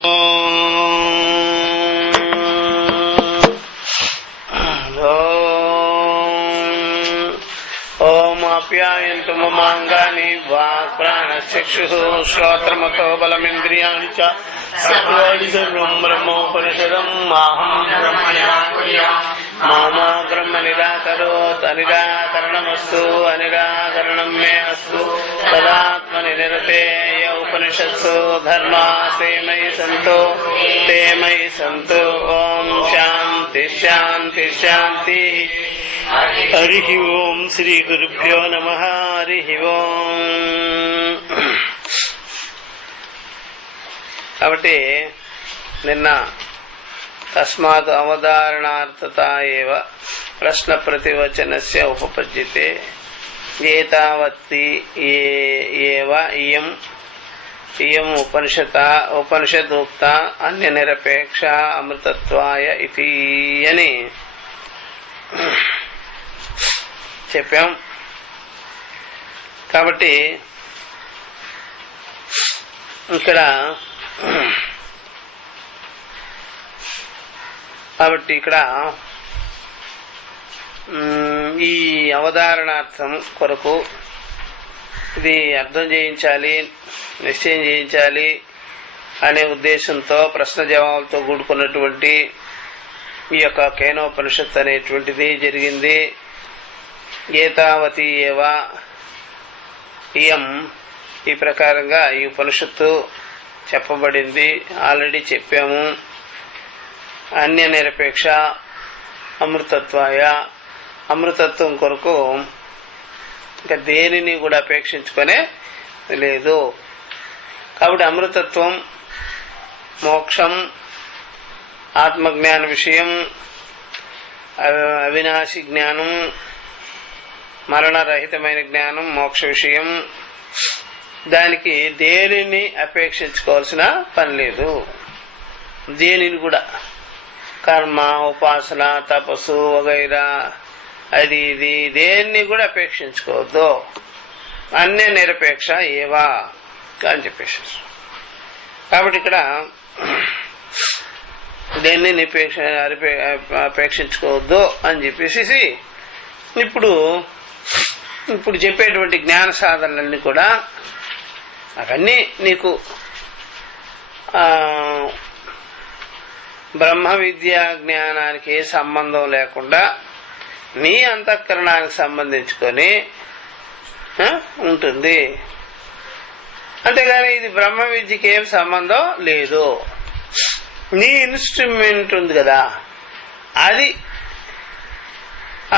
ఓం ఆప్యాయంతు మమాంగాని వాక్ప్రాణచక్షుః శ్రోత్రమతో బలమింద్రియాణి చ సర్వాణి సర్వం బ్రహ్మోపనిషదం మాహం మామా బ్రహ్మ నిరాకరోత్ అనిరాకరణమస్తు అనిరాకరణం మే అస్తు తదాత్మని నిరతేయ ఉపనిషత్సు ధర్మా తే మయి సంతో ఓం శాంతి శాంతి శాంతి. హరి ఓం శ్రీ గురుభ్యో నమః. హరి ఓం. కాబట్టి నిన్న తస్మాత్ అవధారణార్థత ఏవ ప్రశ్న ప్రతివచనస్య ఉపపద్యతే ఏతావత్తి ఏవ ఇయం ఉపనిషదోక్త అన్య నిరపేక్ష అమృతత్వాయ ఇతి అని చెప్పాం. కాబట్టి ఇక్కడ ఈ అవధారణార్థం కొరకు ఇది అర్థం చేయించాలి, నిశ్చయం చేయించాలి అనే ఉద్దేశంతో ప్రశ్న జవాబులతో కూడుకున్నటువంటి ఈ యొక్క కేనోపనిషత్ అనేటువంటిది జరిగింది. ఏతావతి ఏవ ఇయం, ఈ ప్రకారంగా ఈ ఉపనిషత్తు చెప్పబడింది. ఆల్రెడీ చెప్పాము. అన్య నిరపేక్ష అమృతత్వాయ, అమృతత్వం కొరకు ఇంకా దేనిని కూడా అపేక్షించుకునే లేదు. కాబట్టి అమృతత్వం, మోక్షం, ఆత్మజ్ఞాన విషయం, అవినాశి జ్ఞానం, మరణరహితమైన జ్ఞానం, మోక్ష విషయం, దానికి దేనిని అపేక్షించుకోవాల్సిన పని లేదు. దేనిని కూడా కర్మ, ఉపాసన, తపస్సు వగైరా అది ఇది దేన్ని కూడా అపేక్షించుకోవద్దు. అన్య నిరపేక్ష ఏవా అని చెప్పేసి. కాబట్టి ఇక్కడ దేన్ని అపేక్షించుకోవద్దు అని చెప్పేసి ఇప్పుడు చెప్పేటువంటి జ్ఞాన సాధనలన్నీ కూడా అవన్నీ నీకు బ్రహ్మ విద్యా జ్ఞానానికి ఏ సంబంధం లేకుండా నీ అంతఃకరణానికి సంబంధించుకొని ఉంటుంది. అంతేగాని ఇది బ్రహ్మ విద్యకి ఏం సంబంధం లేదు. నీ ఇన్స్ట్రుమెంట్ ఉంది కదా,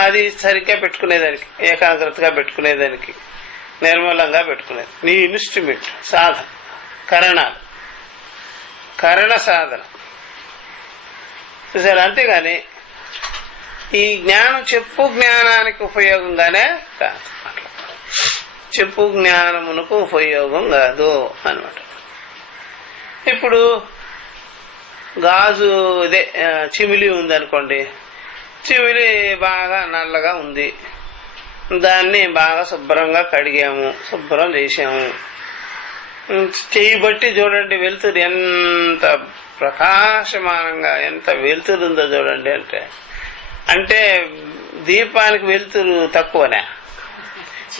అది సరిగ్గా పెట్టుకునేదానికి, ఏకాగ్రతగా పెట్టుకునేదానికి, నిర్మలంగా పెట్టుకునేది నీ ఇన్స్ట్రుమెంట్, సాధన, కరణ సాధన చూసారు. అంతేగాని ఈ జ్ఞానం చెప్పు జ్ఞానానికి ఉపయోగంగానే కాదు, చెప్పు జ్ఞానమునకు ఉపయోగం కాదు అన్నమాట. ఇప్పుడు గాజు ఇదే చిమిలి ఉందనుకోండి, చిమిలి బాగా నల్లగా ఉంది, దాన్ని బాగా శుభ్రంగా కడిగాము, శుభ్రం చేసాము, చెయ్యి బట్టి చూడండి వెలుతురు ఎంత ప్రకాశమానంగా ఎంత వెలుతురు ఉందో చూడండి. అంటే దీపానికి వెలుతురు తక్కువనా,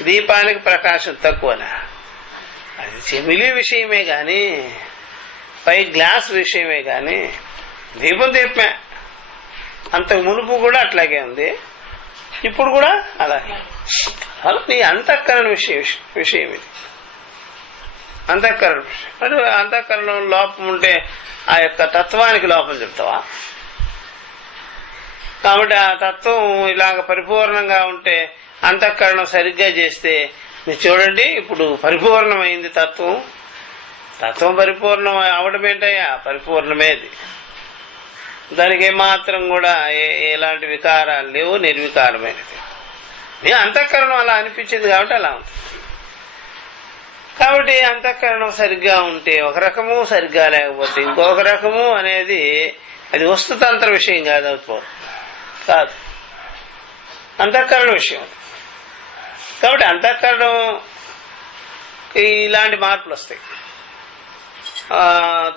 దీపానికి ప్రకాశం తక్కువనా? అది చెమిలి విషయమే కానీ, పై గ్లాస్ విషయమే కానీ, దీపమే. అంతకు మునుపు కూడా అట్లాగే ఉంది, ఇప్పుడు కూడా అలాగే. అలా నీ అంతఃకరణ విషయం ఇది. అంతఃకరణ విషయం. మరి అంతఃకరణం లోపం ఉంటే ఆ యొక్క తత్వానికి లోపం చెప్తావా? కాబట్టి ఆ తత్వం ఇలాగ పరిపూర్ణంగా ఉంటే అంతఃకరణం సరిగ్గా చేస్తే మీరు చూడండి, ఇప్పుడు పరిపూర్ణమైంది తత్వం. తత్వం పరిపూర్ణం అవడం ఏంటయ్యా? పరిపూర్ణమేది. దానికి ఏమాత్రం కూడా ఎలాంటి వికారాలు లేవు, నిర్వికారమైనది. మీ అంతఃకరణం అలా అనిపించింది కాబట్టి అలా ఉంటుంది. కాబట్టి అంతఃకరణం సరిగ్గా ఉంటే ఒక రకము, సరిగ్గా లేకపోతే ఇంకొక రకము అనేది అది వస్తుతంత్ర విషయం కాదు, అంతఃకరణ విషయం. కాబట్టి అంతఃకరణం ఇలాంటి మార్పులు వస్తాయి.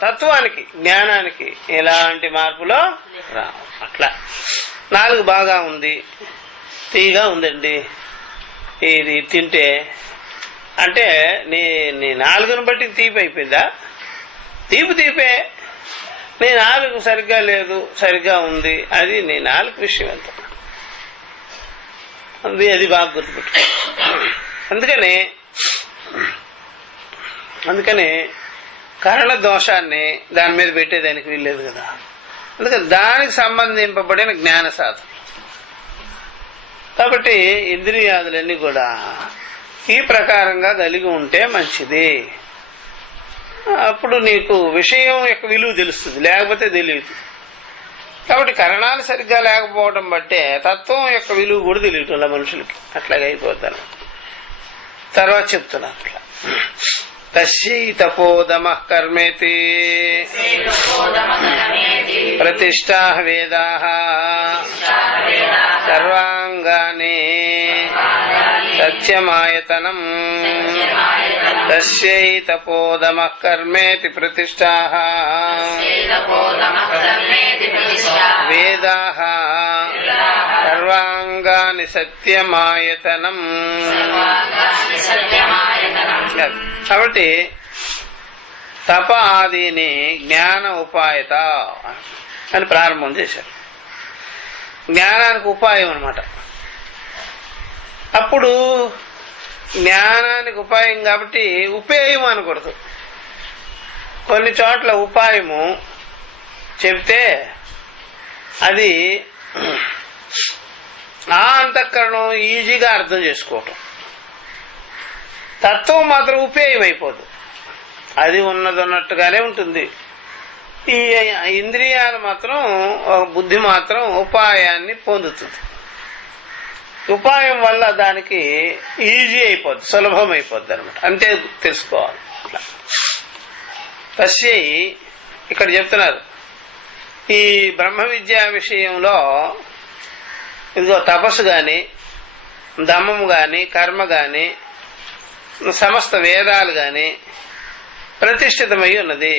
తత్వానికి జ్ఞానానికి ఎలాంటి మార్పులో రావు. అట్లా నాలుగు బాగా ఉంది, తీగా ఉందండి, ఇది తింటే అంటే నీ నాలుగును బట్టి తీపి అయిపోయిందా? తీపే. నీ నాలుగు సరిగ్గా లేదు, సరిగ్గా ఉంది, అది నీ నాలుగు విషయం ఎంత అది బాగా గుర్తుపెట్టు. అందుకని కరణ దోషాన్ని దాని మీద పెట్టేదానికి వీల్లేదు కదా. అందుకని దానికి సంబంధింపబడిన జ్ఞాన సాధన. కాబట్టి ఇంద్రియాదులన్నీ కూడా ఈ ప్రకారంగా కలిగి ఉంటే మంచిది. అప్పుడు నీకు విషయం యొక్క విలువ తెలుస్తుంది, లేకపోతే తెలియదు. కాబట్టి కరణాలు సరిగ్గా లేకపోవడం బట్టే తత్వం యొక్క విలువ కూడా తెలియటం మనుషులకి. అట్లాగే అయిపోతాను. తర్వాత చెప్తున్నాను అట్లా. తస్యై తపోదమః కర్మేతి ప్రతిష్టా వేదాః సర్వాంగాని సత్యమాయతనం. తస్యై తపోదమః కర్మేతి ప్రతిష్టాః వేదాః సర్వాంగాని సత్యమాయతనం. కాబట్టి తప ఆదిని జ్ఞాన ఉపాయత అని ప్రారంభం చేశారు. జ్ఞానానికి ఉపాయం అన్నమాట. అప్పుడు జ్ఞానానికి ఉపాయం కాబట్టి ఉపేయం అనకూడదు. కొన్ని చోట్ల ఉపాయము చెప్తే అది ఆ అంతఃకరణం ఈజీగా అర్థం చేసుకోవటం. తత్వం మాత్రం ఉపేయం అయిపోదు, అది ఉన్నదన్నట్టుగానే ఉంటుంది. ఈ ఇంద్రియాలు మాత్రం, బుద్ధి మాత్రం ఉపాయాన్ని పొందుతుంది. ఉపాయం వల్ల దానికి ఈజీ అయిపోద్ది, సులభం అయిపోద్ది అనమాట. అంతే తెలుసుకోవాలి. తస్యై ఇక్కడ చెప్తున్నారు, ఈ బ్రహ్మ విద్యా విషయంలో ఇదిగో తపస్సు గాని, దమము గాని, కర్మ గాని, సమస్త వేదాలు గాని ప్రతిష్ఠితమై ఉన్నది.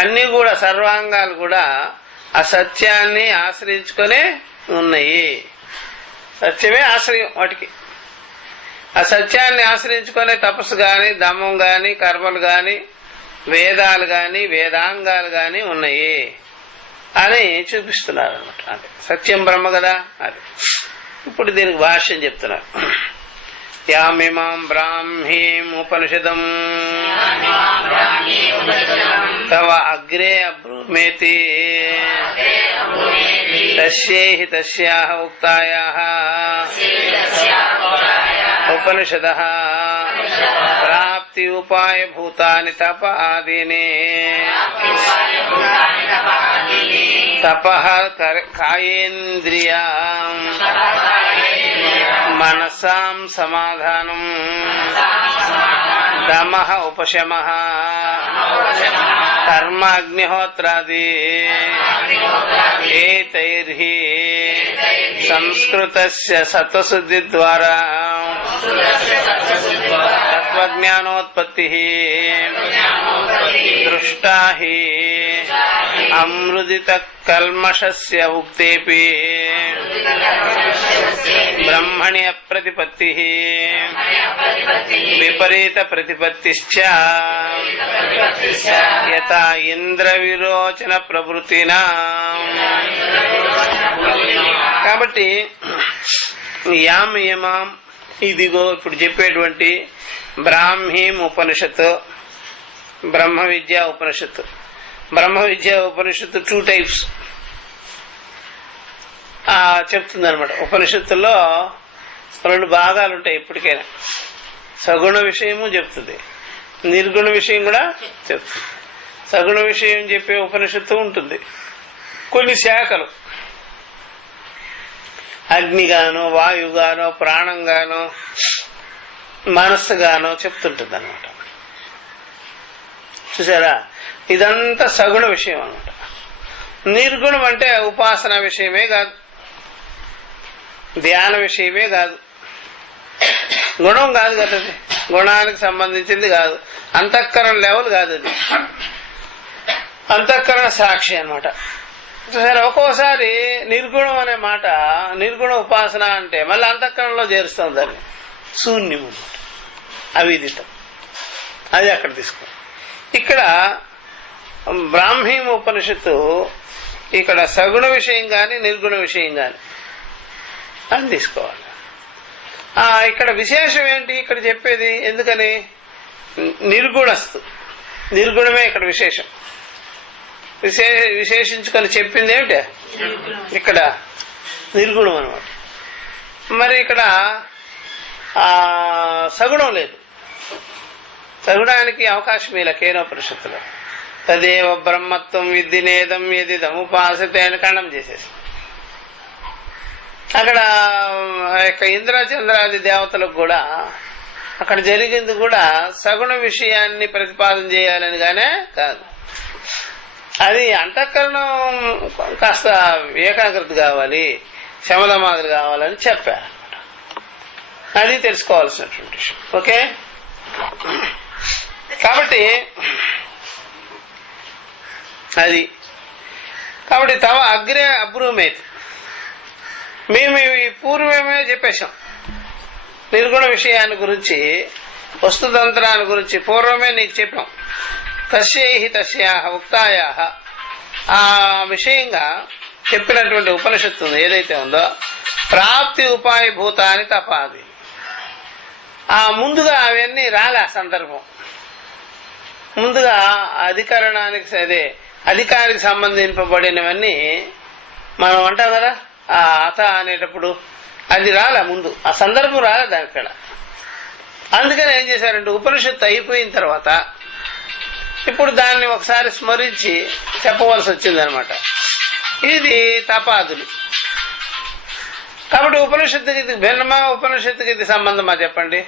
అన్నీ కూడా సర్వాంగాలు కూడా ఆ సత్యాన్ని ఆశ్రయించుకునే ఉన్నాయి. సత్యమే ఆశ్రయం వాటికి. ఆ సత్యాన్ని ఆశ్రయించుకునే తపస్సు గాని, దమం గాని, కర్మలు గాని, వేదాలు గాని, వేదాంగాలు గాని ఉన్నాయి అని చూపిస్తున్నారు అనమాట. అది సత్యం బ్రహ్మ కదా. అది ఇప్పుడు దీనికి భాష్యం చెప్తున్నారు. యామిమాం బ్రాహ్మీం ఉపనిషదం తవ అగ్రే అబ్రూమేతి తస్యైహి తస్యాః ఉక్తాయాః ఉపనిషదః ప్రాప్తి ఉపాయ భూతాని తప ఆదీని. తపః కాయేంద్రియా మనసాం సమాధానం, దమః ఉపశమః, కర్మ అగ్నిహోత్రాది ఏతైర్హి సంస్కృతస్య సత్వశుద్ధి ద్వారా తత్వజ్ఞానోత్పత్తి దృష్టా హి అమృదిత కల్మషస్య ఉక్తేపి బ్రహ్మణి అప్రతిపత్తి విపరీత ప్రతిపత్తిశ్చ యథా ఇంద్ర విరోచన ప్రవృత్తినా. కాబట్టి యాం యమాం, ఇదిగో ఇప్పుడు చెప్పేటువంటి బ్రాహ్మీం ఉపనిషత్తు, బ్రహ్మ విద్యా ఉపనిషత్తు. బ్రహ్మ విద్యా ఉపనిషత్తు 2 టైప్స్ చెప్తుంది అనమాట. ఉపనిషత్తుల్లో 2 భాగాలు ఉంటాయి ఎప్పటికైనా. సగుణ విషయము చెప్తుంది, నిర్గుణ విషయం కూడా చెప్తుంది. సగుణ విషయం చెప్పే ఉపనిషత్తు ఉంటుంది. కొన్ని శాఖలు అగ్నిగానో, వాయుగానో, ప్రాణంగానో, మనస్సుగానో చెప్తుంటుంది అనమాట. చూసారా, ఇదంతా సగుణ విషయం అనమాట. నిర్గుణం అంటే ఉపాసన విషయమే కాదు, ధ్యాన విషయమే కాదు, గుణం కాదు కదా. అది గుణానికి సంబంధించింది కాదు, అంతఃకరణ లెవెల్ కాదు అది, అంతఃకరణ సాక్షి అన్నమాట. సరే, ఒక్కోసారి నిర్గుణం అనే మాట, నిర్గుణ ఉపాసన అంటే మళ్ళీ అంతఃకరణలో చేరుస్తాం దాన్ని, శూన్యం అన్నమాట, అవిదితం. అది అక్కడ తీసుకో. ఇక్కడ బ్రాహ్మీ ఉపనిషత్తు ఇక్కడ సగుణ విషయం గాని నిర్గుణ విషయం గాని అని తీసుకోవాలి. ఇక్కడ విశేషం ఏంటి ఇక్కడ చెప్పేది? ఎందుకని? నిర్గుణస్తు, నిర్గుణమే ఇక్కడ విశేషం. విశేషించుకొని చెప్పింది ఏమిటి? ఇక్కడ నిర్గుణం అన్నమాట. మరి ఇక్కడ సగుణం లేదు, సగుణానికి అవకాశం ఇలా కేనోపనిషత్తులో. తదేవ బ్రహ్మత్వం విద్ధినేదం యదిదం ఉపాసతే అని ఖండం చేసేసి అక్కడ ఇంద్ర చంద్రాది దేవతలకు కూడా అక్కడ జరిగింది కూడా సగుణ విషయాన్ని ప్రతిపాదన చేయాలని గానే కాదు, అది అంతఃకరణం కాస్త ఏకాగ్రత కావాలి, శమధమాదులు కావాలని చెప్పారనమాట. అది తెలుసుకోవాల్సినటువంటి విషయం. ఓకే, కాబట్టి అది కాబట్టి తవ అగ్రే అబ్రూమేతి, మేము పూర్వమే చెప్పేశాం నిర్గుణ విషయాన్ని గురించి, వస్తుతంత్రాన్ని గురించి పూర్వమే నీకు చెప్పాం. తస్యైహి తస్యాహ ఉక్తాయాహ, ఆ విషయంగా చెప్పినటువంటి ఉపనిషత్తు ఏదైతే ఉందో ప్రాప్తి ఉపాయ భూతాన్ని తపాది, ముందుగా అవన్నీ రాలే సందర్భం. ముందుగా అధికరణానికి అదే అధికారికి సంబంధింపబడినవన్నీ మనం అంటాం కదా, అత అనేటప్పుడు అది రాలే, ముందు ఆ సందర్భం రాలే దానిక్కడ. అందుకని ఏం చేశారంటే ఉపనిషత్తు అయిపోయిన తర్వాత ఇప్పుడు దాన్ని ఒకసారి స్మరించి చెప్పవలసి వచ్చిందనమాట. ఇది తపాదులు. కాబట్టి ఉపనిషత్తుకి ఇది భిన్నమా, ఉపనిషత్తుకి ఇది సంబంధమా చెప్పండి?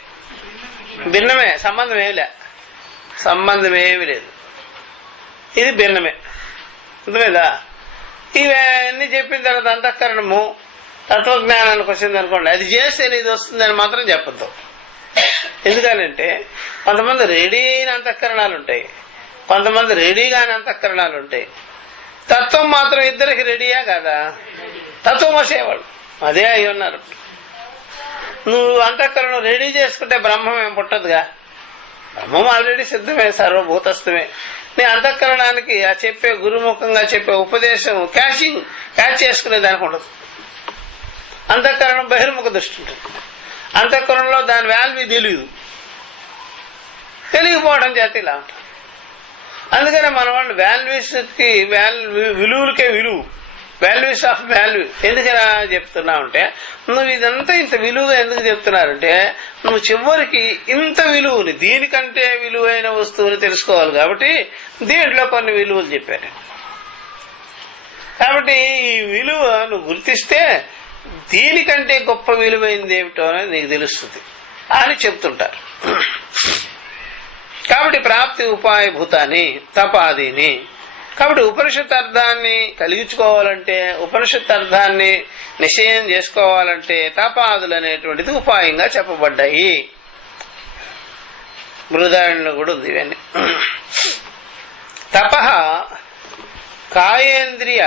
భిన్నమే, సంబంధం ఏమిలే, సంబంధం ఏమి లేదు, ఇది భిన్నమే. అర్థమైందా? ఇవన్నీ చెప్పిన తర్వాత అంతఃకరణము తత్వజ్ఞానానికి వచ్చింది అనుకోండి, అది చేస్తే ఇది వస్తుందని మాత్రం చెప్పద్దు. ఎందుకనంటే కొంతమంది రెడీ అయిన అంతఃకరణాలు ఉంటాయి, కొంతమంది రెడీ కాని అంతఃకరణాలు ఉంటాయి. తత్వం మాత్రం ఇద్దరికి రెడీయా కదా? తత్వం వచ్చేవాళ్ళు అదే అయి ఉన్నారు. నువ్వు అంతఃకరణం రెడీ చేసుకుంటే బ్రహ్మం ఏం పుట్టదుగా, బ్రహ్మం ఆల్రెడీ సిద్ధమే, సర్వభూతస్థమే. నీ అంతఃకరణానికి ఆ చెప్పే గురుముఖంగా చెప్పే ఉపదేశం క్యాచ్ చేసుకునే దానికి ఉండదు. అంతఃకరణం బహిర్ముఖ దృష్టి ఉంటుంది, అంతఃకరణలో దాని వాల్యూ తెలియకపోవడం చేత ఇలా ఉంటుంది. అందుకనే మన వాళ్ళు వాల్యూస్కి విలువలకే విలువ, వాల్యూస్ ఆఫ్ వాల్యూ ఎందుకలా చెప్తున్నావంటే, నువ్వు ఇదంతా ఇంత విలువగా ఎందుకు చెప్తున్నారంటే నువ్వు చివరికి ఇంత విలువని, దీనికంటే విలువైన వస్తువుని తెలుసుకోవాలి కాబట్టి దీంట్లో కొన్ని విలువలు చెప్పారు. కాబట్టి ఈ విలువ నువ్వు గుర్తిస్తే దీనికంటే గొప్ప విలువైంది ఏమిటో అనేది నీకు తెలుస్తుంది అని చెప్తుంటారు. కాబట్టి ప్రాప్తి ఉపాయ భూతాన్ని తపాదిని. కాబట్టి ఉపనిషత్ అర్థాన్ని కలిగించుకోవాలంటే, ఉపనిషత్ అర్థాన్ని నిశ్చయం చేసుకోవాలంటే తపాదులు అనేటువంటిది ఉపాయంగా చెప్పబడ్డాయి. బృహదారణ్యంలో కూడా ఉంది ఇవన్నీ. తపః కాయేంద్రియ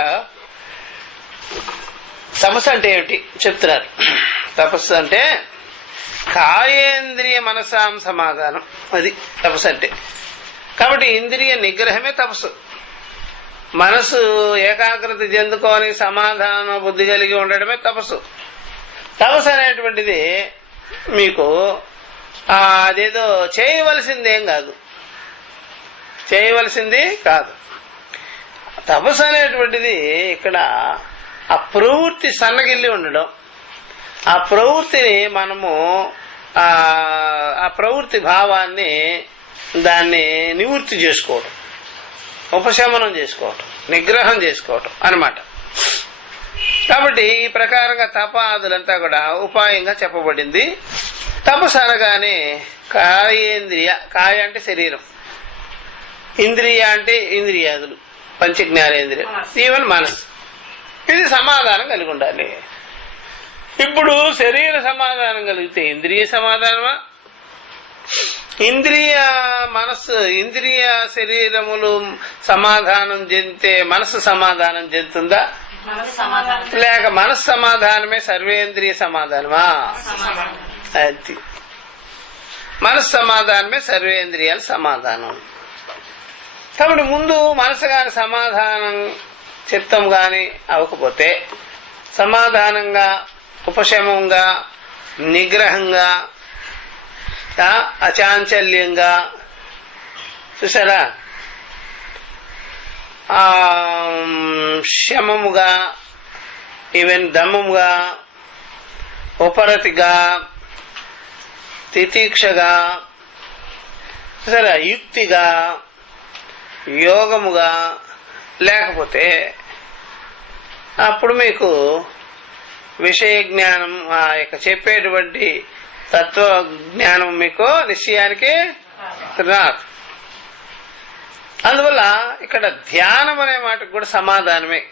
తపస్సు అంటే ఏమిటి చెప్తున్నారు. తపస్సు అంటే కాయేంద్రియ మనసాం సమాధానం, అది తపస్సు అంటే. కాబట్టి ఇంద్రియ నిగ్రహమే తపస్సు. మనసు ఏకాగ్రత చెందుకొని సమాధాన బుద్ధి కలిగి ఉండడమే తపస్సు. తపస్సు అనేటువంటిది మీకు అదేదో చేయవలసిందేం కాదు, చేయవలసింది కాదు. తపస్సు అనేటువంటిది ఇక్కడ ఆ ప్రవృత్తి సన్నగిల్లి ఉండడం, ఆ ప్రవృత్తిని మనము ఆ ప్రవృత్తి భావాన్ని దాన్ని నివృత్తి చేసుకోవడం, ఉపశమనం చేసుకోవటం, నిగ్రహం చేసుకోవటం అన్నమాట. కాబట్టి ఈ ప్రకారంగా తపాదులంతా కూడా ఉపాయంగా చెప్పబడింది. తపస్సు అనగానే కాయేంద్రియ, కాయ అంటే శరీరం, ఇంద్రియ అంటే ఇంద్రియాదులు, పంచజ్ఞానేంద్రియ, ఈవెన్ మనసు, ఇది సమాధానం కలిగి ఉండాలి. ఇప్పుడు శరీర సమాధానం కలిగితే ఇంద్రియ సమాధానమా, ఇంద్రియ మనస్సు ఇంద్రియ శరీరములు సమాధానం చెందితే మనస్సు సమాధానం చెందుతుందా? లేక మనస్సు సమాధానమే సర్వేంద్రియ సమాధానమా? అది మనస్సు సమాధానమే సర్వేంద్రియాల సమాధానం. కాబట్టి ముందు మనసు గాని సమాధానం, చిత్తం గాని అవ్వకపోతే సమాధానంగా, ఉపశమంగా, నిగ్రహంగా, అచాంచల్యంగా, చూసారా, శమముగా, ఈవెన్ దమ్ముగా, ఉపరతిగా, తితీక్షగా, చూసారా, యుక్తిగా, యోగముగా లేకపోతే అప్పుడు మీకు విషయ జ్ఞానం, ఆ యొక్క చెప్పేటువంటి తత్వ జ్ఞానం మీకు నిశ్చయానికి రాదు. అందువల్ల ఇక్కడ ధ్యానం అనే మాటకు కూడా సమాధానమే.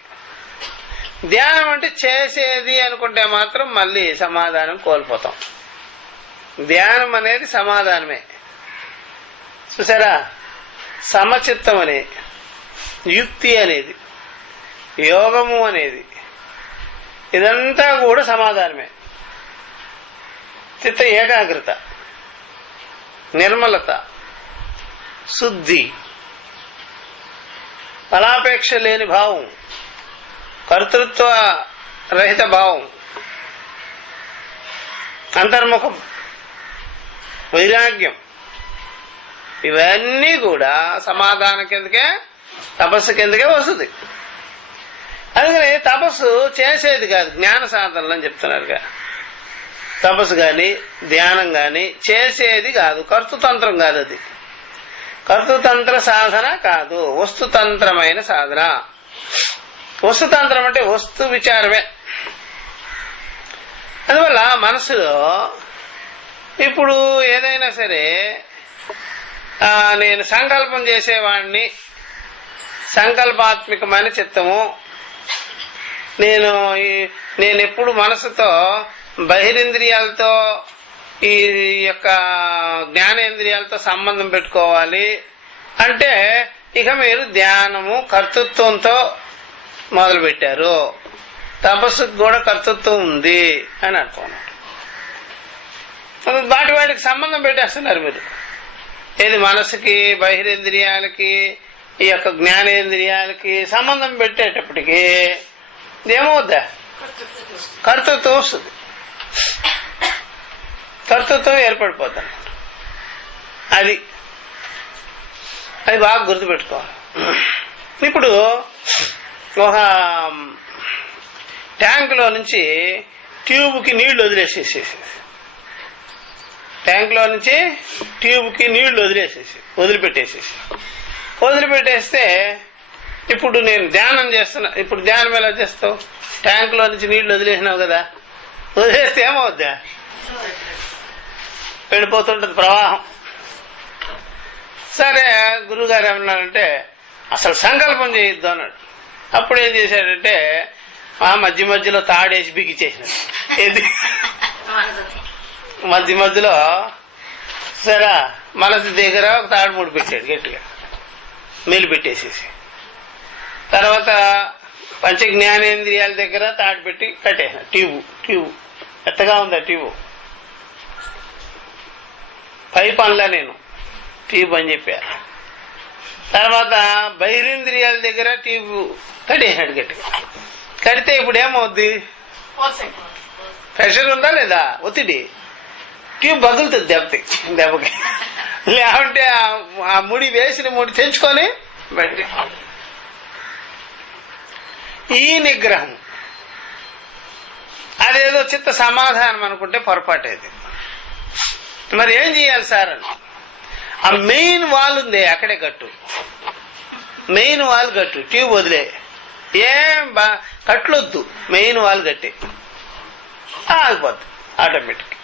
ధ్యానం అంటే చేసేది అనుకుంటే మాత్రం మళ్ళీ సమాధానం కోల్పోతాం. ధ్యానం అనేది సమాధానమే. చూసారా, సమచిత్తం అనేది, యుక్తి అనేది, యోగము అనేది, ఇదంతా కూడా సమాధానమే. చిత్త ఏకాగ్రత, నిర్మలత, శుద్ధి, ఫలాపేక్ష లేని భావం, కర్తృత్వ రహిత భావం, అంతర్ముఖం, వైరాగ్యం, ఇవన్నీ కూడా సమాధానం కిందకే, తపస్సు కిందకే వస్తుంది. అందుకని తపస్సు చేసేది కాదు, జ్ఞాన సాధనలు అని చెప్తున్నారుగా. తపస్సు గాని ధ్యానం గాని చేసేది కాదు, కర్తృతంత్రం కాదు. అది కర్తృతంత్ర సాధన కాదు, వస్తుతంత్రమైన సాధన. వస్తుతంత్రం అంటే వస్తు విచారమే. అందువల్ల మనసులో ఇప్పుడు ఏదైనా సరే నేను సంకల్పం చేసేవాడిని, సంకల్పాత్మికమైన చిత్తము, నేను ఎప్పుడు మనసుతో బహిరింద్రియాలతో ఈ యొక్క జ్ఞానేంద్రియాలతో సంబంధం పెట్టుకోవాలి అంటే ఇక మీరు ధ్యానము కర్తృత్వంతో మొదలు పెట్టారు, తపస్సుకు కూడా కర్తృత్వం ఉంది అని అనుకోండి. వాటికి సంబంధం పెట్టేస్తున్నారు మీరు. ఏది మనసుకి, బహిరేంద్రియాలకి, ఈ యొక్క జ్ఞానేంద్రియాలకి సంబంధం పెట్టేటప్పటికి ఏమవుద్దా? కర్తృత్వం వస్తుంది, కర్తృత్వం ఏర్పడిపోతుంది. అది బాగా గుర్తుపెట్టుకోవాలి. ఇప్పుడు ఒక ట్యాంకులో నుంచి ట్యూబ్కి నీళ్లు వదిలిపెట్టేస్తే ఇప్పుడు నేను ధ్యానం చేస్తున్నా. ఇప్పుడు ధ్యానం ఎలా చేస్తావు? ట్యాంకులో నుంచి నీళ్లు వదిలేసినావు కదా, వదిలేస్తే ఏమవుద్దా? వెళ్ళిపోతుంటది ప్రవాహం. సరే, గురువుగారు ఏమన్నారంటే అసలు సంకల్పం చేయొద్దు అన్నాడు. అప్పుడు ఏం చేశాడంటే మధ్య మధ్యలో తాడేసి బిగిచేసినాడు. ఏది మధ్యలో సరే మనసు దగ్గర ఒక తాడు ముడి పెట్టాడు, గట్టిగా మేలు పెట్టేసేసి. తర్వాత పంచ జ్ఞానేంద్రియాల దగ్గర తాడు పెట్టి కట్టేసాడు. ట్యూబ్ ఎత్తగా ఉంది ఆ ట్యూబ్. పైప్ అనలా నేను, ట్యూబ్ అని చెప్పా. తర్వాత బహిరేంద్రియాల దగ్గర ట్యూబ్ కట్టేసాడు గట్టిగా. కడితే ఇప్పుడు ఏమవుద్ది? ప్రెషర్ ఉందా లేదా? ఒత్తిడి. ట్యూబ్ బదులుతుంది దెబ్బకి. లేకుంటే ఆ ముడి వేసిన ముడి తెంచుకొని బయట. ఈ నిగ్రహం అదేదో చిత్త సమాధానం అనుకుంటే పొరపాటు. అది మరి ఏం చేయాలి సార్ అని, ఆ మెయిన్ వాల్ ఉంది అక్కడే కట్టు. మెయిన్ వాల్ కట్టు, ట్యూబ్ వదిలే. ఏం కట్లొద్దు, మెయిన్ వాల్ కట్టి ఆగిపోద్ది ఆటోమేటిక్.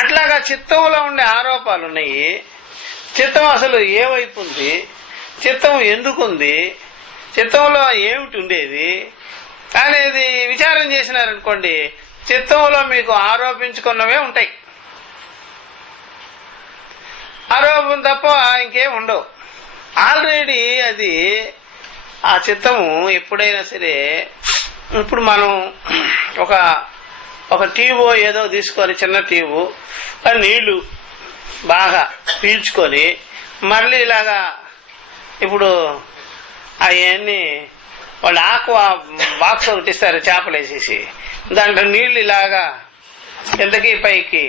అట్లాగా చిత్తంలో ఉండే ఆరోపాలు ఉన్నాయి. చిత్తం అసలు ఏ వైపు ఉంది, చిత్తం ఎందుకుంది, చిత్తంలో ఏమిటి ఉండేది అనేది విచారం చేసినారనుకోండి, చిత్తంలో మీకు ఆరోపించుకున్నవే ఉంటాయి. ఆరోపణ తప్ప ఇంకేం ఉండవు. ఆల్రెడీ అది ఆ చిత్తము ఎప్పుడైనా సరే, ఇప్పుడు మనం ఒక ట్యూబ్ ఏదో తీసుకొని, చిన్న ట్యూబ్, నీళ్లు బాగా పీల్చుకొని మళ్ళీ ఇలాగా ఇప్పుడు అవన్నీ వాళ్ళు ఆక్వా బాక్స్ ఒకటి ఇస్తారు చేపలు వేసేసి, దాంట్లో నీళ్లు ఇలాగా కిందకి పైకి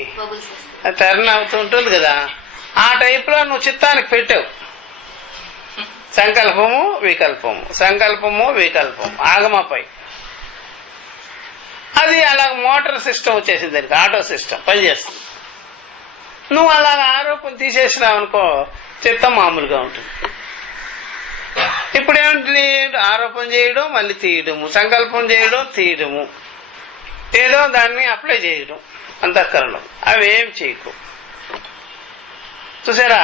టర్న్ అవుతూ ఉంటుంది కదా, ఆ టైప్లో నువ్వు చిత్తానికి పెట్టావు. సంకల్పము వికల్పము, సంకల్పము వికల్పం, ఆగమపై అది అలాగ మోటార్ సిస్టమ్ వచ్చేసింది, దానికి ఆటో సిస్టమ్ పనిచేస్తుంది. నువ్వు అలాగ ఆరోపణ తీసేసినావు అనుకో, చిత్తం మామూలుగా ఉంటుంది. ఇప్పుడు ఏమిటి? ఆరోపణ చేయడం మళ్ళీ తీయడము, సంకల్పం చేయడం తీయడము, ఏదో దాన్ని అప్లై చేయడం అంతఃకరణం, అవేం చేయకు. చూసారా?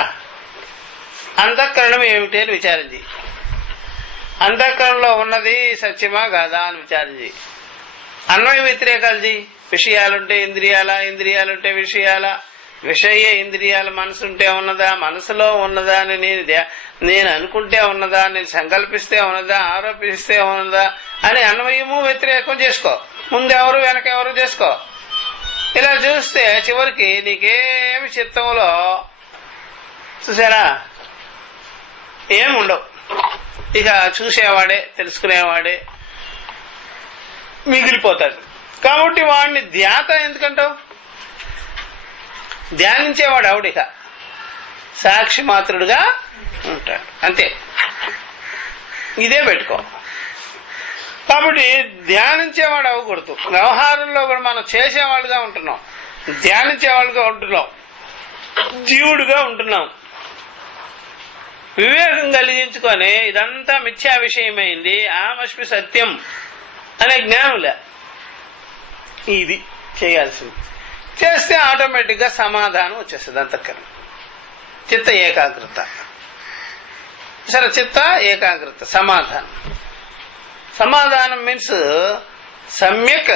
అంతఃకరణం ఏమిటి అని విచారం చేయి. అంతఃకరణలో ఉన్నది సత్యమా కాదా అని విచారం చేయి. అన్వయ వ్యతిరేకాలు చేయి. విషయాలుంటే ఇంద్రియాలా, ఇంద్రియాలుంటే విషయాలా, విషయ ఇంద్రియాల మనసుంటే ఉన్నదా, మనసులో ఉన్నదా అని నేను అనుకుంటే ఉన్నదా, నేను సంకల్పిస్తే ఉన్నదా, ఆరోపిస్తే ఉన్నదా అని అన్వయము వ్యతిరేకం చేసుకో. ముందెవరు వెనకెవరు చేసుకో. ఇలా చూస్తే చివరికి నీకేమి చిత్తంలో చూసారా ఏముండవు. ఇక చూసేవాడే తెలుసుకునేవాడే మిగిలిపోతాడు. కాబట్టి వాడిని ధ్యాత ఎందుకంటావు? ధ్యానించేవాడు ఆవిడిక సాక్షి మాత్రుడుగా ఉంటాడు, అంతే. ఇదే పెట్టుకో. కాబట్టి ధ్యానించేవాడు అవ్వకూడదు. వ్యవహారంలో కూడా మనం చేసేవాళ్ళుగా ఉంటున్నాం, ధ్యానించేవాళ్ళుగా ఉంటున్నాం, జీవుడుగా ఉంటున్నాం. వివేకం కలిగించుకొని ఇదంతా మిథ్యా విషయమైంది, ఆమస్మి సత్యం అనే జ్ఞానులే ఇది చేయాల్సింది. చేస్తే ఆటోమేటిక్ గా సమాధానం వచ్చేస్తుంది. అంతఃకరణ చిత్త ఏకాగ్రత. సరే, చిత్త ఏకాగ్రత, సమాధానం. సమాధానం మీన్స్ సమ్యక్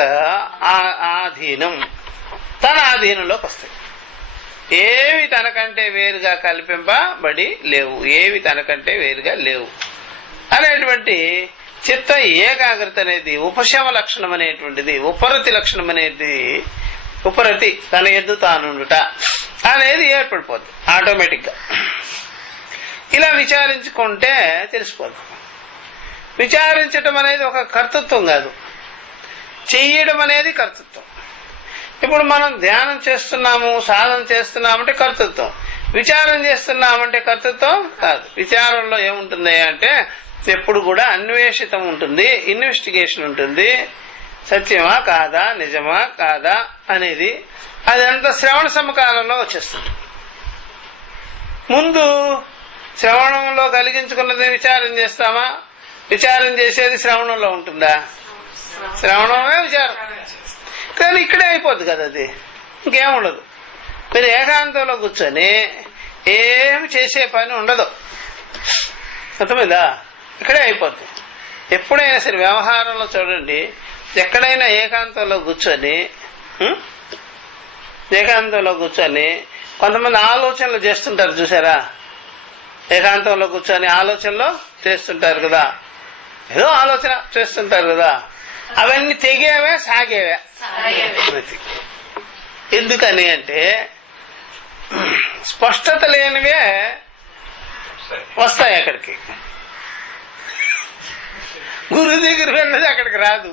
ఆధీనం, తన ఆధీనంలోకి వస్తాయి. ఏవి తనకంటే వేరుగా కల్పింపబడి లేవు, ఏవి తనకంటే వేరుగా లేవు అనేటువంటి చిత్త ఏకాగ్రత అనేది ఉపశమ లక్షణం అనేటువంటిది, ఉపరతి లక్షణం అనేది, ఉపరతి తన ఎద్దు తానుండుట అనేది ఏర్పడిపోద్ది ఆటోమేటిక్ గా. ఇలా విచారించుకుంటే తెలిసిపోద్ది. విచారించటం అనేది ఒక కర్తృత్వం కాదు, చెయ్యడం అనేది కర్తృత్వం. ఇప్పుడు మనం ధ్యానం చేస్తున్నాము, సాధన చేస్తున్నామంటే కర్తృత్వం, విచారం చేస్తున్నామంటే కర్తృత్వం కాదు. విచారంలో ఏముంటుంది అంటే ఎప్పుడు కూడా అన్వేషితం ఉంటుంది, ఇన్వెస్టిగేషన్ ఉంటుంది. సత్యమా కాదా, నిజమా కాదా అనేది అదంతా శ్రవణ సమకాలంలో వచ్చేస్తుంది. ముందు శ్రవణంలో కలిగించుకున్నది విచారం చేస్తామా? విచారం చేసేది శ్రవణంలో ఉంటుందా? శ్రవణమే విచారం. కానీ ఇక్కడే అయిపోద్ది కదా, అది ఇంకేముండదు. మీరు ఏకాంతంలో కూర్చొని ఏమి చేసే పని ఉండదు, అర్థమైందా? ఇక్కడే అయిపోద్ది. ఎప్పుడైనా సరే వ్యవహారంలో చూడండి, ఎక్కడైనా ఏకాంతంలో కూర్చొని కొంతమంది ఆలోచనలు చేస్తుంటారు చూసారా? ఏకాంతంలో కూర్చొని ఆలోచనలు చేస్తుంటారు కదా, ఏదో ఆలోచన చేస్తుంటారు కదా, అవన్నీ తెగేవే సాగేవే. ఎందుకని అంటే స్పష్టత లేనివే వస్తాయి అక్కడికి. గురువు దగ్గర విన్నది అక్కడికి రాదు,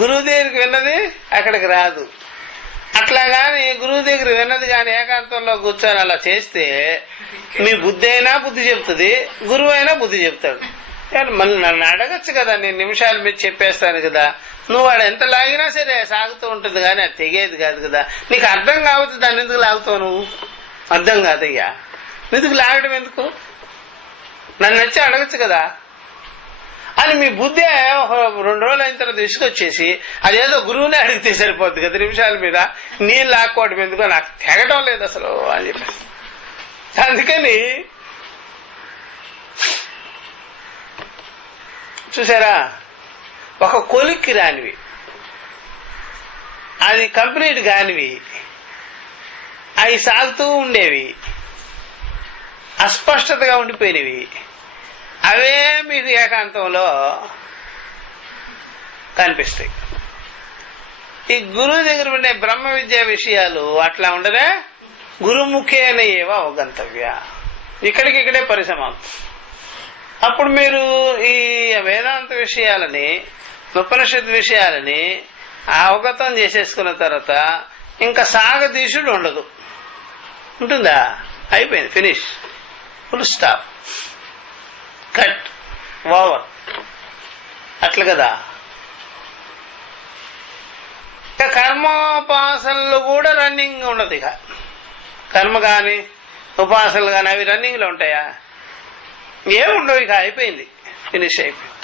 గురువు దగ్గరికి విన్నది అక్కడికి రాదు. అట్లా గాని గురువు దగ్గర విన్నది కానీ ఏకాంతంలో కూర్చొని అలా చేస్తే మీ బుద్ధి అయినా బుద్ధి చెప్తుంది, గురువు అయినా బుద్ధి చెప్తాడు. మళ్ళీ నన్ను అడగచ్చు కదా, నేను నిమిషాలు మీద చెప్పేస్తాను కదా. నువ్వు వాడు ఎంత లాగినా సరే సాగుతూ ఉంటుంది కానీ అది తెగేది కాదు కదా. నీకు అర్థం కావచ్చు, దాన్ని ఎందుకు లాగుతావు నువ్వు? అర్థం కాదయ్యా, ఎందుకు లాగడం ఎందుకు? నన్ను వచ్చి అడగచ్చు కదా అని మీ బుద్ధి 2 రోజులు అయిన తర్వాత తీసుకొచ్చేసి అదేదో గురువునే అడిగితే సరిపోద్ది కదా, నిమిషాల మీద నీళ్ళు లాక్కోవడం ఎందుకో, నాకు తెగడం లేదు అసలు అని చెప్పేసి. అందుకని చూసారా, ఒక కొలిక్కి రానివి, అది కంప్లీట్ కానివి, అవి సాగుతూ ఉండేవి, అస్పష్టతగా ఉండిపోయినవి. అవే మీకు ఏకాంతంలో కనిపిస్తాయి. ఈ గురువు దగ్గర ఉండే బ్రహ్మ విద్యా విషయాలు అట్లా ఉండదే. గురుముఖేన ఏవ అవగంతవ్య, ఇక్కడికిక్కడే పరిసమాప్తం. అప్పుడు మీరు ఈ వేదాంత విషయాలని, ఉపనిషత్ విషయాలని అవగతం చేసేసుకున్న తర్వాత ఇంకా సాగదీశుడు ఉండదు. ఉంటుందా? అయిపోయింది, finish, full stop, cut, over. అట్లా కదా. ఇక కర్మోపాసనలు కూడా రన్నింగ్ ఉండదు. ఇక కర్మ కానీ ఉపాసనలు కానీ అవి రన్నింగ్లో ఉంటాయా? ఏముండవు. ఇక అయిపోయింది, ఫినిష్ అయిపోయింది.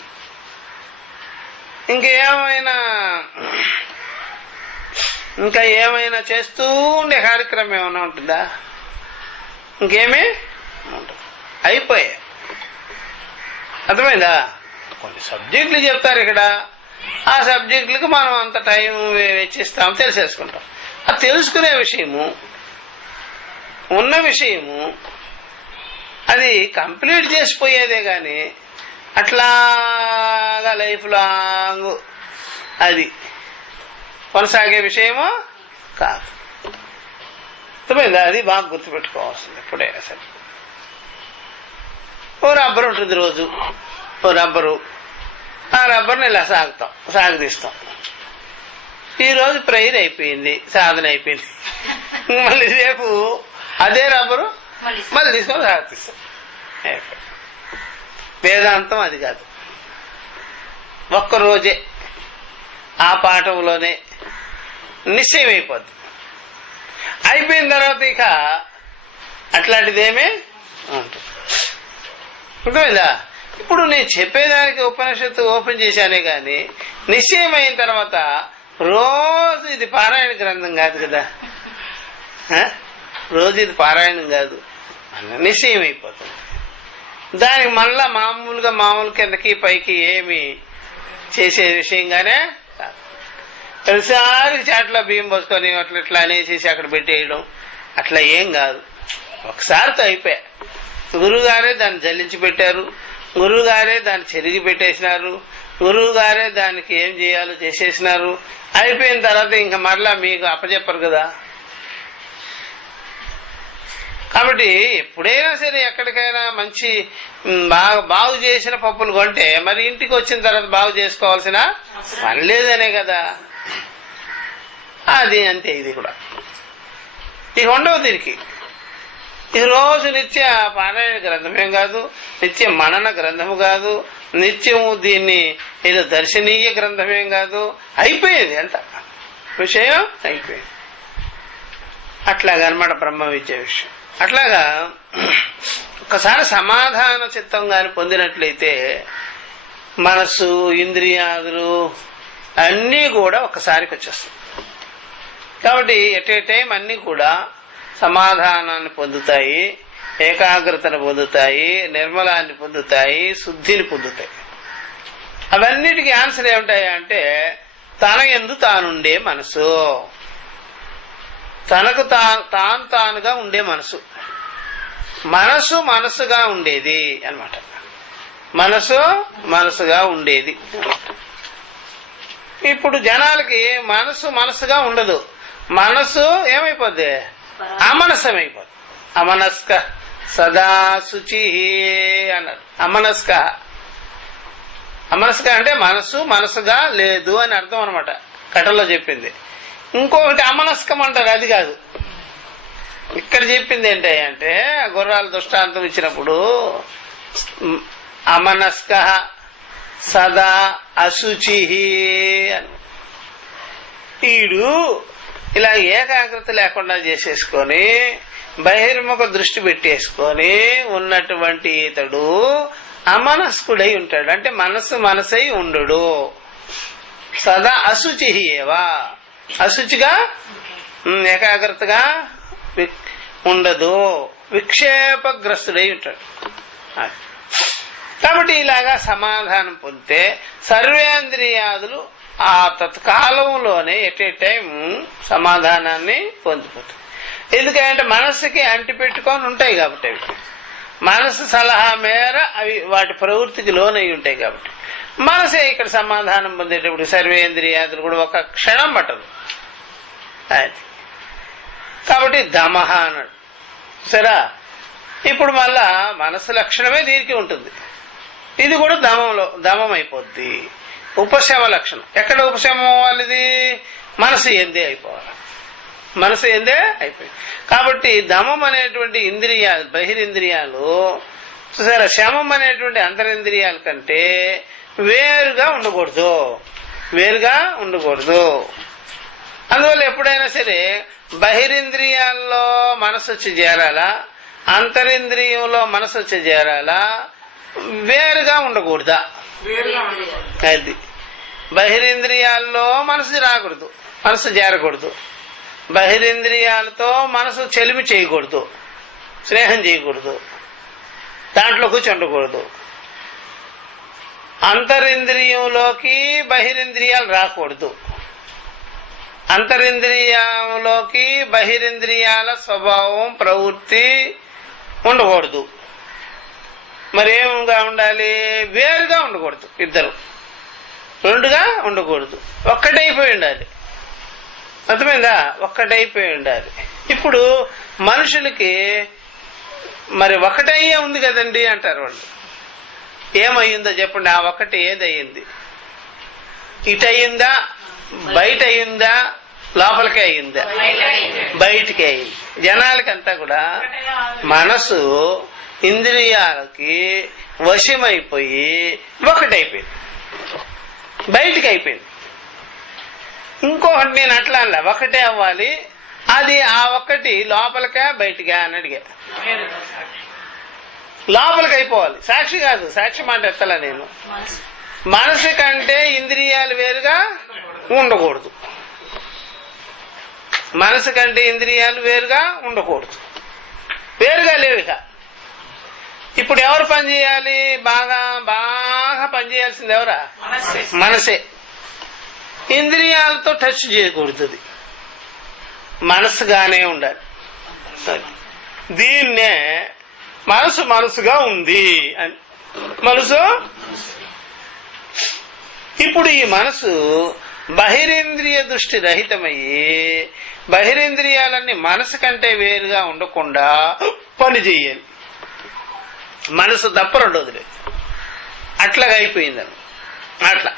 ఇంకా ఏమైనా చేస్తూ ఉండే కార్యక్రమం ఏమైనా ఉంటుందా? ఇంకేమీ ఉంటుంది, అయిపోయాయి. అర్థమైందా? కొన్ని సబ్జెక్టులు చెప్తారు ఇక్కడ, ఆ సబ్జెక్టులకు మనం అంత టైం వెచ్చిస్తాం, తెలిసేసుకుంటాం. అది తెలుసుకునే విషయము, ఉన్న విషయము, అది కంప్లీట్ చేసిపోయేదే కానీ అట్లాగా లైఫ్ లాంగ్ అది కొనసాగే విషయమో కాదు. అర్థమైందా? అది బాగా గుర్తుపెట్టుకోవాల్సింది ఎప్పుడైనా సరే. ఓ రబ్బరు ఉంటుంది, రోజు ఓ రబ్బరు. ఆ రబ్బర్ని ఇలా సాగదీస్తాం. ఈరోజు ప్రేయర్ అయిపోయింది, సాధన అయిపోయింది. మళ్ళీ రేపు అదే రబ్బరు మళ్ళీ తీసుకొని సాగదీస్తాం. వేదాంతం అది కాదు. ఒక్కరోజే ఆ పాఠంలోనే నిశ్చయం అయిపోద్ది. అయిపోయిన తర్వాత ఇక అట్లాంటిదేమీ ఉంటుంది. అర్థమైందా? ఇప్పుడు నేను చెప్పేదానికి ఉపనిషత్తు ఓపెన్ చేశానే కానీ నిశ్చయం అయిన తర్వాత రోజు ఇది పారాయణ గ్రంథం కాదు కదా, రోజు ఇది పారాయణం కాదు, నిశ్చయం అయిపోతుంది. దానికి మళ్ళా మామూలు కిందకి పైకి ఏమి చేసే విషయంగానే కాదు. ప్రతిసారి చాట్లో బియ్యం పోసుకొని అట్లా ఇట్లా అనేసి అక్కడ పెట్టేయడం అట్లా ఏం కాదు. ఒకసారితో అయిపోయా. గురువుగారే దాన్ని జల్లించి పెట్టారు, గురువుగారే దాన్ని చెరిగి పెట్టేసినారు, గురువుగారే దానికి ఏం చేయాలో చేసేసినారు. అయిపోయిన తర్వాత ఇంకా మరలా మీకు అప్పచెప్పరు కదా. కాబట్టి ఎప్పుడైనా సరే ఎక్కడికైనా మంచి బాగు చేసిన పప్పులు కొంటే మరి ఇంటికి వచ్చిన తర్వాత బాగు చేసుకోవాల్సిన పని లేదనే కదా. అది అంతే. ఇది కూడా ఇక ఉండవు దీనికి. ఈ రోజు నిత్య పారాయణ గ్రంథమేం కాదు, నిత్య మనన గ్రంథము కాదు, నిత్యము దీన్ని ఏదో దర్శనీయ గ్రంథమేం కాదు. అయిపోయేది అంత విషయం, అయిపోయింది. అట్లాగా అన్నమాట బ్రహ్మ విద్య విషయం. అట్లాగా ఒకసారి సమాధాన చిత్తం గాని పొందినట్లయితే మనస్సు, ఇంద్రియాదులు అన్నీ కూడా ఒకసారికి వచ్చేస్తాయి. కాబట్టి ఎట్ ఏ టైం అన్నీ కూడా సమాధానాన్ని పొందుతాయి, ఏకాగ్రతను పొందుతాయి, నిర్మలాన్ని పొందుతాయి, శుద్ధిని పొందుతాయి. అవన్నిటికీ ఆన్సర్ ఏమిటాయి అంటే తన యందు తానుండే మనసు, తనకు తానుగా ఉండే మనసు, మనసుగా ఉండేది అన్నమాట. మనసుగా ఉండేది. ఇప్పుడు మనసుగా ఉండదు. మనసు ఏమైపోద్ది? అమనస్కమైపోద్ది. అమనస్క సదా శుచి అన్నాడు. అమనస్క అంటే మనసుగా లేదు అని అర్థం అనమాట. కథలో చెప్పింది. ఇంకొకటి అమనస్కం అంటారు, అది కాదు. ఇక్కడ చెప్పింది ఏంటంటే గుర్రాల దృష్టాంతం ఇచ్చినప్పుడు అమనస్క సదా అశుచి అని. ఈడు ఇలా ఏకాగ్రత లేకుండా చేసేసుకొని బహిర్ముఖ దృష్టి పెట్టేసుకొని ఉన్నటువంటి ఇతడు అమనస్కుడై ఉంటాడు. అంటే మనసై ఉండడు. సదా అశుచి ఏవా, అశుచిగా ఏకాగ్రతగా ఉండదు, విక్షేపగ్రస్తుడై ఉంటాడు. కాబట్టి ఇలాగా సమాధానం పొందితే సర్వేంద్రియాదులు ఆ తత్కాలంలోనే ఎట్ ఏ టైం సమాధానాన్ని పొందిపోతాయి. ఎందుకంటే మనస్సుకి అంటి పెట్టుకొని ఉంటాయి కాబట్టి అవి మనసు సలహా మేర అవి వాటి ప్రవృత్తికి లోనై ఉంటాయి కాబట్టి మనసే ఇక్కడ సమాధానం పొందేటప్పుడు సర్వేంద్రియాదులు కూడా ఒక క్షణం పట్టదు అది కాబట్టి దమహ అన్నాడు సరే. ఇప్పుడు మళ్ళా మనసు లక్షణమే దీనికి ఉంటుంది, ఇది కూడా దమం అయిపోద్ది. ఉపశమ లక్షణం ఎక్కడ ఉపశమం అవ్వాలి? మనసు ఎందే అయిపోవాలి, మనసు ఎందే అయిపోయింది. కాబట్టి దమం అనేటువంటి ఇంద్రియాలు బహిరింద్రియాలు సరే శమం అనేటువంటి అంతరింద్రియాల కంటే వేరుగా ఉండకూడదు, వేరుగా ఉండకూడదు. అందువల్ల ఎప్పుడైనా సరే బహిరింద్రియాల్లో మనసు వచ్చి చేరాలా, అంతరింద్రియంలో మనసు వచ్చి చేరాలా, వేరుగా ఉండకూడదా? అది బహిరింద్రియాల్లో మనసు రాకూడదు, మనసు చేరకూడదు. బహిరింద్రియాలతో మనసు చెలిమి చేయకూడదు, స్నేహం చేయకూడదు, దాంట్లో కూర్చుండకూడదు. అంతరింద్రియంలోకి బహిరింద్రియాలు రాకూడదు, అంతరింద్రియంలోకి బహిరింద్రియాల స్వభావం ప్రవృత్తి ఉండకూడదు. మరేముగా ఉండాలి? వేరుగా ఉండకూడదు, ఇద్దరు రెండుగా ఉండకూడదు, ఒక్కటైపోయి ఉండాలి. అర్థమైందా? ఒక్కటైపోయి ఉండాలి. ఇప్పుడు మనుషులకి మరి ఒకటయ్యే ఉంది కదండి అంటారు వాళ్ళు. ఏమయ్యిందో చెప్పండి, ఆ ఒక్కటి ఏదయ్యింది? ఇటు అయ్యిందా, బయట అయ్యిందా, లోపలికే అయ్యిందా? బయటికే అయింది. జనాలకంతా కూడా మనసు ఇంద్రియాలకి వశమైపోయి ఒకటైపోయింది, బయటికి అయిపోయింది. ఇంకొకటి నేను అట్లా అనలే, ఒకటే అవ్వాలి. అది ఆ ఒక్కటి లోపలికా బయటికా అని అడిగా. లోపలికి అయిపోవాలి, సాక్షి కాదు. సాక్షి మాట ఎత్తలా నేను. మనసు కంటే ఇంద్రియాలు వేరుగా ఉండకూడదు, మనసు కంటే ఇంద్రియాలు వేరుగా ఉండకూడదు, వేరుగా లేవుక. ఇప్పుడు ఎవరు పని చేయాలి? బాగా బాగా పనిచేయాల్సింది ఎవరా? మనసే. ఇంద్రియాలతో టచ్ చేయకూడదు, మనసుగానే ఉండాలి. దీన్నే మనసు మనసుగా ఉంది అని. మనసు ఇప్పుడు ఈ మనసు బహిరేంద్రియ దృష్టి రహితమయ్యి బహిరేంద్రియాలన్నీ మనసు కంటే వేరుగా ఉండకుండా పని చేయాలి. మనసు తప్ప రెండోది లేదు, అట్లాగా అయిపోయిందని. అట్లా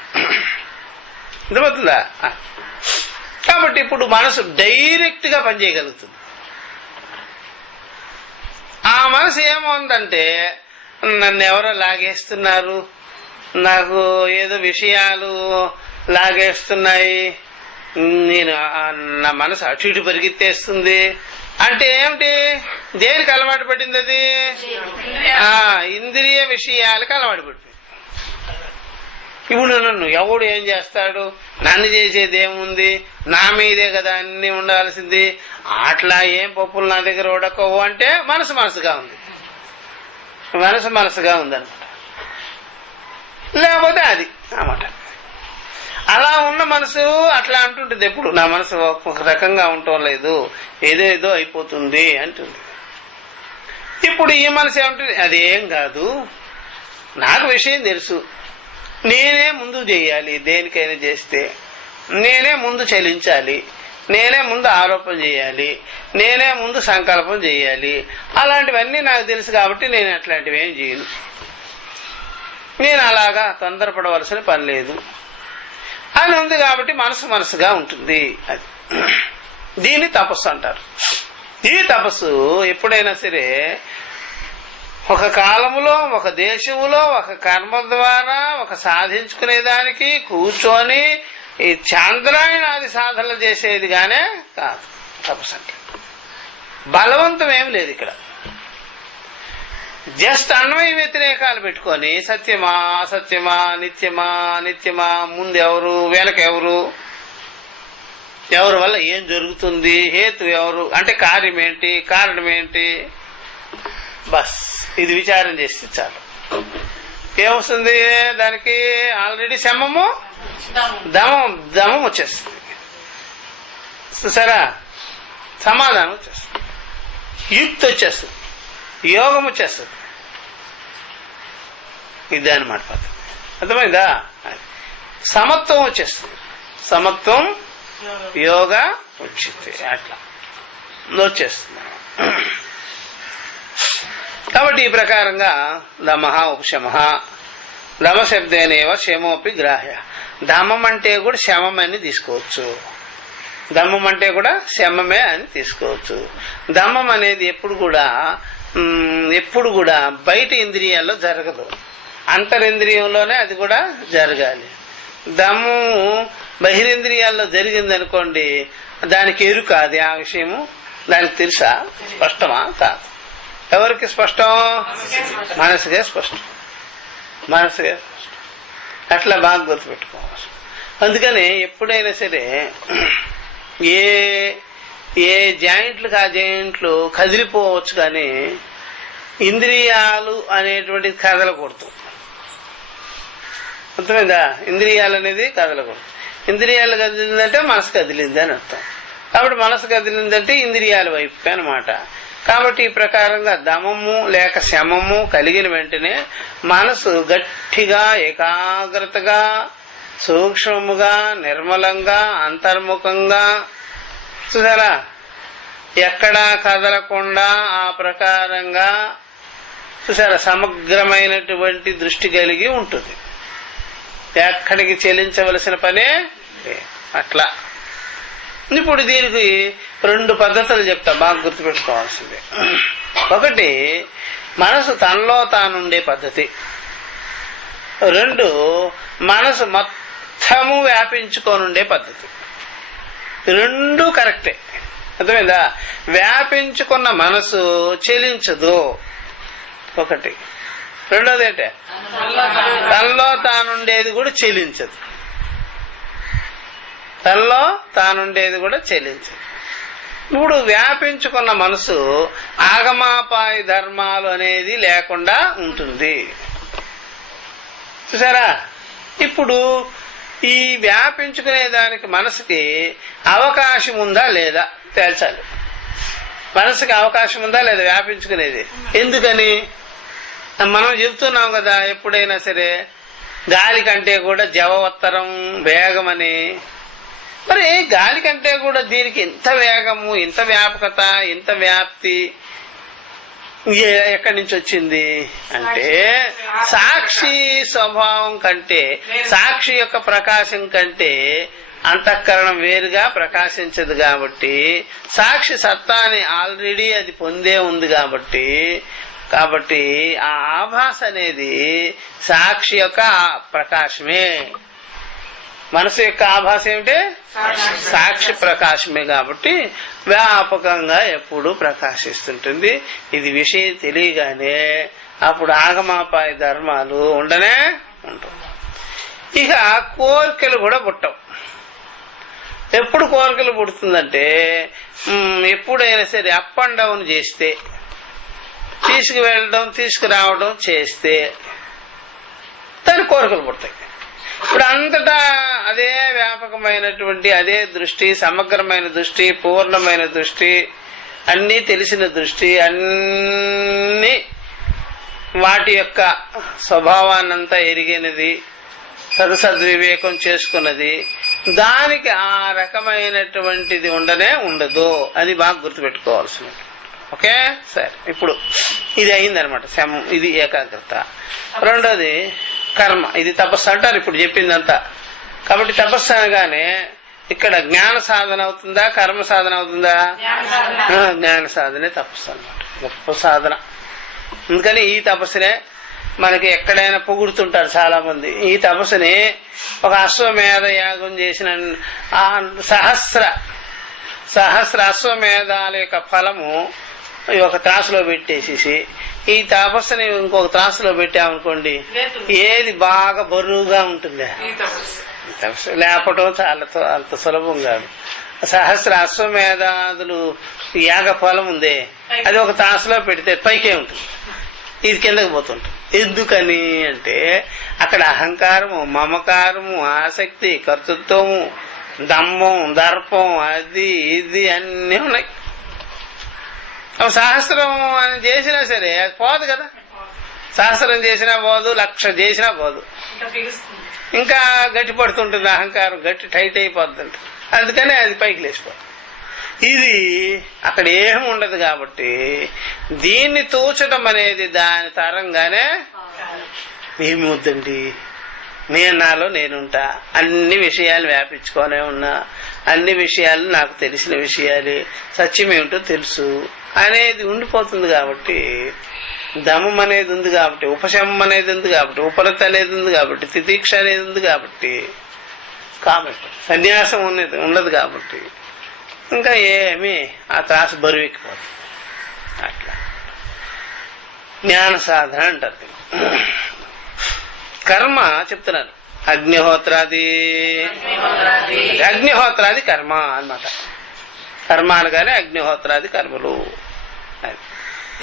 అర్థమవుతుందా? కాబట్టి ఇప్పుడు మనసు డైరెక్ట్ గా పనిచేయగలుగుతుంది. ఆ మనసు ఏమవుందంటే, నన్ను ఎవరో లాగేస్తున్నారు, నాకు ఏదో విషయాలు లాగేస్తున్నాయి, నేను నా మనసు అటు ఇటు పరిగెత్తేస్తుంది అంటే ఏమిటి? దేనికి అలవాటు పడింది అది? ఇంద్రియ విషయాలకు అలవాటు పడిపోయింది. ఇప్పుడు నన్ను ఎవడు ఏం చేస్తాడు, నన్ను చేసేది ఏముంది, నా మీదే కదా అన్ని ఉండాల్సింది, అట్లా ఏం పప్పులు నా దగ్గర ఉడకవు అంటే మనసు మనసుగా ఉంది, మనసు మనసుగా ఉందన్నమాట. లేకపోతే అది అన్నమాట. అలా ఉన్న మనసు అట్లా అంటుంటుంది ఎప్పుడు, నా మనసు ఒక రకంగా ఉండటం లేదు, ఏదేదో అయిపోతుంది అంటుంది. ఇప్పుడు ఈ మనసు ఏమంటుంది? అదేం కాదు, నాకు విషయం తెలుసు, నేనే ముందు చేయాలి, దేనికైనా చేస్తే నేనే ముందు చలించాలి, నేనే ముందు ఆరోపణ చేయాలి, నేనే ముందు సంకల్పం చేయాలి, అలాంటివన్నీ నాకు తెలుసు కాబట్టి నేను అట్లాంటివి ఏం చేయను, నేను అలాగా తొందరపడవలసిన పని లేదు అని ఉంది. కాబట్టి మనసు మనసుగా ఉంటుంది. అది దీన్ని తపస్సు అంటారు. ఈ తపస్సు ఎప్పుడైనా సరే ఒక కాలములో, ఒక దేశములో, ఒక కర్మ ద్వారా ఒక సాధించుకునేదానికి కూర్చొని ఈ చాంద్రాయణాది సాధనలు చేసేది గానే కాదు తపస్సు అంటే. బలవంతం ఏమి లేదు ఇక్కడ. జస్ట్ అన్వయ వ్యతిరేకాలు పెట్టుకొని సత్యమా అసత్యమా, నిత్యమా నిత్యమా, ముందు ఎవరు వెనక ఎవరు, ఎవరి వల్ల ఏం జరుగుతుంది, హేతు ఎవరు అంటే కార్యం ఏంటి, కారణం ఏంటి, బస్ ఇది విచారం చేస్తే చాలు. ఏమొస్తుంది దానికి? ఆల్రెడీ శమము దమం వచ్చేస్తుంది, సరే సమాధానం వచ్చేస్తుంది. యుక్తి వచ్చేస్తుంది, యోగం వచ్చేస్తుంది. ఇదే అనమాట పద్ధతి. అర్థమైందా? సమత్వం వచ్చేస్తుంది. సమత్వం యోగ ఉచితే అట్లా వచ్చేస్తుంది. కాబట్టి ఈ ప్రకారంగా దమః ఉపశమః, దమ శబ్దేనేవ శమోపి గ్రాహ్య. దమం అంటే కూడా శమం అని తీసుకోవచ్చు, దమం అంటే కూడా శమమే అని తీసుకోవచ్చు. దమం అనేది ఎప్పుడు కూడా బయట ఇంద్రియాల్లో జరగదు, అంతరింద్రియంలోనే అది కూడా జరగాలి. దమ్ము బహిరింద్రియాల్లో జరిగిందనుకోండి, దానికి ఎరుక, అది ఆ విషయము దానికి తెలుసా? స్పష్టమా? కాదు. ఎవరికి స్పష్టం? మనసుకే స్పష్టం, మనసుకే స్పష్టం. అట్లా బాగా గుర్తుపెట్టుకోవాలి. అందుకని ఎప్పుడైనా సరే ఏ ఏ జాయింట్లకు ఆ జాయింట్లు కదిలిపోవచ్చు, కానీ ఇంద్రియాలు అనేటువంటిది కదలకూడదు. అర్థమైందా? ఇంద్రియాలు అనేది కదలకూడదు. ఇంద్రియాలు కదిలిందంటే మనసు కదిలింది అని అర్థం. కాబట్టి మనసు కదిలిందంటే ఇంద్రియాల వైపు అనమాట. కాబట్టి ఈ ప్రకారంగా దమము లేక శమము కలిగిన వెంటనే మనసు గట్టిగా, ఏకాగ్రతగా, సూక్ష్మముగా, నిర్మలంగా, అంతర్ముఖంగా, చూసారా, ఎక్కడా కదలకుండా ఆ ప్రకారంగా, చూసారా, సమగ్రమైనటువంటి దృష్టి కలిగి ఉంటుంది. ఎక్కడికి చెల్లించవలసిన పనే అట్లా. ఇప్పుడు దీనికి 2 పద్ధతులు చెప్తా, బాగా గుర్తుపెట్టుకోవాల్సింది. ఒకటి మనసు తనలో తానుండే పద్ధతి, 2 మనసు మొత్తము వ్యాపించుకోనుండే పద్ధతి. 2 కరెక్టే. అర్థమైందా? వ్యాపించుకున్న మనసు చెలించదు ఒకటి. రెండోది ఏంటే, తనలో తానుండేది కూడా చెలించదు, తనలో తానుండేది కూడా చెలించదు. ఇప్పుడు వ్యాపించుకున్న మనసు ఆగమాపాయ ధర్మాలు అనేది లేకుండా ఉంటుంది. చూసారా? ఇప్పుడు ఈ వ్యాపించుకునే దానికి మనసుకి అవకాశం ఉందా లేదా తేల్చాలి. మనసుకి అవకాశం ఉందా లేదా వ్యాపించుకునేది? ఎందుకని మనం చెబుతున్నాం కదా, ఎప్పుడైనా సరే గాలి కంటే కూడా జవవత్తరం వేగం అని. మరి గాలి కంటే కూడా దీనికి ఇంత వేగము, ఇంత వ్యాపకత, ఇంత వ్యాప్తి ఎక్కడి నుంచి వచ్చింది అంటే, సాక్షి స్వభావం కంటే, సాక్షి యొక్క ప్రకాశం కంటే అంతఃకరణం వేరుగా ప్రకాశించదు. కాబట్టి సాక్షి సత్తాని ఆల్రెడీ అది పొందే ఉంది. కాబట్టి ఆ ఆభాస అనేది సాక్షి యొక్క ప్రకాశమే. మనసు యొక్క ఆభాస ఏమిటి? సాక్షి ప్రకాశమే. కాబట్టి వ్యాపకంగా ఎప్పుడు ప్రకాశిస్తుంటుంది. ఇది విషయం తెలియగానే అప్పుడు ఆగమాపాయ ధర్మాలు ఉండనే ఉంటుంది. ఇక కోరికలు కూడా పుట్టవు. ఎప్పుడు కోరికలు పుడుతుందంటే, ఎప్పుడైనా సరే అప్ అండ్ డౌన్ చేస్తే, తీసుకువెళ్ళడం తీసుకురావడం చేస్తే దాని కోరికలు పుడతాయి. ఇప్పుడు అంతటా అదే వ్యాపకమైనటువంటి అదే దృష్టి, సమగ్రమైన దృష్టి, పూర్ణమైన దృష్టి, అన్నీ తెలిసిన దృష్టి, అన్ని వాటి యొక్క స్వభావాన్నంతా ఎరిగినది, సదసద్వివేకం చేసుకున్నది, దానికి ఆ రకమైనటువంటిది ఉండదు. అది బాగా గుర్తుపెట్టుకోవాల్సినది. ఓకే, సరే. ఇప్పుడు ఇది అయిందనమాట శమం, ఇది ఏకాగ్రత. రెండోది కర్మ, ఇది తపస్సు అంటారు ఇప్పుడు చెప్పిందంతా. కాబట్టి తపస్సు అనగానే ఇక్కడ జ్ఞాన సాధన అవుతుందా, కర్మ సాధన అవుతుందా? జ్ఞాన సాధనే తపస్సు అనమాట, గొప్ప సాధన. అందుకని ఈ తపస్సునే మనకి ఎక్కడైనా పొగుడుతుంటారు చాలా మంది. ఈ తపస్సుని ఒక అశ్వమేధ యాగం చేసిన సహస్ర అశ్వమేధాల యొక్క ఫలము ఒక త్రాసులో పెట్టేసేసి ఈ తపస్సుని ఇంకొక త్రాసులో పెట్టామనుకోండి, ఏది బాగా బరువుగా ఉంటుంది. లేపటం చాలా అంత సులభం కాదు. సహస్ర అశ్వమేధాదులు యాగ ఫలం ఉందే, అది ఒక త్రాసులో పెడితే పైకే ఉంటుంది, ఇది కిందకి పోతుంటుంది. ఎందుకని అంటే అక్కడ అహంకారము, మమకారము, ఆసక్తి, కర్తృత్వము, దమ్మం, దర్పం, అది ఇది అన్నీ ఉన్నాయి. శాస్త్రం అని చేసినా సరే అది పోదు కదా. శాస్త్రం చేసినా పోదు, 1,00,000 చేసినా పోదు, ఇంకా గట్టి పడుతుంటుంది, అహంకారం గట్టి టైట్ అయిపోద్ది. అందుకని అది పైకి లేచిపోతుంది. ఇది అక్కడ ఏం ఉండదు కాబట్టి దీన్ని తూచడం అనేది దాని తరంగానే ఏమి వద్దండి, నేను నాలో నేనుంటా, అన్ని విషయాలు వ్యాపించుకొనే ఉన్నా, అన్ని విషయాలు నాకు తెలిసిన విషయాలే, సత్యం ఏమిటో తెలుసు అనేది ఉండిపోతుంది. కాబట్టి దమం అనేది ఉంది కాబట్టి, ఉపశమం అనేది ఉంది కాబట్టి, ఉపరత అనేది ఉంది కాబట్టి, తితీక్ష అనేది ఉంది కాబట్టి, కాబట్టి సన్యాసం ఉండదు కాబట్టి ఇంకా ఏమి ఆ త్రాసు బరువెక్కిపోతుంది. అట్లా జ్ఞాన సాధన అంటారు. కర్మ చెప్తున్నారు, అగ్నిహోత్రాది కర్మ అన్నమాట. కర్మ అనగానే అగ్నిహోత్రాది కర్మలు.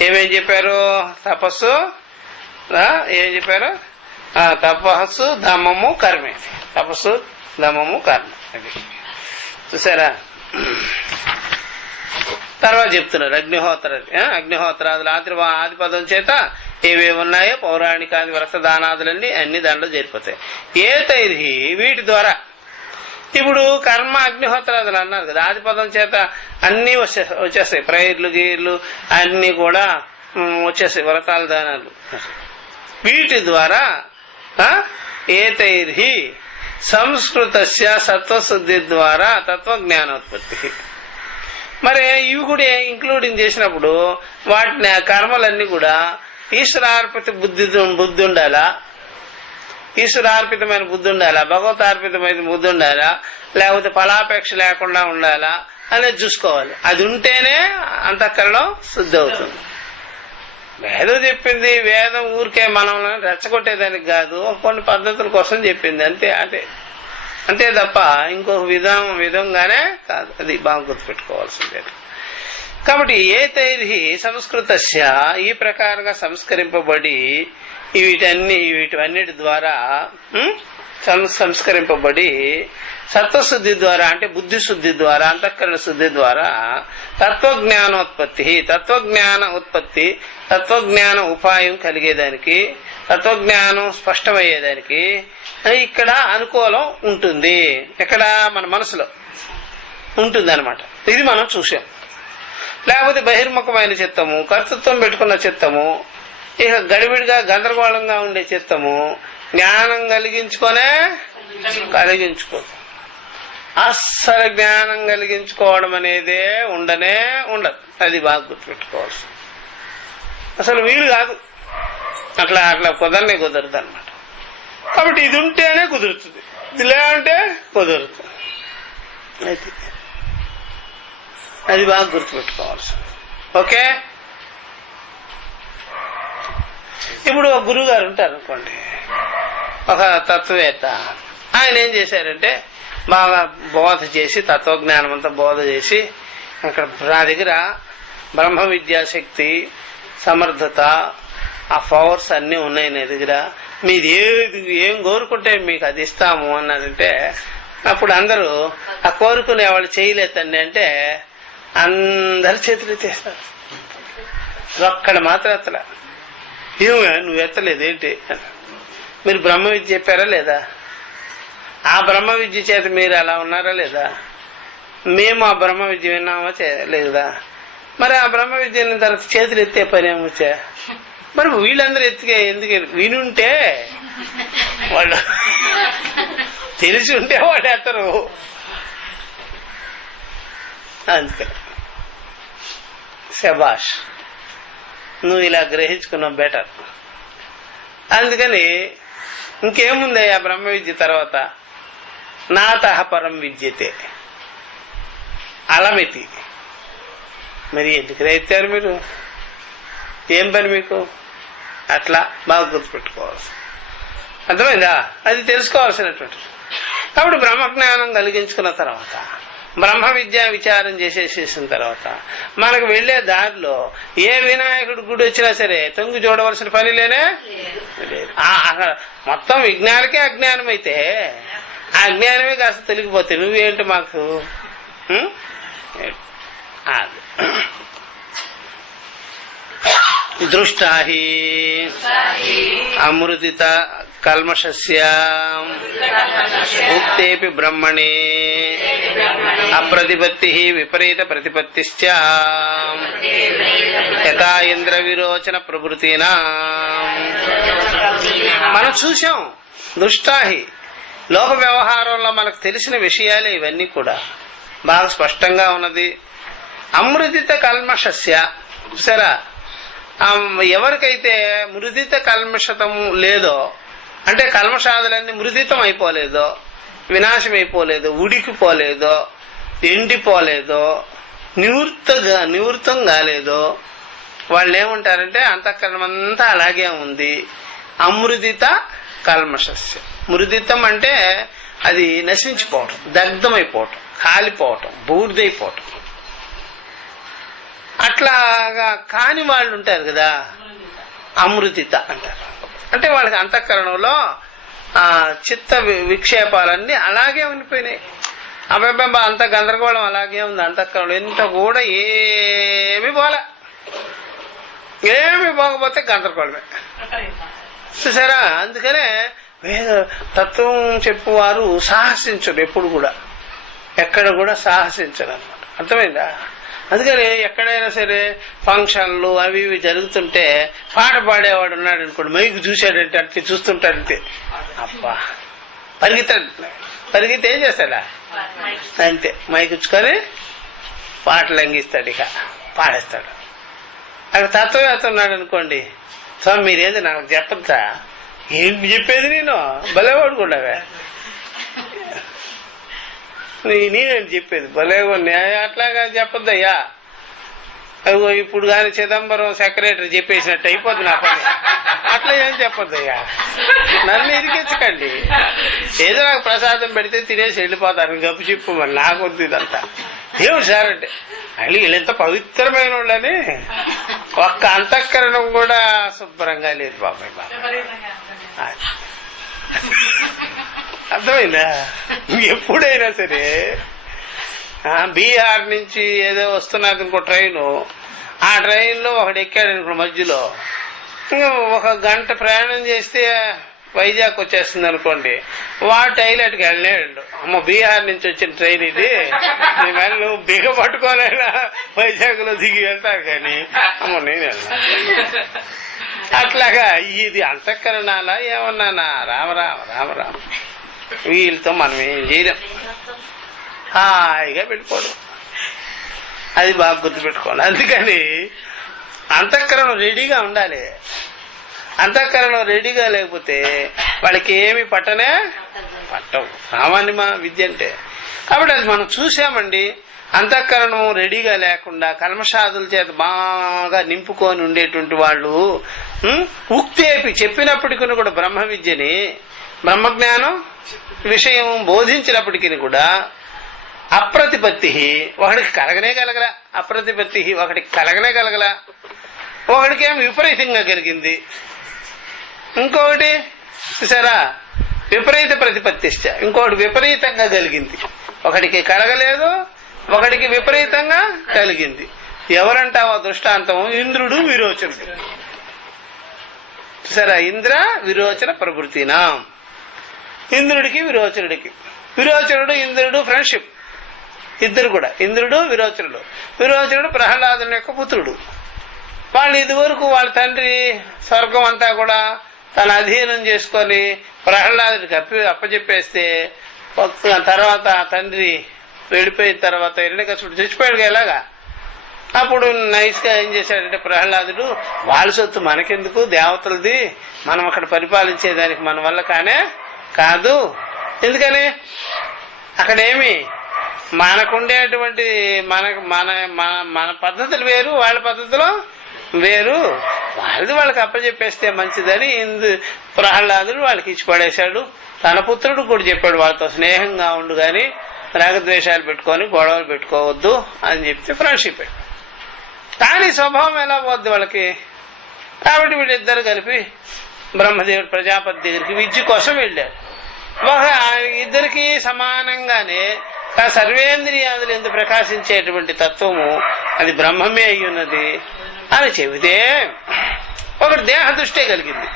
ఏమేం చెప్పారు? తపస్సు, ఏం చెప్పారు? తపస్సు, దమము, కర్మే. తపస్సు, దమము, కర్మ. అది చూసారా? తర్వాత చెప్తున్నారు అగ్నిహోత్రాదులు ఆదిపదం చేత ఏవేవి ఉన్నాయో పౌరాణికాది వ్రతదానాదులన్నీ అన్ని దాంట్లో చేరిపోతాయి. ఏతైర్హి వీటి ద్వారా ఇప్పుడు కర్మ అగ్నిహోత్రాదులు అన్నారు కదా, ఆదిపదం చేత అన్ని వచ్చేస్తాయి. ప్రేయర్లు గీర్లు అన్ని కూడా వచ్చేస్తాయి, వ్రతాలు దానాలు. వీటి ద్వారా ఏతైర్హి సంస్కృతస్య సత్వశుద్ధి ద్వారా తత్వజ్ఞానోత్పత్తి. మరి ఇవి కూడా ఇంక్లూడింగ్ చేసినప్పుడు వాటిని కర్మలన్నీ కూడా ఈశ్వరార్పిత బుద్ధి ఉండాలా, ఈశ్వరార్పితమైన బుద్ధి ఉండాలా, భగవతార్పితమైన బుద్ధి ఉండాలా, లేకపోతే ఫలాపేక్ష లేకుండా ఉండాలా అనేది చూసుకోవాలి. అది ఉంటేనే అంతఃకరణం శుద్ధి అవుతుంది. వేదం చెప్పింది, వేదం ఊరికే మనల్ని రెచ్చగొట్టేదానికి కాదు, కొన్ని పద్ధతుల కోసం చెప్పింది, అంతే తప్ప ఇంకొక విధంగానే కాదు. అది బాగా గుర్తుపెట్టుకోవాల్సిందే. కాబట్టి ఏతైర్హి సంస్కృతస్య ఈ ప్రకారంగా సంస్కరింపబడి వీటన్నిటి ద్వారా సంస్కరింపబడి సత్వశుద్ధి ద్వారా అంటే బుద్ధి శుద్ధి ద్వారా అంతఃకరణ శుద్ధి ద్వారా తత్వజ్ఞాన ఉత్పత్తి తత్వజ్ఞాన ఉపాయం కలిగేదానికి, తత్వజ్ఞానం స్పష్టమయ్యేదానికి ఇక్కడ అనుకూలం ఉంటుంది. ఎక్కడ? మన మనసులో ఉంటుంది అన్నమాట. ఇది మనం చూసాం. లేకపోతే బహిర్ముఖమైన చిత్తము, కర్తృత్వం పెట్టుకున్న చిత్తము, ఇక గడిబిడిగా గందరగోళంగా ఉండే చిత్తము జ్ఞానం కలిగించుకో అస్సలు జ్ఞానం కలిగించుకోవడం అనేదే ఉండదు. అది బాగా గుర్తుపెట్టుకోవాల్సి. అసలు వీలు కాదు, అట్లా కుదరదు అనమాట. కాబట్టి ఇది ఉంటేనే కుదురుతుంది, ఇది లేదంటే కుదురుతుంది. అయితే అది బాగా గుర్తుపెట్టుకోవాల్సి. ఓకే, ఇప్పుడు ఒక గురువు గారు ఉంటారు అనుకోండి, ఒక తత్వవేత్త. ఆయన ఏం చేశారంటే బాగా బోధ చేసి, తత్వజ్ఞానం అంతా బోధ చేసి, అక్కడ నా దగ్గర బ్రహ్మ విద్యాశక్తి, సమర్థత, ఆ పవర్స్ అన్నీ ఉన్నాయి నా దగ్గర, మీది ఏం కోరుకుంటే మీకు అది ఇస్తాము అన్నారంటే, అప్పుడు అందరూ ఆ కోరుకునే వాళ్ళు చేయలేదండి అంటే అందరు చేతులు ఎత్తేస్తారు. ఒక్కడ మాత్రం ఎత్తలా. ఏమో నువ్వు ఎత్తలేదేంటి? మీరు బ్రహ్మ విద్య చెప్పారా లేదా? ఆ బ్రహ్మ విద్య చేత మీరు అలా ఉన్నారా లేదా? మేము ఆ బ్రహ్మ విద్య విన్నామా లేదా? మరి ఆ బ్రహ్మ విద్య తర్వాత చేతులు ఎత్తే పని ఏమొచ్చా? మరి వీళ్ళందరూ ఎత్తికే ఎందుకు? వినుంటే వాళ్ళు తెలిసి ఉంటే వాడు ఎత్తరు. అందుకని శబాష్, నువ్వు ఇలా గ్రహించుకున్నావు, బెటర్. అందుకని ఇంకేముంది ఆ బ్రహ్మ విద్య తర్వాత? నాతః పరం విద్యతే అలమితి. మరి ఎందుకు ఎత్తారు మీరు? ఏం పని మీకు? అట్లా బాగా గుర్తుపెట్టుకోవాల్సి. అర్థమైందా? అది తెలుసుకోవాల్సినటువంటి. కాబట్టి బ్రహ్మజ్ఞానం కలిగించుకున్న తర్వాత, బ్రహ్మ విద్యా విచారం చేసేసేసిన తర్వాత మనకు వెళ్లే దారిలో ఏ వినాయకుడి గుడి వచ్చినా సరే తొంగి చూడవలసిన పని లేదు. మొత్తం విజ్ఞానికే అజ్ఞానం అయితే ఆ అజ్ఞానమే కాస్త తొలగిపోతే నువ్వేంటి మాకు? దృష్టాహి అమృతిత కల్మషస్య ఉక్తేపి బ్రహ్మణి అప్రతిపత్తి విపరీత ప్రతిపత్తిశ్చ యథా ఇంద్ర విరోచన ప్రభృతినా. మనం చూసాం దృష్టాహి లోక వ్యవహారంలో మనకు తెలిసిన విషయాలే ఇవన్నీ కూడా బాగా స్పష్టంగా ఉన్నది. అమృదిత కల్మషస్య, సరే ఎవరికైతే మృదిత కల్మషతం లేదో, అంటే కల్మషాదులన్నీ మృదితం అయిపోలేదో, వినాశం అయిపోలేదో, ఉడికిపోలేదో, ఎండిపోలేదో, నివృత్తం కాలేదో వాళ్ళు ఏమంటారంటే అంతఃకరణం అంతా అలాగే ఉంది. అమృదిత కల్మషస్య. మృదితం అంటే అది నశించిపోవటం, దగ్ధమైపోవటం, కాలిపోవటం, బూడిదైపోవటం. అట్లాగా కాని వాళ్ళు ఉంటారు కదా, అమృతిత అంటారు. అంటే వాళ్ళకి అంతఃకరణంలో చిత్త విక్షేపాలన్నీ అలాగే ఉండిపోయినాయి. అబ్బాబ్బా అంత గందరగోళం అలాగే ఉంది అంతఃకరణలో. ఎంత కూడా ఏమి పోకపోతే గందరగోళమే చూసారా. అందుకనే వేద తత్వం చెప్పువారు సాహసించరు, ఎప్పుడు కూడా ఎక్కడ కూడా సాహసించరు అన్నమాట. అర్థమైందా? అందుకని ఎక్కడైనా సరే ఫంక్షన్లు అవి ఇవి జరుగుతుంటే పాట పాడేవాడు ఉన్నాడు అనుకోండి, మైకు చూశాడంటే అంటే చూస్తుంటాడంటే అబ్బా పరిగెత్తి ఏం చేస్తాడా అంతే మైకు ఇచ్చుకొని పాటలు లంఘిస్తాడు, ఇక పాడేస్తాడు. అక్కడ తత్వవేత్త ఉన్నాడు అనుకోండి, స్వామి మీరేది నాకు చెప్పద్దా, ఏంటి చెప్పేది నేను భలేవాడు కూడా నేనేంటి చెప్పేది భలేవాడిని అట్లాగా చెప్పొద్దయ్యా. అయ్యో ఇప్పుడు కానీ చిదంబరం సెక్రటరీ చెప్పేసినట్టు అయిపోద్ది నా పని. అట్లా ఏం చెప్పొద్దయ్యా, నన్ను ఇరికించకండి. ఏదో నాకు ప్రసాదం పెడితే తినేసి వెళ్ళిపోతాను, గప్పు చెప్పు మరి నాకొద్దు ఇదంతా. ఏమిటి సార్ అంటే అల్లి వీళ్ళెంత పవిత్రమైన వాళ్ళని ఒక్క అంతఃకరణం కూడా శుభ్రంగా లేదు బాబాయ్ అర్థమైందా? ఎప్పుడైనా సరే బీహార్ నుంచి ఏదో వస్తున్నది ఇంకో ట్రైను, ఆ ట్రైన్లో ఒకడు ఎక్కాడు అనుకో మధ్యలో, ఒక గంట ప్రయాణం చేస్తే వైజాగ్ వచ్చేస్తుంది అనుకోండి, వాడు టైలెట్కి వెళ్ళలేడు. అమ్మ బీహార్ నుంచి వచ్చిన ట్రైన్ ఇది, మళ్ళీ నువ్వు బిగ పట్టుకోలేనా వైజాగ్ లో దిగి వెళ్తారు కానీ అమ్మ నేను వెళ్ళా. అట్లాగా ఇది అంతఃకరణాలా ఏమన్నానా? రామరామ రామరామ. వీళ్ళతో మనం ఏం చేయలేం, హాయిగా పెట్టుకోవడం, అది బాగా గుర్తుపెట్టుకోవాలి. అందుకని అంతఃకరణం రెడీగా ఉండాలి. అంతఃకరణం రెడీగా లేకపోతే వాళ్ళకి ఏమి పట్టవు సామాన్య విద్య అంటే. కాబట్టి అది మనం చూసామండి. అంతఃకరణం రెడీగా లేకుండా కల్మషాదుల చేత బాగా నింపుకొని ఉండేటువంటి వాళ్ళు ఉక్తేపి చెప్పినప్పటికీ కూడా బ్రహ్మ విద్యని, బ్రహ్మజ్ఞానం విషయం బోధించినప్పటికీ కూడా అప్రతిపత్తి ఒకడికి కలగలా, అప్రతిపత్తి ఒకడికి కలగలా, ఒకడికేం విపరీతంగా కలిగింది, ఇంకొకటి చూసారా విపరీత ప్రతిపత్తిష్ట, ఇంకొకటి విపరీతంగా కలిగింది. ఒకడికి కలగలేదు, ఒకడికి విపరీతంగా కలిగింది. ఎవరంటావా దృష్టాంతం? ఇంద్రుడు విరోచనుడు. చూసారా, ఇంద్ర విరోచన ప్రభృతినా. ఇంద్రుడికి విరోచనుడికి, విరోచనుడు ఇంద్రుడు ఫ్రెండ్షిప్, ఇద్దరు కూడా ఇంద్రుడు విరోచనుడు. విరోచనుడు ప్రహ్లాదుని యొక్క పుత్రుడు. వాళ్ళు ఇదివరకు వాళ్ళ తండ్రి స్వర్గం అంతా కూడా తన అధీనం చేసుకొని ప్రహ్లాదుడికి అప్పచెప్పేస్తే తర్వాత తండ్రి వెళ్ళిపోయిన తర్వాత హిరణ్యకశిపుడు చచ్చిపోయాడు ఎలాగా. అప్పుడు నైస్ గా ఏం చేశాడంటే ప్రహ్లాదుడు, వాళ్ళ సొత్తు మనకెందుకు, దేవతలది, మనం అక్కడ పరిపాలించేదానికి మన వల్ల కాదు. ఎందుకని అక్కడేమి మనకుండేటువంటి మన పద్ధతులు వేరు, వాళ్ళ పద్ధతులు వేరు, వాళ్ళకి అప్పచెప్పేస్తే మంచిదని ప్రహ్లాదుడు వాళ్ళకి ఇచ్చి పడేశాడు. తన పుత్రుడు కూడా చెప్పాడు వాళ్ళతో స్నేహంగా ఉండు గాని రాగద్వేషాలు పెట్టుకొని గొడవలు పెట్టుకోవద్దు అని చెప్తే ఫ్రెండ్షిప్. కానీ స్వభావం ఎలా పోద్ది వాళ్ళకి. కాబట్టి వీళ్ళిద్దరు కలిపి బ్రహ్మదేవుడు ప్రజాపతి దగ్గరికి విద్య కోసం వెళ్ళారు. ఇద్దరికి సమానంగానే సర్వేంద్రియాదులు ఎందుకు ప్రకాశించేటువంటి తత్వము అది బ్రహ్మమే అయ్యున్నది అని చెబితే ఒకటి దేహ దృష్టే కలిగింది.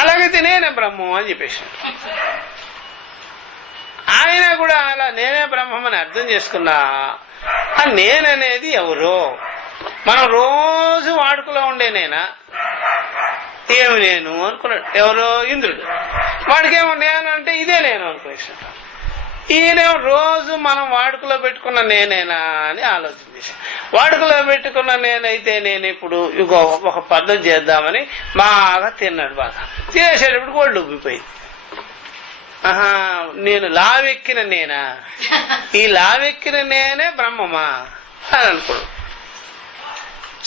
అలాగైతే నేనే బ్రహ్మం అని చెప్పేశాడు. ఆయన కూడా అలా నేనే బ్రహ్మం అని అర్థం చేసుకున్నా ఆ నేననేది ఎవరో మనం రోజు వాడుకలో ఉండే నేనా ఏమి నేను అనుకున్నాడు. ఎవరో ఇంద్రుడు. వాడికేమో నేను అంటే ఇదే నేను అనుకునేసాడు. ఈయనేమో రోజు మనం వాడుకలో పెట్టుకున్న నేనేనా అని ఆలోచన చేశాను. వాడుకలో పెట్టుకున్న నేనైతే నేను ఇప్పుడు ఒక పద్ధతి చేద్దామని బాగా తిన్నాడు. బాగా చేసేటప్పుడు ఒళ్ళు ఉబ్బిపోయింది. ఆహా, నేను లావెక్కిన నేనా, ఈ లావెక్కిన నేనే బ్రహ్మమా అని అనుకోడు.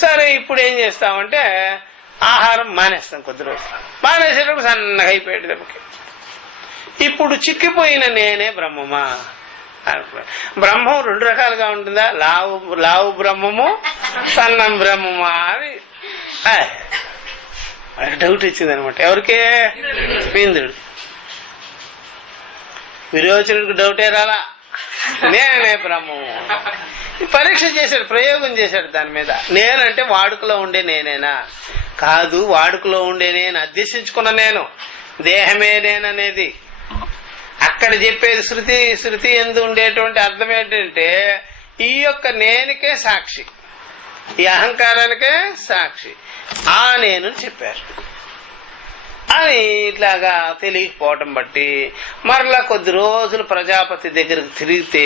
సరే ఇప్పుడు ఏం చేస్తామంటే ఆహారం మానేస్తాం. కొద్ది రోజులు మానేసేటప్పుడు సన్నగా అయిపోయాడు దెబ్బకి. ఇప్పుడు చిక్కిపోయిన నేనే బ్రహ్మమా అనుకున్నాడు. బ్రహ్మం రెండు రకాలుగా ఉంటుందా, లావు బ్రహ్మము సన్నం బ్రహ్మమా అని డౌట్ వచ్చింది అనమాట. ఎవరికే? ఇంద్రుడు. విరోచనుడికి డౌటే రాలా, నేనే బ్రహ్మము. పరీక్ష చేశాడు, ప్రయోగం చేశాడు దాని మీద. నేనంటే వాడుకలో ఉండే నేనేనా? కాదు, వాడుకలో ఉండే నేను, అధ్యసించుకున్న నేను, దేహమే నేననేది. అక్కడ చెప్పేది శృతి ఎందు ఉండేటువంటి అర్థం ఏంటంటే ఈ యొక్క నేనుకే సాక్షి, ఈ అహంకారానికే సాక్షి ఆ నేను చెప్పారు అని. ఇట్లాగా తెలియకపోవటం బట్టి మరలా కొద్ది రోజులు ప్రజాపతి దగ్గరకు తిరిగితే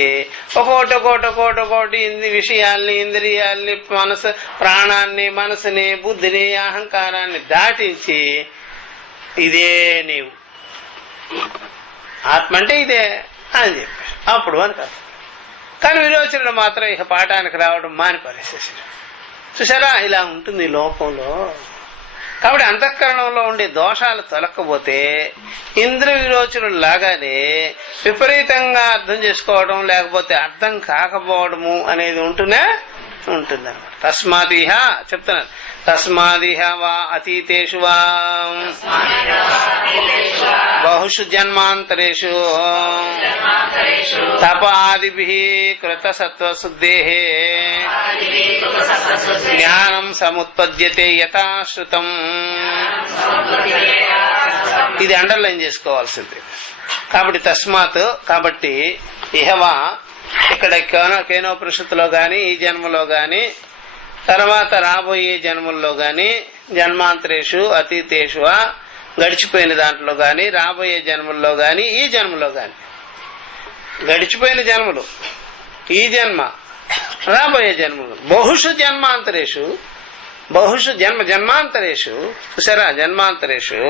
ఒక్కోటి విషయాల్ని, ఇంద్రియాల్ని, ప్రాణాన్ని, మనసుని, బుద్ధిని, అహంకారాన్ని దాటించి ఇదే నీవు, ఆత్మ అంటే ఇదే అని చెప్పారు. అప్పుడు అని కాదు. కానీ విరోచనుడు మాత్రం ఇక పాఠానికి రావడం మాని పరిస్థితి. చూసారా, ఇలా ఉంటుంది ఈ లోకంలో. కాబట్టి అంతఃకరణంలో ఉండే దోషాలు తొలక్కపోతే ఇంద్రియ విరోచనుడు లాగానే విపరీతంగా అర్థం చేసుకోవడం, లేకపోతే అర్థం కాకపోవడము అనేది ఉంటుందన్నమాట. తస్మాదిహ చెప్తున్నారు, తస్మాదిహ వా అతీతేషు వా బహుషు జన్మాంతరేషు తప ఆదిభిః కృత సత్వశుద్ధేః జ్ఞానం సముత్పద్యతే యథాశ్రుతం. ఇది అండర్లైన్ చేసుకోవాల్సింది. కాబట్టి తస్మాత్, కాబట్టి ఇహవా ఇక్కడ కేనోపనిషత్తులో గాని, ఈ జన్మలో గాని, తర్వాత రాబోయే జన్మల్లో గాని, జన్మాంతరేషు అతీతేషు గడిచిపోయిన దాంట్లో గాని, రాబోయే జన్మల్లో గాని, ఈ జన్మలో గాని, గడిచిపోయిన జన్మలు, ఈ జన్మ, రాబోయే జన్మలు, బహుషు జన్మాంతరేషు, బహుషు జన్మాంతరేషు. చూసారా, జన్మాంతరేషు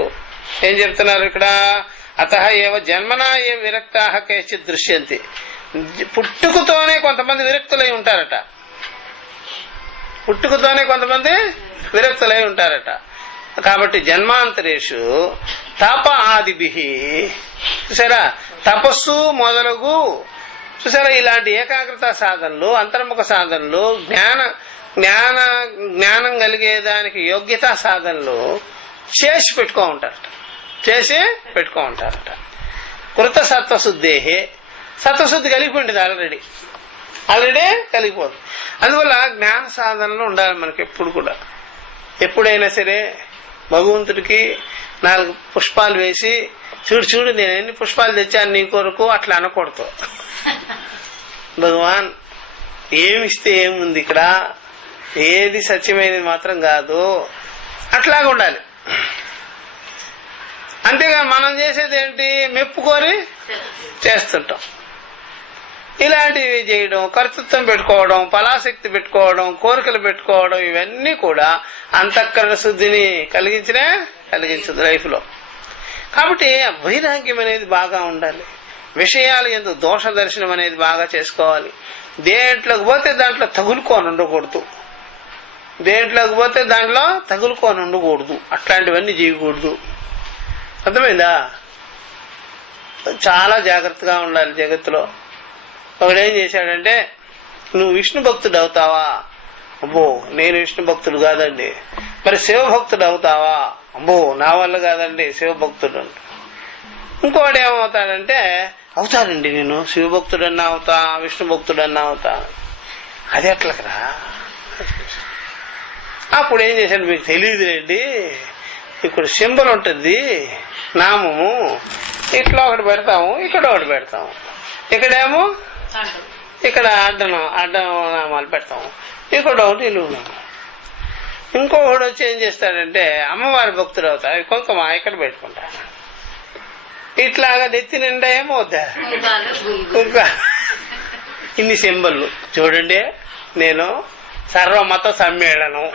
ఏం చెప్తున్నారు ఇక్కడ? అతః ఏవ జన్మనా ఏ విరక్తాః కేచిత్ దృశ్యంతి. పుట్టుకతోనే కొంతమంది విరక్తులై ఉంటారట. పుట్టుకతోనే కొంతమంది విరక్తులై ఉంటారట. కాబట్టి జన్మాంతరేషు తప ఆదిభిః, చూసారా, తపస్సు మొదలగు, చూసారా, ఇలాంటి ఏకాగ్రత సాధనలు, అంతర్ముఖ సాధనలు, జ్ఞానం కలిగేదానికి యోగ్యతా సాధనలు చేసి పెట్టుకో ఉంటారట. కృత సత్వశుద్ధేహే, సత్వశుద్ధి కలిగిపోయింది ఆల్రెడీ కలిగిపోతుంది. అందువల్ల జ్ఞాన సాధనలు ఉండాలి మనకి ఎప్పుడు కూడా. ఎప్పుడైనా సరే భగవంతుడికి 4 పుష్పాలు వేసి చూడు నేను ఎన్ని పుష్పాలు తెచ్చాను నీ కొరకు అట్లా అనకూడదు. భగవాన్ ఏమిస్తే ఏముంది ఇక్కడ, ఏది సత్యమైనది మాత్రం కాదు, అట్లాగా ఉండాలి. అంతేగాని మనం చేసేది ఏంటి, మెప్పుకొని చేస్తుంటాం. ఇలాంటివి చేయడం, కర్తృత్వం పెట్టుకోవడం, ఫలాశక్తి పెట్టుకోవడం, కోరికలు పెట్టుకోవడం, ఇవన్నీ కూడా అంతఃకరణ శుద్ధిని కలిగించదు లైఫ్ లో. కాబట్టి వైరాగ్యం అనేది బాగా ఉండాలి. విషయాలు యందు దోష దర్శనం అనేది బాగా చేసుకోవాలి. దేంట్లోకి పోతే దాంట్లో తగులుకొని ఉండకూడదు. అట్లాంటివన్నీ చేయకూడదు. అర్థమైందా? చాలా జాగ్రత్తగా ఉండాలి జగత్తులో. ఒకడేం చేశాడంటే, నువ్వు విష్ణు భక్తుడు అవుతావా? అబ్బో నేను విష్ణు భక్తుడు కాదండి. మరి శివభక్తుడు అవుతావా? అబ్బో నా వల్ల కాదండి శివభక్తుడు. ఇంకోటి ఏమవుతాడంటే, అవుతానండి నేను శివభక్తుడన్నా అవుతా, విష్ణు భక్తుడన్నా అవుతా. అది ఎట్లకరా? అప్పుడు ఏం చేశాను మీకు తెలియదులేండి, ఇప్పుడు సింబల్ ఉంటుంది నామము, ఇట్లా ఒకటి పెడతాము, ఇక్కడ ఒకటి పెడతాము, ఇక్కడేమో ఇక్కడ అడ్డం నామాలు పెడతాము, ఇక్కడ ఒకటి నిలువు నామం. ఇంకొకటి వచ్చి ఏం చేస్తాడంటే అమ్మవారి భక్తుడు అవుతాడు, కుంకుమ ఇక్కడ పెట్టుకుంటా, ఇట్లాగా నెత్తి నిండా ఏమో వద్దా కుంక. ఇన్ని సింబళ్ళు చూడండి. నేను సర్వమత సమ్మేళనం,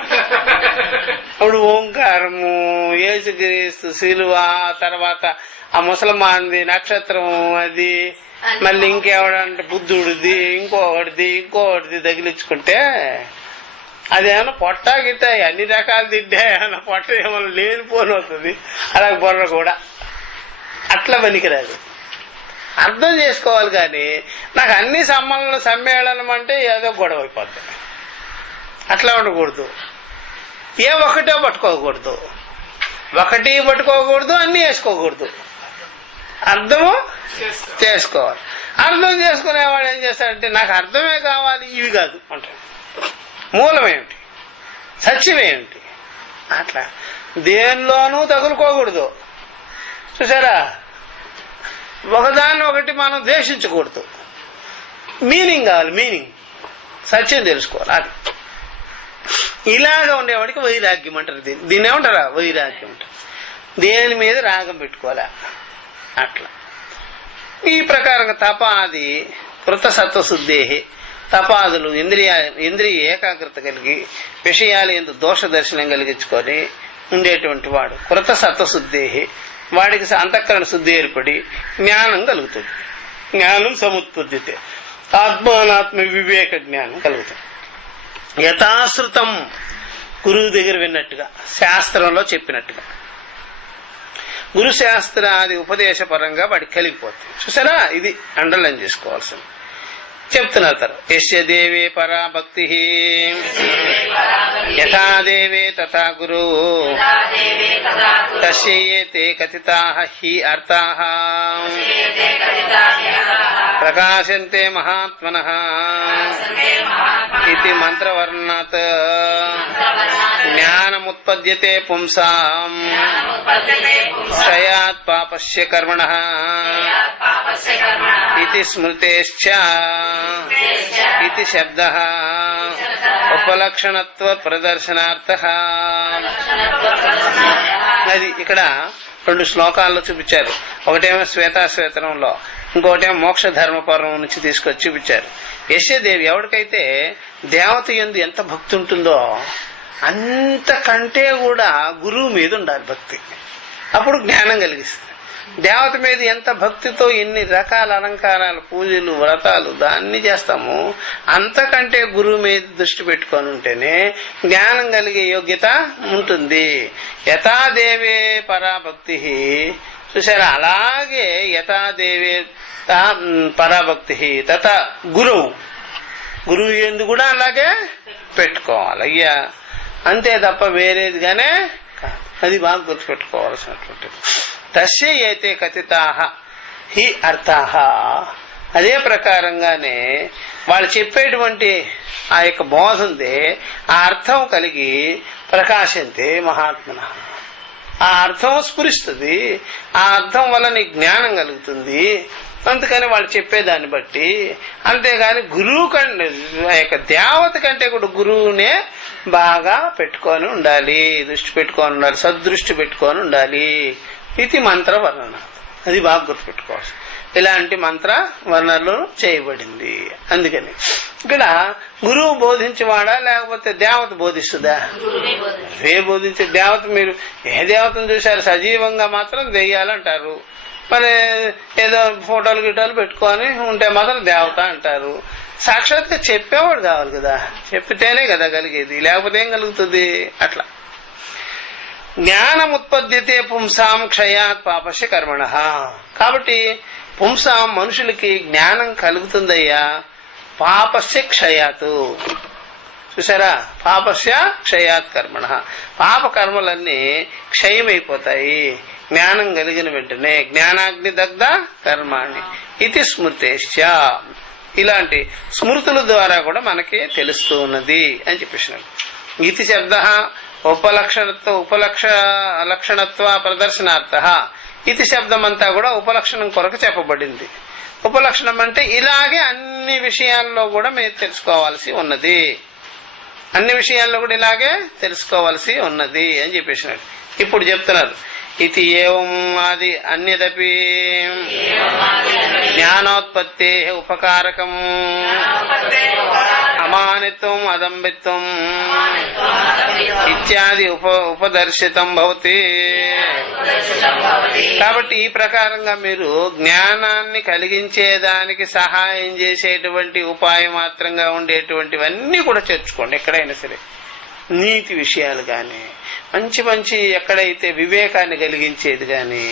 అప్పుడు ఓంకారము, యేసుక్రీస్తు శిలువ, తర్వాత ఆ ముసల్మాన్ది నక్షత్రం, అది మళ్ళీ ఇంకెవడంటే బుద్ధుడిది, ఇంకొకటిది తగిలించుకుంటే అదేమన్నా పొట్ట గిట్ట అన్ని రకాలు తింటే ఏమన్నా పొట్ట ఏమన్నా లేనిపోని అవుతుంది. అలాగే బొర్ర కూడా అట్లా పనికిరాదు, అర్థం చేసుకోవాలి. కానీ నాకు అన్ని సమ్మేళనం అంటే ఏదో గొడవ అయిపోద్ది. అట్లా ఉండకూడదు, ఏ ఒకటే పట్టుకోకూడదు, ఒకటి పట్టుకోకూడదు, అన్ని వేసుకోకూడదు, అర్థము చేసుకోవాలి. అర్థం చేసుకునేవాడు ఏం చేస్తాడంటే నాకు అర్థమే కావాలి, ఇవి కాదు అంటాడు. మూలమేమిటి, సత్యమేమిటి, అట్లా దేనిలోనూ తగులుకోకూడదు. చూసారా, ఒకదాన్ని ఒకటి మనం ద్వేషించకూడదు. మీనింగ్ కావాలి, మీనింగ్ సత్యం తెలుసుకోవాలి. అది ఇలాగా ఉండేవాడికి వైరాగ్యం అంటారు. దీన్ని ఏమంటారా, వైరాగ్యం అంటారు. దేని మీద రాగం పెట్టుకోవాలా అట్లా. ఈ ప్రకారంగా తపాది కృత సత్వశుద్ధేహి, తపాదులు ఇంద్రియ ఏకాగ్రత కలిగి విషయాలు ఎందు దోష దర్శనం కలిగించుకొని ఉండేటువంటి వాడు కృత సత్వశుద్ధేహి, వాడికి అంతఃకరణ శుద్ధి ఏర్పడి జ్ఞానం కలుగుతుంది. జ్ఞానం సముత్పద్యతే, ఆత్మానాత్మ వివేక జ్ఞానం కలుగుతుంది. యథాశ్రుతం, గురువు దగ్గర విన్నట్టుగా, శాస్త్రంలో చెప్పినట్టుగా, గురు శాస్త్రాది ఉపదేశపరంగా వాడికి కలిగిపోతుంది. చూసారా, ఇది అండర్లైన్ చేసుకోవాల్సింది. చెప్తున్నారు యస్య దేవే పరా భక్తి యథా దేవే తథా గురు తస్యేతే కథితాః హి అర్థాః ప్రకాశంతే మహాత్మనః ఇది మంత్రవర్ణాత్ జ్ఞానముత్పద్యతే పుంసాం క్షయాత్ పాపస్య కర్మణః ఇది స్మృతేశ్చ ఇది శబ్దః ఉపలక్షణత్వ ప్రదర్శనార్థః. అది ఇక్కడ 2 శ్లోకాల్లో చూపించారు. ఒకటేమో శ్వేతాశ్వేతనంలో, ఇంకోటేమో మోక్ష ధర్మపర్వం నుంచి తీసుకొచ్చి చూపించారు. యశదేవి ఎవరికైతే దేవత యందు ఎంత భక్తి ఉంటుందో అంతకంటే కూడా గురువు మీద ఉండాలి భక్తి, అప్పుడు జ్ఞానం కలిగిస్తుంది. దేవత మీద ఎంత భక్తితో ఎన్ని రకాల అలంకారాలు, పూజలు, వ్రతాలు దాన్ని చేస్తాము, అంతకంటే గురువు మీద దృష్టి పెట్టుకొని ఉంటేనే జ్ఞానం కలిగే యోగ్యత ఉంటుంది. యథాదేవే పరాభక్తి, చూసారా, అలాగే యథాదేవే పరాభక్తి తథా గురువు ఎందు కూడా అలాగే పెట్టుకోవాలి అయ్యా, అంతే తప్ప వేరేదిగానే కాదు. అది బాగా గుర్తుపెట్టుకోవాల్సినటువంటిది. తస్య ఏతే కథితాః హి అర్థాః, అదే ప్రకారంగానే వాళ్ళు చెప్పేటువంటి ఆ యొక్క బోధ ఉంది, ఆ అర్థం కలిగి ప్రకాశంతే మహాత్మనః, ఆ అర్థం స్ఫురిస్తుంది, ఆ అర్థం వల్ల నీకు జ్ఞానం కలుగుతుంది. అందుకని వాళ్ళు చెప్పేదాన్ని బట్టి, అంతేగాని గురువు కంటే ఆ యొక్క దేవత కంటే కూడా గురువునే బాగా పెట్టుకొని ఉండాలి, దృష్టి పెట్టుకొని ఉండాలి, సద్దృష్టి పెట్టుకొని ఉండాలి. ఇది మంత్ర వర్ణన, అది బాగా గుర్తుపెట్టుకోవచ్చు. ఇలాంటి మంత్ర వర్ణనలు చేయబడింది. అందుకని ఇక్కడ గురువు బోధించేవాడా లేకపోతే దేవత బోధిస్తుందా? బోధించే దేవత. మీరు ఏ దేవతను చూశారు? సజీవంగా మాత్రం దెయ్యాలంటారు, మరి ఏదో ఫోటోలు గిటోలు పెట్టుకొని ఉంటే మాత్రం దేవత అంటారు. సాక్షాత్గా చెప్పేవాడు కావాలి కదా, చెప్పితేనే కదా కలిగేది, లేకపోతే ఏం కలుగుతుంది? అట్లా జ్ఞానముత్పద్యతే పుంసాం క్షయాత్ పాపస్య కర్మణః. కాబట్టి పుంసాం మనుషులకి జ్ఞానం కలుగుతుందయ్యా పాపస్య క్షయాతు. చూసారా, పాపస్య క్షయాత్ కర్మణః, పాప కర్మలన్నీ క్షయమైపోతాయి జ్ఞానం కలిగిన వెంటనే. జ్ఞానాగ్ని దగ్ధ కర్మాణి ఇది స్మృతేశ్చ. ఇలాంటి స్మృతుల ద్వారా కూడా మనకి తెలుస్తూ ఉన్నది అని చెప్పేసినారు. ఇతి శబ్ద లక్షణత్వ ప్రదర్శనార్థ ఇది శబ్దం అంతా కూడా ఉపలక్షణం కొరకు చెప్పబడింది. ఉపలక్షణం అంటే ఇలాగే అన్ని విషయాల్లో కూడా మీరు తెలుసుకోవాల్సి ఉన్నది, అన్ని విషయాల్లో కూడా ఇలాగే తెలుసుకోవాల్సి ఉన్నది అని చెప్పేసినాడు. ఇప్పుడు చెప్తున్నారు, ఇది ఏవం ఆది అన్యదపి జ్ఞానోత్పత్తే ఉపకారకం అమానిత్వం అదంబిత్వం ఇత్యాది ఉపదర్శితం భవతి. కాబట్టి ఈ ప్రకారంగా మీరు జ్ఞానాన్ని కలిగించేదానికి సహాయం చేసేటువంటి ఉపాయం మాత్రంగా ఉండేటువంటివన్నీ కూడా చేర్చుకోండి. ఎక్కడైనా సరే నీతి విషయాలు కానీ, మంచి మంచి ఎక్కడైతే వివేకాన్ని కలిగించేది కానీ,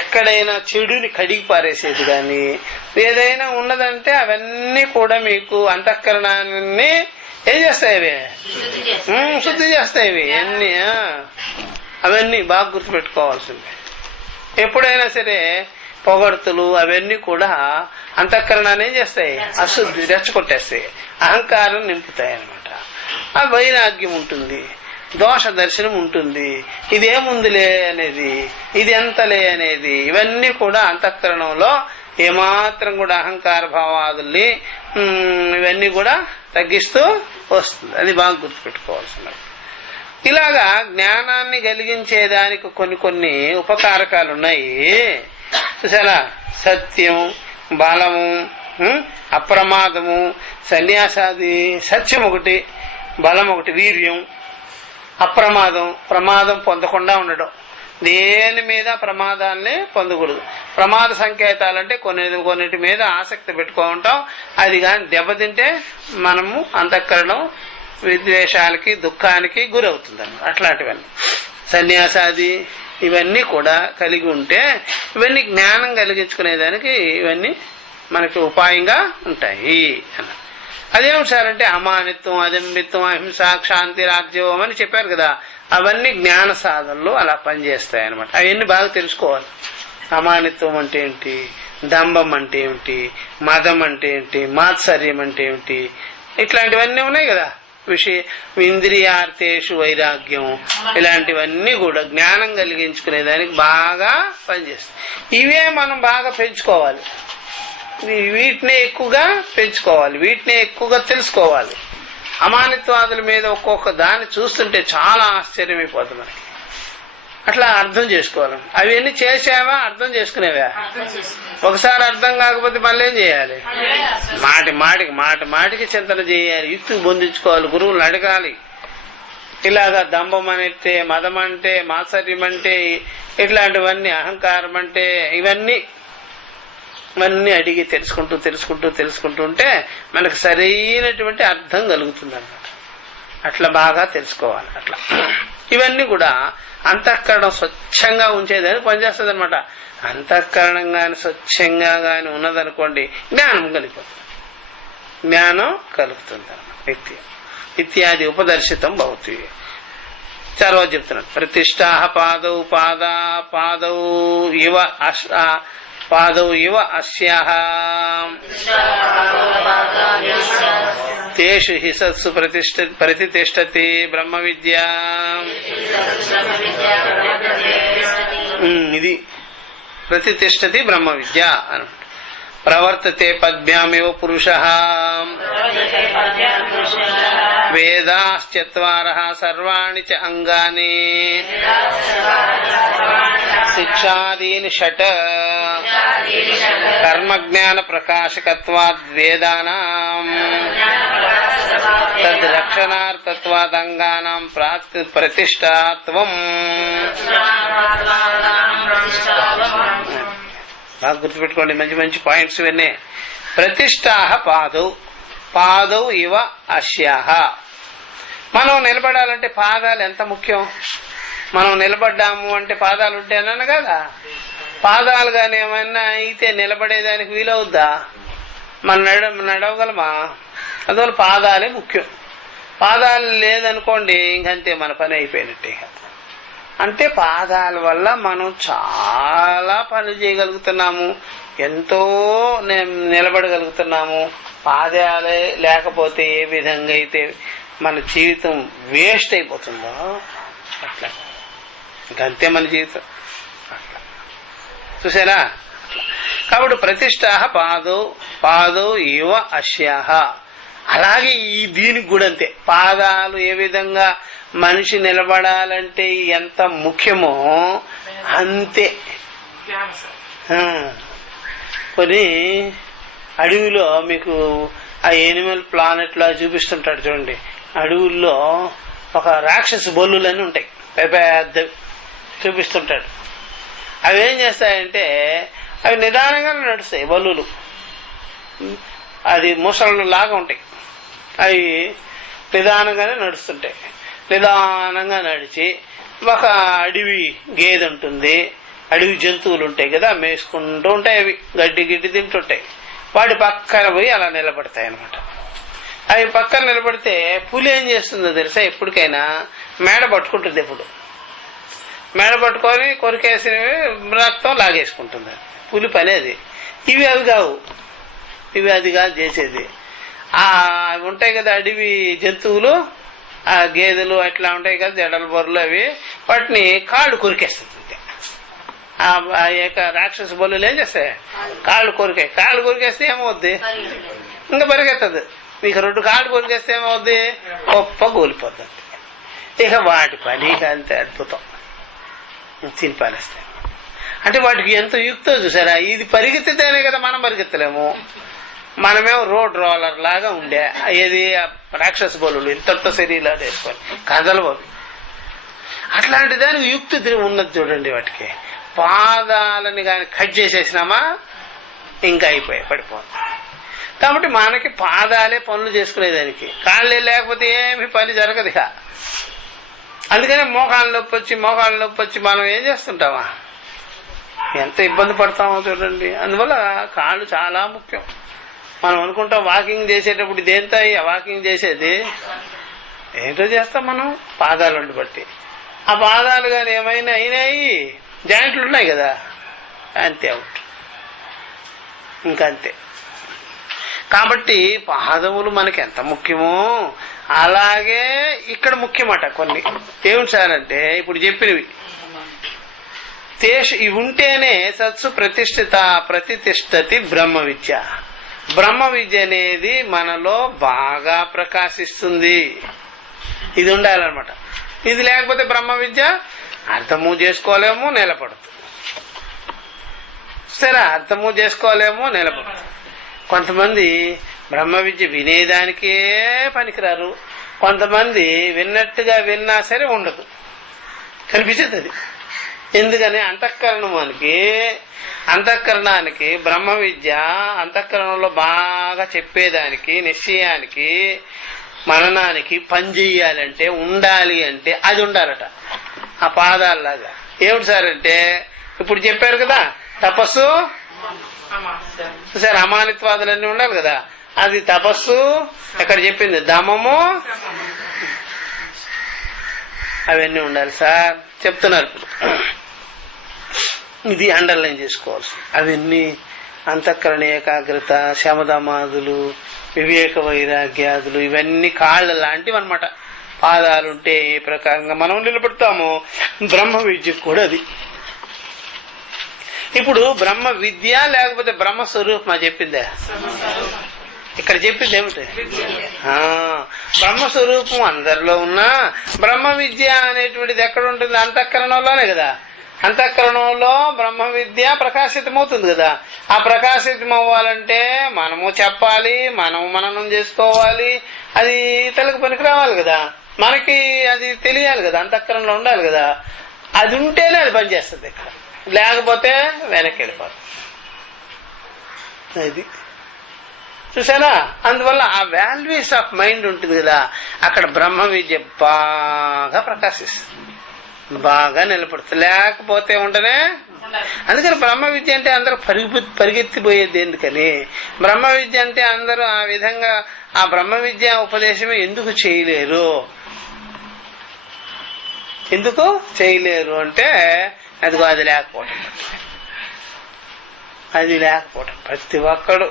ఎక్కడైనా చెడుని కడిగి పారేసేది కానీ ఏదైనా ఉన్నదంటే అవన్నీ కూడా మీకు అంతఃకరణాన్ని ఏం చేస్తాయి, శుద్ధి చేస్తాయి. అన్ని అవన్నీ బాగా గుర్తుపెట్టుకోవాల్సిందే. ఎప్పుడైనా సరే పొగడ్తలు అవన్నీ కూడా అంతఃకరణాన్ని ఏం చేస్తాయి, అశుద్ధి రెచ్చగొట్టేస్తాయి, అహంకారం నింపుతాయి అన్నమాట. ఆ వైరాగ్యం ఉంటుంది, దోష దర్శనం ఉంటుంది, ఇదేముందిలే అనేది, ఇది ఎంతలే అనేది, ఇవన్నీ కూడా అంతఃకరణంలో ఏమాత్రం కూడా అహంకార భావాదుల్ని ఇవన్నీ కూడా తగ్గిస్తూ వస్తుంది. అది బాగా గుర్తుపెట్టుకోవాల్సినది. ఇలాగా జ్ఞానాన్ని కలిగించేదానికి కొన్ని కొన్ని ఉపకారకాలు ఉన్నాయి చూసారా. సత్యం, బలము, అప్రమాదము, సన్యాసాది. సత్యం ఒకటి, బలం ఒకటి, వీర్యం, అప్రమాదం, ప్రమాదం పొందకుండా ఉండడం, దేని మీద ప్రమాదాన్ని పొందకూడదు. ప్రమాద సంకేతాలంటే కొన్నిటి మీద ఆసక్తి పెట్టుకుంటాం, అది కానీ దెబ్బతింటే మనము అంతఃకరణం విద్వేషాలకి దుఃఖానికి గురవుతుంది అన్నమాట. అట్లాంటివన్నీ సన్యాసాది ఇవన్నీ కూడా కలిగి ఉంటే ఇవన్నీ జ్ఞానం కలిగించుకునేదానికి ఇవన్నీ మనకి ఉపాయంగా ఉంటాయి అన్న. అదేమిటి సార్ అంటే అమానిత్వం, అదంబిత్వం, అహింస, క్షాంతి, రాజ్యం అని చెప్పారు కదా. అవన్నీ జ్ఞాన సాధనలు అలా పనిచేస్తాయి అనమాట. అవన్నీ బాగా తెలుసుకోవాలి. అమానిత్వం అంటే ఏంటి, దంభం అంటే ఏమిటి, మదం అంటే ఏంటి, మాత్సర్యం అంటే ఏమిటి, ఇట్లాంటివన్నీ ఉన్నాయి కదా. ఇంద్రియార్థేషు వైరాగ్యం, ఇలాంటివన్నీ కూడా జ్ఞానం కలిగించుకునేదానికి బాగా పనిచేస్తాయి. ఇవే మనం బాగా పెంచుకోవాలి, వీటినే ఎక్కువగా పెంచుకోవాలి, వీటినే ఎక్కువగా తెలుసుకోవాలి. అమానిత్వాదుల మీద ఒక్కొక్క దాన్ని చూస్తుంటే చాలా ఆశ్చర్యమైపోతుంది మనకి. అట్లా అర్థం చేసుకోవాలి. అవన్నీ చేసావా, అర్థం చేసుకునేవా? ఒకసారి అర్థం కాకపోతే మళ్ళీ ఏం చేయాలి? మాటికి చింతన చేయాలి, యుక్తికి పొందించుకోవాలి, గురువులను అడగాలి. ఇలాగా దంభం అంటే, మదం అంటే, మాత్సర్యం అంటే, ఇట్లాంటివన్నీ, అహంకారం అంటే, ఇవన్నీ అడిగి తెలుసుకుంటూ ఉంటే మనకు సరైనటువంటి అర్థం కలుగుతుంది అన్నమాట. అట్లా బాగా తెలుసుకోవాలి. అట్లా ఇవన్నీ కూడా అంతఃకరణం స్వచ్ఛంగా ఉంచేదని పనిచేస్తుంది అనమాట. అంతఃకరణం గాని స్వచ్ఛంగా గాని ఉన్నదనుకోండి, జ్ఞానం కలుగుతుంది అన్నమాట వ్యక్తి. ఇత్యాది ఉపదర్శితం భవతి. తర్వాత చెప్తున్నాడు, ప్రతిష్టా పాదౌ ఇవ అస్యాః తేషు హి సత్సు ప్రతిష్టతి బ్రహ్మ విద్య. ఇది ప్రతిష్టతి బ్రహ్మ విద్య అని. ప్రవర్తతే పద్భ్యామివ పురుషః వేదాశ్చత్వారః సర్వాణి చ అంగాని శిక్షాదీని షట్ కర్మజ్ఞాన ప్రకాశకత్వాద్ వేదానాం తద్రక్షణార్థత్వాదంగానాం ప్రతిష్టాత్వం. బాగా గుర్తుపెట్టుకోండి, మంచి మంచి పాయింట్స్ ఇవన్నీ. ప్రతిష్టాహ పాదౌ ఇవ అస్యాహ. మనం నిలబడాలంటే పాదాలు ఎంత ముఖ్యం. మనం నిలబడ్డాము అంటే పాదాలు ఉంటేనన్నా కదా. పాదాలు కానీ ఏమన్నా అయితే నిలబడేదానికి వీలవుద్దా? మనం నడవగలమా? అందువల్ల పాదాలే ముఖ్యం. పాదాలు లేదనుకోండి ఇంకంతే, మన పని అయిపోయినట్టే. అంటే పాదాల వల్ల మనం చాలా పనులు చేయగలుగుతున్నాము, ఎంతో నిలబడగలుగుతున్నాము. పాదాలే లేకపోతే ఏ విధంగా అయితే మన జీవితం వేస్ట్ అయిపోతుందో అట్లా ఇంకంతే మన జీవితం. చూసారా? కాబట్టి ప్రతిష్ట పాదో ఏవ అస్యాహ. అలాగే ఈ దీనికి కూడా అంతే. పాదాలు ఏ విధంగా మనిషి నిలబడాలంటే ఎంత ముఖ్యమో అంతే. కొన్ని అడవిలో మీకు ఆ ఎనిమల్ ప్లానెట్ లా చూపిస్తుంటాడు చూడండి. అడవుల్లో ఒక రాక్షస బొల్లులని ఉంటాయి, పెద్ద చూపిస్తుంటాడు. అవి ఏం చేస్తాయంటే అవి నిదానంగా నడుస్తాయి. బల్లులు అది ముసళ్ళు లాగా ఉంటాయి. అవి నిదానంగానే నడుస్తుంటాయి. నిదానంగా నడిచి ఒక అడవి గేదె ఉంటుంది, అడవి జంతువులు ఉంటాయి కదా, మేసుకుంటూ ఉంటాయి. అవి గడ్డి తింటుంటాయి. వాటి పక్కన పోయి అలా నిలబడతాయి అన్నమాట. అవి పక్కన నిలబడితే పులి ఏం చేస్తుందో తెలుసా? ఎప్పటికైనా మేడ పట్టుకుంటుంది. ఎప్పుడు మేడ పట్టుకొని కొరికేసి రక్తం లాగేసుకుంటుంది. పులి పని అది. ఇవి అవి కావు. ఇవి అది కాదు చేసేది. అవి ఉంటాయి కదా అడవి జంతువులు, ఆ గేదెలు అట్లా ఉంటాయి కదా, జడల బొర్రలు, అవి వాటిని కాళ్ళు కొరికేస్తుంది. ఆ యొక్క రాక్షస బొల్లులు ఏం చేస్తాయి? కాళ్ళు కొరికేస్తే ఏమవుద్ది? ఇంకా పరిగెత్తదు. మీకు 2 కాళ్ళు కొరికేస్తే ఏమవుద్ది? గొప్ప కూలిపోతుంది. ఇక వాటి పని అంతే అద్భుతం, తిని పారేస్తాయి. అంటే వాటికి ఎంత యుక్తో చూసారా? ఇది పరిగెత్తితేనే కదా మనం పరిగెత్తలేము. మనమేమో రోడ్ రోలర్ లాగా ఉండే ఏది రాక్షస బలులు ఇంత శరీరాలు వేసుకొని కదలవు. అట్లాంటి దానికి యుక్తి ఉన్నది చూడండి. వాటికి పాదాలని కానీ కట్ చేసేసినామా ఇంకా అయిపోయాయి, పడిపోతుంది. కాబట్టి మనకి పాదాలే పనులు చేసుకునేదానికి, కాళ్ళే లేకపోతే ఏమి పని జరగదు. ఇక అందుకనే మోకాళ్ళ నొప్పి వచ్చి మనం ఏం చేస్తుంటామా, ఎంత ఇబ్బంది పడతామో చూడండి. అందువల్ల కాళ్ళు చాలా ముఖ్యం. మనం అనుకుంటాం వాకింగ్ చేసేటప్పుడు దేంతో వాకింగ్ చేసేది ఏంటో చేస్తాం మనం, పాదాలను బట్టి. ఆ పాదాలు కానీ ఏమైనా అయినాయి, జాయింట్లు ఉన్నాయి కదా, అంతే అవుట్, ఇంకంతే. కాబట్టి పాదములు మనకి ఎంత ముఖ్యమో అలాగే ఇక్కడ ముఖ్యమట కొన్ని. ఏమిటి సార్ అంటే ఇప్పుడు చెప్పినవి ఇవి ఉంటేనే సత్సు ప్రతిష్టతి బ్రహ్మ విద్య. బ్రహ్మ విద్య అనేది మనలో బాగా ప్రకాశిస్తుంది. ఇది ఉండాలన్నమాట. ఇది లేకపోతే బ్రహ్మ విద్య అర్థము చేసుకోలేము, నిలబడదు. సరే, అర్థము చేసుకోలేము, నిలబడదు. కొంతమంది బ్రహ్మ విద్య వినేదానికే పనికిరారు. కొంతమంది విన్నట్టుగా విన్నా సరే ఉండదు, కనిపించదు అది. ఎందుకని అంతఃకరణానికి బ్రహ్మ విద్య అంతఃకరణంలో బాగా చెప్పేదానికి, నిశ్చయానికి, మననానికి పని చెయ్యాలంటే, ఉండాలి అంటే అది ఉండాలట. ఆ పాదాల్లాగా. ఏమిటి సార్ అంటే ఇప్పుడు చెప్పారు కదా తపస్సు, సార్ అమానిత్వాదులన్నీ ఉండాలి కదా, అది తపస్సు. ఎక్కడ చెప్పింది? దమము, అవన్నీ ఉండాలి సార్ చెప్తున్నారు. ఇది అండర్లైన్ చేసుకోవాల్సి. అవన్నీ అంతఃకరణ ఏకాగ్రత, శమదమాదులు, వివేక వైరాగ్యాదులు, ఇవన్నీ కాళ్ళ లాంటివి అనమాట. పాదాలుంటే ఏ ప్రకారంగా మనం నిలబడతామో బ్రహ్మ విద్య కూడా అది. ఇప్పుడు బ్రహ్మ విద్య లేకపోతే బ్రహ్మ స్వరూపమా చెప్పిందే? ఇక్కడ చెప్పింది ఏమిటి? బ్రహ్మస్వరూపం అందరిలో ఉన్నా బ్రహ్మ విద్య అనేటువంటిది ఎక్కడ ఉంటుంది? అంతఃకరణంలోనే కదా. అంతఃకరణంలో బ్రహ్మ విద్య ప్రకాశితమవుతుంది కదా. ఆ ప్రకాశితం అవ్వాలంటే మనము చెప్పాలి, మననం చేసుకోవాలి, అది ఇతరులకు పనికి రావాలి కదా, మనకి అది తెలియాలి కదా, అంతఃకరణలో ఉండాలి కదా. అది ఉంటేనే అది పనిచేస్తుంది. ఇక్కడ లేకపోతే వెనక్కి వెళ్ళిపోతుంది. అది చూసారా? అందువల్ల ఆ వాల్యూస్ ఆఫ్ మైండ్ ఉంటుంది కదా, అక్కడ బ్రహ్మ విద్య బాగా ప్రకాశిస్తుంది, బాగా నిలబడుతుంది. లేకపోతే ఉండనే. అందుకని బ్రహ్మ విద్య అంటే అందరూ పరిగెత్తిపోయేది ఎందుకని? బ్రహ్మ విద్య అంటే అందరూ ఆ విధంగా ఆ బ్రహ్మ విద్య ఉపదేశమే ఎందుకు చేయలేరు? ఎందుకు చేయలేరు అంటే అదిగో అది లేకపోవటం. ప్రతి ఒక్కడు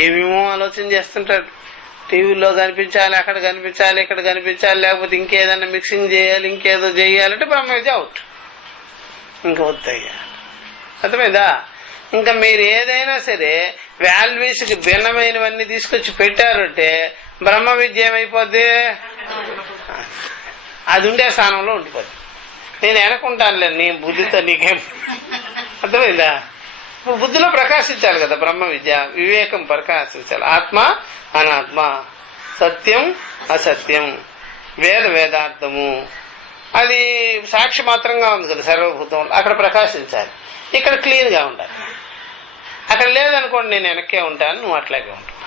ఏమేమో ఆలోచన చేస్తుంటాడు. టీవీలో కనిపించాలి, అక్కడ కనిపించాలి, ఇక్కడ కనిపించాలి, లేకపోతే ఇంకేదన్నా మిక్సింగ్ చేయాలి, ఇంకేదో చేయాలంటే బ్రహ్మ విద్య అవుట్. ఇంకా వద్దయ్యా, అర్థమైందా? ఇంకా మీరు ఏదైనా సరే వాల్యూస్కి భిన్నమైనవన్నీ తీసుకొచ్చి పెట్టారంటే బ్రహ్మ విద్య ఏమైపోద్ది? అది ఉండే స్థానంలో ఉండిపోద్ది. నేను వెనకుంటానులే నీ బుద్ధితో, నీకేం అర్థమైందా? బుద్ధిలో ప్రకాశించాలి కదా బ్రహ్మ విద్య, వివేకం ప్రకాశించాలి. ఆత్మ అనాత్మ, సత్యం అసత్యం, వేదార్థము, అది సాక్షి మాత్రంగా ఉంది కదా సర్వభూతం, అక్కడ ప్రకాశించాలి. ఇక్కడ క్లీన్ గా ఉండాలి. అక్కడ లేదనుకోండి నేను వెనక్కే ఉంటాను, నువ్వు అట్లాగే ఉంటావు.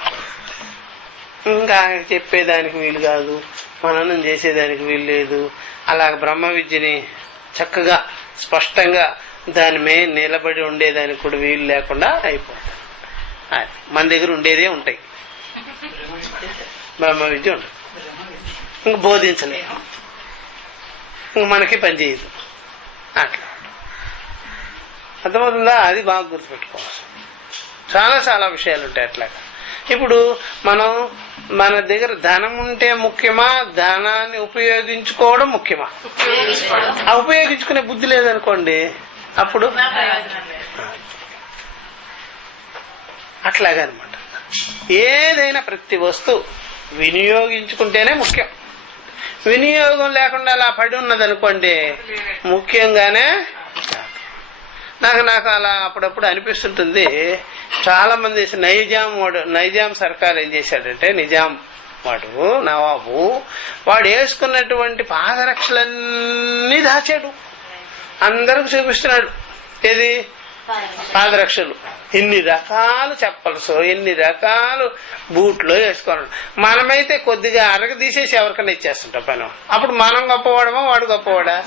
ఇంకా చెప్పేదానికి వీలు కాదు, మననం చేసేదానికి వీలు లేదు. అలాగ బ్రహ్మ విద్యని చక్కగా స్పష్టంగా దాని మీద నిలబడి ఉండేదానికి కూడా వీలు లేకుండా అయిపోతుంది. మన దగ్గర ఉండేదే ఉంటాయి, బ్రహ్మ విద్య ఉండదు. ఇంక బోధించలేదు, ఇంక మనకి పని చేయదు. అట్లా అర్థమవుతుందా? అది బాగా గుర్తుపెట్టుకోవచ్చు. చాలా చాలా విషయాలు ఉంటాయి అట్లాగా. ఇప్పుడు మనం మన దగ్గర ధనం ఉంటే ముఖ్యమా, ధనాన్ని ఉపయోగించుకోవడం ముఖ్యమా? ఆ ఉపయోగించుకునే బుద్ధి లేదనుకోండి, అప్పుడు అట్లాగనమాట. ఏదైనా ప్రతి వస్తువు వినియోగించుకుంటేనే ముఖ్యం. వినియోగం లేకుండా అలా పడి ఉన్నదనుకోండి ముఖ్యంగానే నాకు అలా అప్పుడప్పుడు అనిపిస్తుంటుంది. చాలా మంది నైజాం సర్కార్ ఏం చేశాడంటే, నిజాం వాడు నవాబు వాడు వేసుకున్నటువంటి పాదరక్షలన్నీ దాచాడు, అందరికి చూపిస్తున్నాడు. ఏది పాదరక్షలు, ఎన్ని రకాలు చెప్పల్స్, ఎన్ని రకాలు బూట్లు వేసుకున్నాడు. మనమైతే కొద్దిగా అరగ తీసేసి ఎవరికైనా ఇచ్చేస్తుంటాం పని. అప్పుడు మనం గొప్పవాడమా వాడు గొప్పవాడా?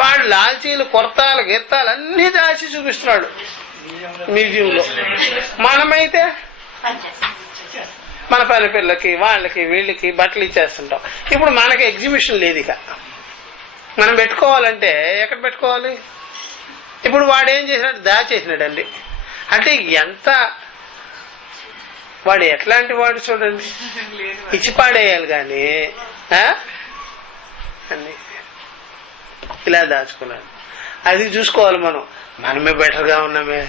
వాడు లాల్చీలు, కుర్తాలు, గిర్తాలు అన్ని దాచి చూపిస్తున్నాడు మ్యూజియంలో. మనమైతే మన పని పిల్లకి, వాళ్ళకి, వీళ్ళకి బట్టలు ఇచ్చేస్తుంటాం. ఇప్పుడు మనకి ఎగ్జిబిషన్ లేదు, ఇక మనం పెట్టుకోవాలంటే ఎక్కడ పెట్టుకోవాలి? ఇప్పుడు వాడు ఏం చేసినాడు? దాచేసినాడండి. అంటే ఎంత వాడు ఎట్లాంటి వాడు చూడండి, ఇచ్చిపాడేయాలి కానీ అన్ని ఇలా దాచుకున్నాడు. అది చూసుకోవాలి మనం. మనమే బెటర్గా ఉన్నామే,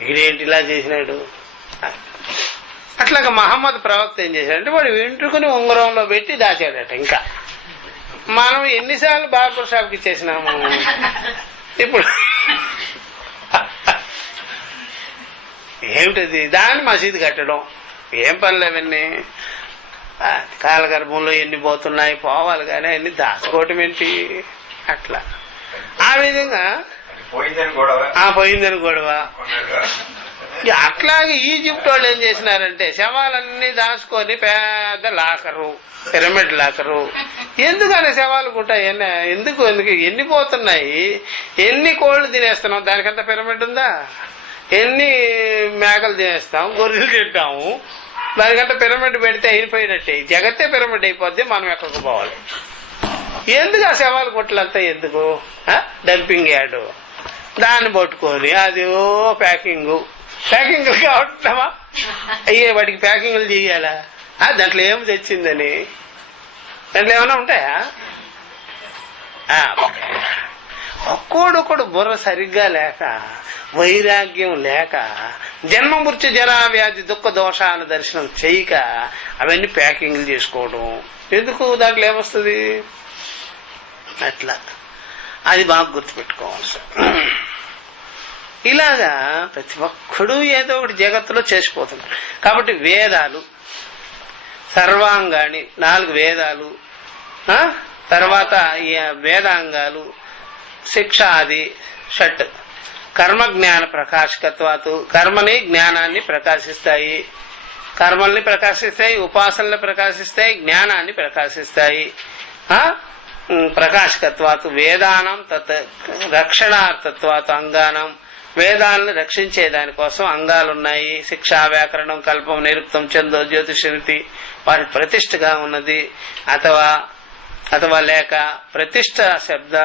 వీడేంటి ఇలా చేసినాడు. అట్లాగా మహమ్మద్ ప్రవక్త ఏం చేశాడంటే వాడు వెంట్రుకుని ఉంగరంలో పెట్టి దాచాడట. ఇంకా మనం ఎన్నిసార్లు బార్బర్ షాప్కి ఇచ్చేసినాము. ఇప్పుడు ఏమిటది? దాన్ని మసీదు కట్టడం, ఏం పనులు అవన్నీ? కాలగర్భంలో ఎన్ని పోతున్నాయి, పోవాలి కానీ అన్ని దాచుకోవటం ఏంటి? అట్లా ఆ విధంగా పోయిందని గొడవ. అట్లాగే ఈజిప్ట్ వాళ్ళు ఏం చేసినారంటే శవాలన్నీ దాచుకొని పెద్ద లాకరు, పిరమిడ్ లాకరు. ఎందుకని శవాలు గుట్ట ఎందుకు ఎన్ని పోతున్నాయి? ఎన్ని కోళ్లు తినేస్తున్నాం, దానికంత పిరమిడ్ ఉందా? ఎన్ని మేకలు తినేస్తాం, గొర్రెలు తింటాము, దానికంటే పిరమిడ్ పెడితే అయిపోయినట్టే. జగత్తే పిరమిడ్ అయిపోద్ది, మనం ఎక్కడికి పోవాలి? ఎందుకు ఆ శవాలు గుట్టలంతా? ఎందుకు? డంపింగ్ యార్డు, దాన్ని పట్టుకొని అది ప్యాకింగ్ కావట్లేమా? అయ్యే వాటికి ప్యాకింగ్లు చెయ్యాలా? దాంట్లో ఏం తెచ్చిందని? దాంట్లో ఏమైనా ఉంటాయా? ఒక్కోడొక్కడు బుర్ర సరిగ్గా లేక, వైరాగ్యం లేక, జన్మ మృత్యు జరా వ్యాధి దుఃఖ దోషాల దర్శనం చేయక అవన్నీ ప్యాకింగ్లు చేసుకోవడం ఎందుకు? దాంట్లో ఏమొస్తుంది? అట్లా అది బాగా గుర్తుపెట్టుకోవాలి. ఇలాగా ప్రతి ఒక్కడూ ఏదో ఒకటి జగత్తులో చేసిపోతున్నారు. కాబట్టి వేదాలు, సర్వాంగాన్ని 4 వేదాలు, తర్వాత వేదాంగాలు, శిక్షాది షట్, కర్మ జ్ఞాన ప్రకాశకత్వాతు, కర్మని జ్ఞానాన్ని ప్రకాశిస్తాయి, కర్మల్ని ప్రకాశిస్తాయి, ఉపాసనలు ప్రకాశిస్తాయి, జ్ఞానాన్ని ప్రకాశిస్తాయి. ప్రకాశకత్వాతు వేదానం తత్ రక్షణార్థత్వాతు అంగానం, వేదాలను రక్షించే దానికోసం అంగాలున్నాయి. శిక్షా, వ్యాకరణం, కల్పం, నిరుక్తం, ఛందో, జ్యోతిషనితి వాటి ప్రతిష్టగా ఉన్నది. అథవా అథవా లేక ప్రతిష్ట శబ్ద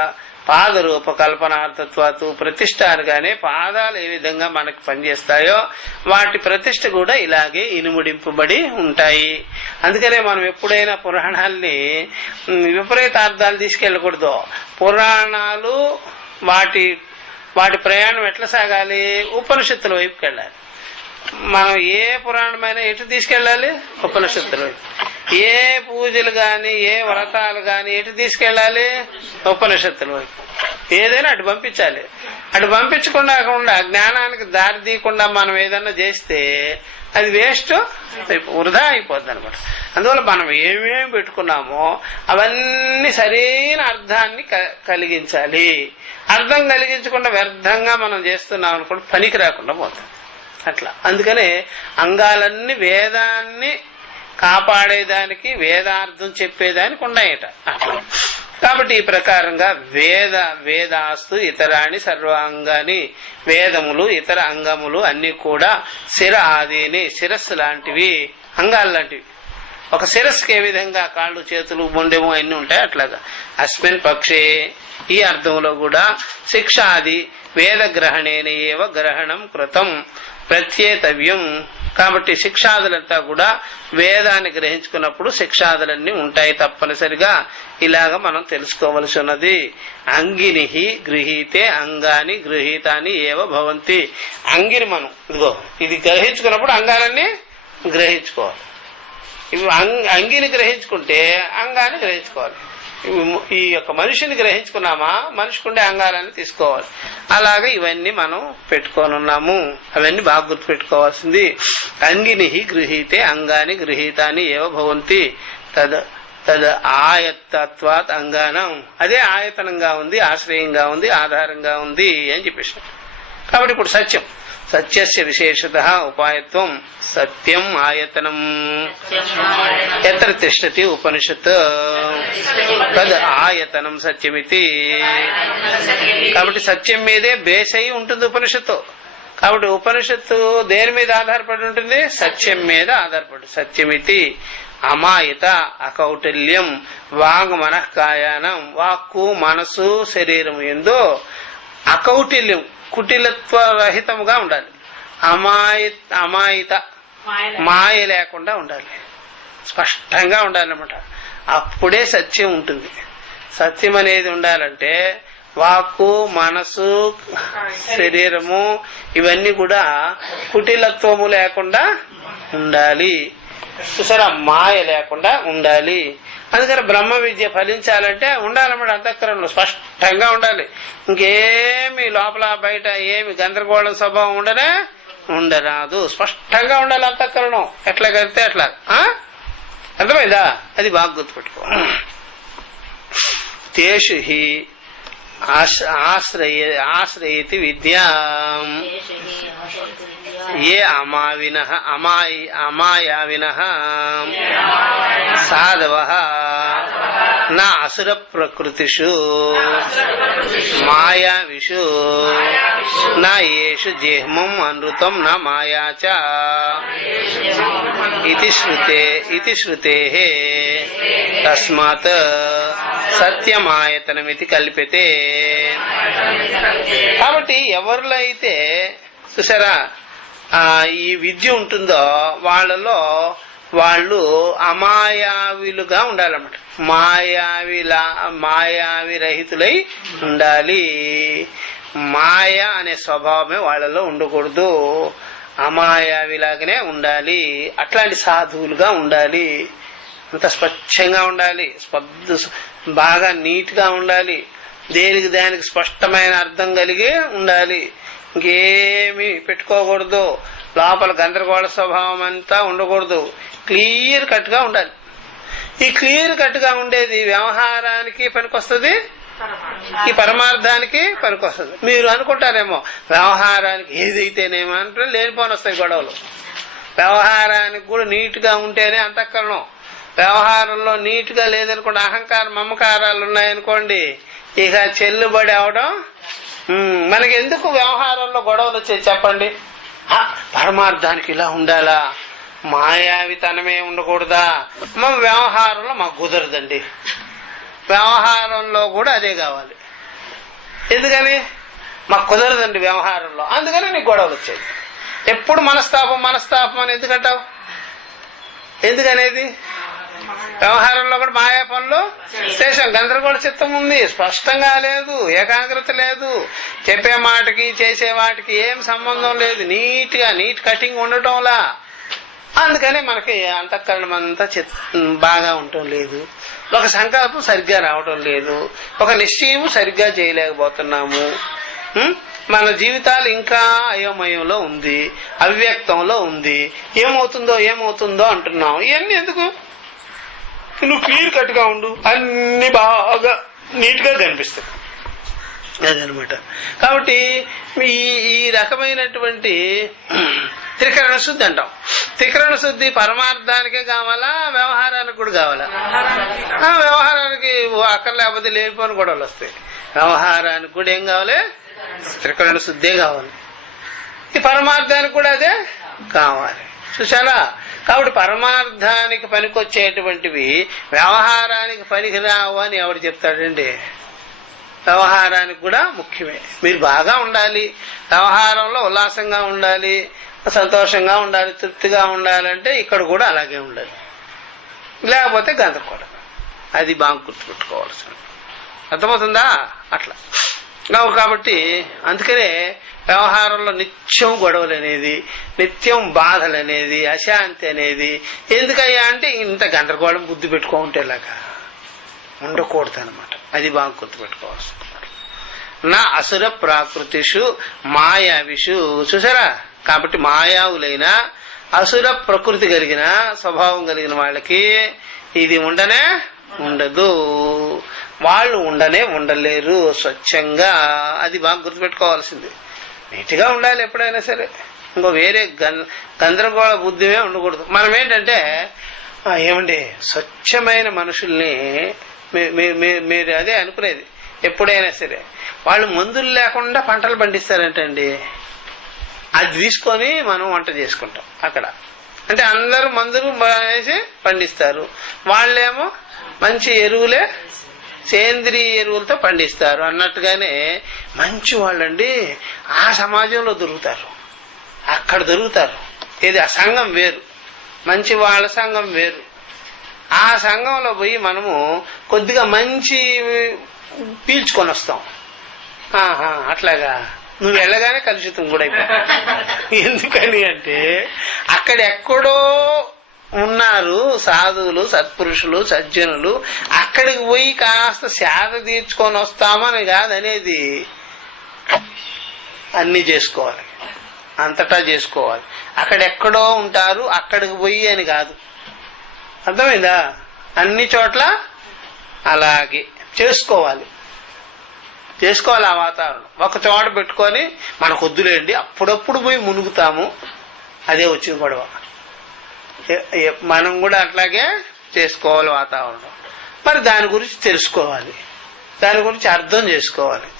పాదరూప కల్పనార్థత్వాతు ప్రతిష్ట అనగానే పాదాలు ఏ విధంగా మనకు పనిచేస్తాయో వాటి ప్రతిష్ట కూడా ఇలాగే ఇనుముడింపబడి ఉంటాయి. అందుకనే మనం ఎప్పుడైనా పురాణాల్ని విపరీతార్థాలు తీసుకెళ్ళకూడదు. పురాణాలు వాటి వాటి ప్రయాణం ఎట్లా సాగాలి? ఉపనిషత్తుల వైపుకి వెళ్ళాలి. మనం ఏ పురాణమైనా ఎటు తీసుకెళ్ళాలి? ఉపనిషత్తుల వైపు. ఏ పూజలు గాని ఏ వ్రతాలు గాని ఎటు తీసుకెళ్ళాలి? ఉపనిషత్తుల వైపు. ఏదైనా అటు పంపించాలి. అటు పంపించకుండా జ్ఞానానికి దారి తీయకుండా మనం ఏదన్నా చేస్తే అది వేస్ట్, వృధా అయిపోద్ది అనమాట. అందువల్ల మనం ఏమేమి పెట్టుకున్నామో అవన్నీ సరైన అర్థాన్ని కలిగించాలి. అర్థం కలిగించకుండా వ్యర్థంగా మనం చేస్తున్నాం అనుకోండి, పనికి రాకుండా పోతాం. అట్లా అందుకనే అంగాలన్నీ వేదాన్ని కాపాడేదానికి, వేదార్థం చెప్పేదానికి ఉన్నాయట. కాబట్టి ఈ ప్రకారంగా వేదాస్తు ఇతరాని సర్వాంగాని, వేదములు ఇతర అంగములు అన్ని కూడా శిర ఆదిని, శిరస్సు లాంటివి, అంగాలు లాంటివి. ఒక శిరస్సుకి ఏ విధంగా కాళ్ళు చేతులు మొండెము అన్ని ఉంటాయి, అట్లాగా అస్మిన్ పక్షే ఈ అర్థంలో కూడా శిక్షాది వేద గ్రహణేన ఏవ గ్రహణం కృతం ప్రత్యేతవ్యం. కాబట్టి శిక్షాదులంతా కూడా వేదాన్ని గ్రహించుకున్నప్పుడు శిక్షాదులన్నీ ఉంటాయి తప్పనిసరిగా. ఇలాగ మనం తెలుసుకోవలసి ఉన్నది. అంగిని గృహీతే అంగాని గృహీతాని ఏవ భవంతి. అంగిని మనం ఇదిగో ఇది గ్రహించుకున్నప్పుడు అంగాలన్నీ గ్రహించుకోవాలి. ఇవి అంగిని గ్రహించుకుంటే అంగాన్ని గ్రహించుకోవాలి. ఈ యొక్క మనిషిని గ్రహించుకున్నామా, మనిషికి ఉండే అంగాలన్నీ తీసుకోవాలి. అలాగే ఇవన్నీ మనం పెట్టుకోనున్నాము. అవన్నీ బాగా గుర్తు పెట్టుకోవాల్సింది. అంగిని గృహీతే అంగాని గృహీతాని ఏవ భవంతి తద్ ఆయత్తత్వాత్ అంగానం. అదే ఆయతనంగా ఉంది, ఆశ్రయంగా ఉంది, ఆధారంగా ఉంది అని చెప్పేసి. కాబట్టి ఇప్పుడు సత్యం, సత్యస్య విశేషత ఉపాయత్వం సత్యం ఆయతనం ఎత్ర తిష్టతి ఉపనిషత్ తద్ ఆయతనం సత్యమితి. కాబట్టి సత్యం మీదే బేస్ అయి ఉంటుంది ఉపనిషత్తు. కాబట్టి ఉపనిషత్తు దేని మీద ఆధారపడి ఉంటుంది? సత్యం మీద ఆధారపడి. సత్యమితి అమాయత అకౌటల్యం వాంగ్ మనఃకాయానం. వాక్కు మనసు శరీరం ఎందు అకౌటిల్యం, కుటిలత్వ రహితముగా ఉండాలి. అమాయిత మాయ లేకుండా ఉండాలి, స్పష్టంగా ఉండాలన్నమాట. అప్పుడే సత్యం ఉంటుంది. సత్యం అనేది ఉండాలంటే వాక్కు మనసు శరీరము ఇవన్నీ కూడా కుటిలత్వము లేకుండా ఉండాలి. చూసారా, మాయ లేకుండా ఉండాలి. అందుకని బ్రహ్మ విద్య ఫలించాలంటే ఉండాలన్నమాట. అంతఃకరణలో స్పష్టంగా ఉండాలి. ఇంకేమి లోపల బయట ఏమి గందరగోళం స్వభావం ఉండరాదు. స్పష్టంగా ఉండాలి అంతఃకరణం. ఎట్లా కలితే అట్లా. అర్థమైందా? అది బాగా గుర్తుపెట్టుకో. తేషు హి ఆశ్రయతి విద్యా ఏ అమాయావినః సాధవః నా అసుర ప్రకృతిషు మాయావిషు నా యేషు జిహ్మం అనృతం నా మాయా చ ఇతి శ్రుతేః తస్మాత్ సత్యమాయతనమితి కల్పితే. కాబట్టి ఎవరిలో అయితే చూసారా ఈ విద్య ఉంటుందో వాళ్ళు అమాయావిలుగా ఉండాలన్నమాట. మాయావి రహితులై ఉండాలి. మాయ అనే స్వభావమే వాళ్ళలో ఉండకూడదు. అమాయావిలాగానే ఉండాలి. అట్లాంటి సాధువులుగా ఉండాలి. అంత స్వచ్ఛంగా ఉండాలి, బాగా నీట్ గా ఉండాలి. దేనికి దానికి స్పష్టమైన అర్థం కలిగి ఉండాలి. ఇంకేమి పెట్టుకోకూడదు. లోపల గందరగోళ స్వభావం అంతా ఉండకూడదు. క్లియర్ కట్ గా ఉండాలి. ఈ క్లియర్ కట్ గా ఉండేది వ్యవహారానికి పనికొస్తుంది, ఈ పరమార్థానికి పనికొస్తుంది. మీరు అనుకుంటారేమో వ్యవహారానికి ఏదైతేనేమో అంటే లేనిపోని వస్తాయి గొడవలు. వ్యవహారానికి కూడా నీట్ గా ఉంటేనే అంతఃకరణం. వ్యవహారంలో నీట్ గా లేదనుకోండి, అహంకారం మమకారాలు ఉన్నాయనుకోండి, ఇక చెల్లుబడి అవడం. మనకి ఎందుకు వ్యవహారంలో గొడవలు వచ్చాయి చెప్పండి? పరమార్థానికి ఇలా ఉండాలా, మాయావితనమే ఉండకూడదా? వ్యవహారంలో మాకు కుదరదండి. వ్యవహారంలో కూడా అదే కావాలి. ఎందుకని? మాకు కుదరదండి వ్యవహారంలో, అందుకని నీకు గొడవలు వచ్చాయి. ఎప్పుడు మనస్తాపం అని ఎందుకంటావు? ఎందుకనేది? వ్యవహారంలో కూడా మాయా పనులు చేసాం, గందరగోళ చిత్తం ఉంది, స్పష్టంగా లేదు, ఏకాగ్రత లేదు, చెప్పే మాటకి చేసే వాటికి ఏం సంబంధం లేదు, నీట్ కటింగ్ ఉండటంలా. అందుకని మనకి అంతఃకరణం అంతా బాగా ఉండటం లేదు, ఒక సంకల్పం సరిగ్గా రావటం లేదు, ఒక నిశ్చయం సరిగ్గా చేయలేకపోతున్నాము. మన జీవితాలు ఇంకా అయోమయంలో ఉంది, అవ్యక్తంలో ఉంది, ఏమవుతుందో అంటున్నాం. ఇవన్నీ ఎందుకు? నువ్వు క్లియర్ కట్ గా ఉండు, అన్ని బాగా నీట్ గా కనిపిస్తాయి. అదనమాట. కాబట్టి ఈ రకమైనటువంటి త్రికరణ శుద్ధి అంటాం. త్రికరణ శుద్ధి పరమార్థానికే కావాలా, వ్యవహారానికి కూడా కావాలా? వ్యవహారానికి అక్కర్లేకపోతే లేనిపోని గొడవలు వస్తాయి. వ్యవహారానికి కూడా ఏం కావాలి? త్రికరణ శుద్ధే కావాలి. ఈ పరమార్థానికి కూడా అదే కావాలి. చూసారా? కాబట్టి పరమార్థానికి పనికొచ్చేటువంటివి వ్యవహారానికి పనికిరావు అని ఎవరు చెప్తాడండి? వ్యవహారానికి కూడా ముఖ్యమే. మీరు బాగా ఉండాలి, వ్యవహారంలో ఉల్లాసంగా ఉండాలి, సంతోషంగా ఉండాలి, తృప్తిగా ఉండాలంటే ఇక్కడ కూడా అలాగే ఉండాలి, లేకపోతే గందరగోళం. అది బాగా గుర్తుపెట్టుకోవాల్సిన. అర్థమవుతుందా? అట్లా కాబట్టి అందుకనే వ్యవహారంలో నిత్యం గొడవలు అనేది, నిత్యం బాధలు అనేది, అశాంతి అనేది ఎందుకయ్యా అంటే ఇంత గందరగోళం బుద్ధి పెట్టుకుంటేలాగా ఉండకూడదు అనమాట. అది బాగా గుర్తుపెట్టుకోవాల్సి. నా అసుర ప్రాకృతిషు మాయావిషు. చూసారా? కాబట్టి మాయావులైన అసుర ప్రకృతి కలిగిన స్వభావం కలిగిన వాళ్ళకి ఇది ఉండదు, వాళ్ళు ఉండలేరు స్వచ్ఛంగా. అది బాగా గుర్తుపెట్టుకోవాల్సింది. నీట్గా ఉండాలి ఎప్పుడైనా సరే, ఇంకో వేరే గందరగోళ బుద్ధిమే ఉండకూడదు. మనం ఏంటంటే ఏమండి స్వచ్ఛమైన మనుషుల్ని మీరు అదే అనుకునేది ఎప్పుడైనా సరే, వాళ్ళు మందులు లేకుండా పంటలు పండిస్తారంటండి. అది తీసుకొని మనం వంట చేసుకుంటాం అక్కడ. అంటే అందరూ మందులు వేసి పండిస్తారు, వాళ్ళేమో మంచి ఎరువులే, సేంద్రియ ఎరువులతో పండిస్తారు అన్నట్టుగానే మంచి వాళ్ళండి ఆ సమాజంలో దొరుకుతారు, అక్కడ దొరుకుతారు. ఇది ఆ సంఘం వేరు, మంచి వాళ్ళ సంఘం వేరు. ఆ సంఘంలో పోయి మనము కొద్దిగా మంచి పీల్చుకొని వస్తాం. అట్లాగా నువ్వు వెళ్ళగానే కలుషితం కూడా అయిపోతావు. ఎందుకని అంటే అక్కడెక్కడో ఉన్నారు సాధువులు, సత్పురుషులు, సజ్జనులు, అక్కడికి పోయి కాస్త సేద తీర్చుకొని వస్తామని కాదనేది. అన్ని చేసుకోవాలి, అంతటా చేసుకోవాలి. అక్కడెక్కడో ఉంటారు, అక్కడికి పోయి అని కాదు. అర్థమైందా? అన్ని చోట్ల అలాగే చేసుకోవాలి ఆ వాతావరణం. ఒక చోట పెట్టుకొని మనకు వద్దులేండి అప్పుడప్పుడు పోయి మునుగుతాము, అదే వచ్చింది గొడవ. మనం కూడా అట్లాగే చేసుకోవాలి వాతావరణం. మరి దాని గురించి తెలుసుకోవాలి, దాని గురించి అర్థం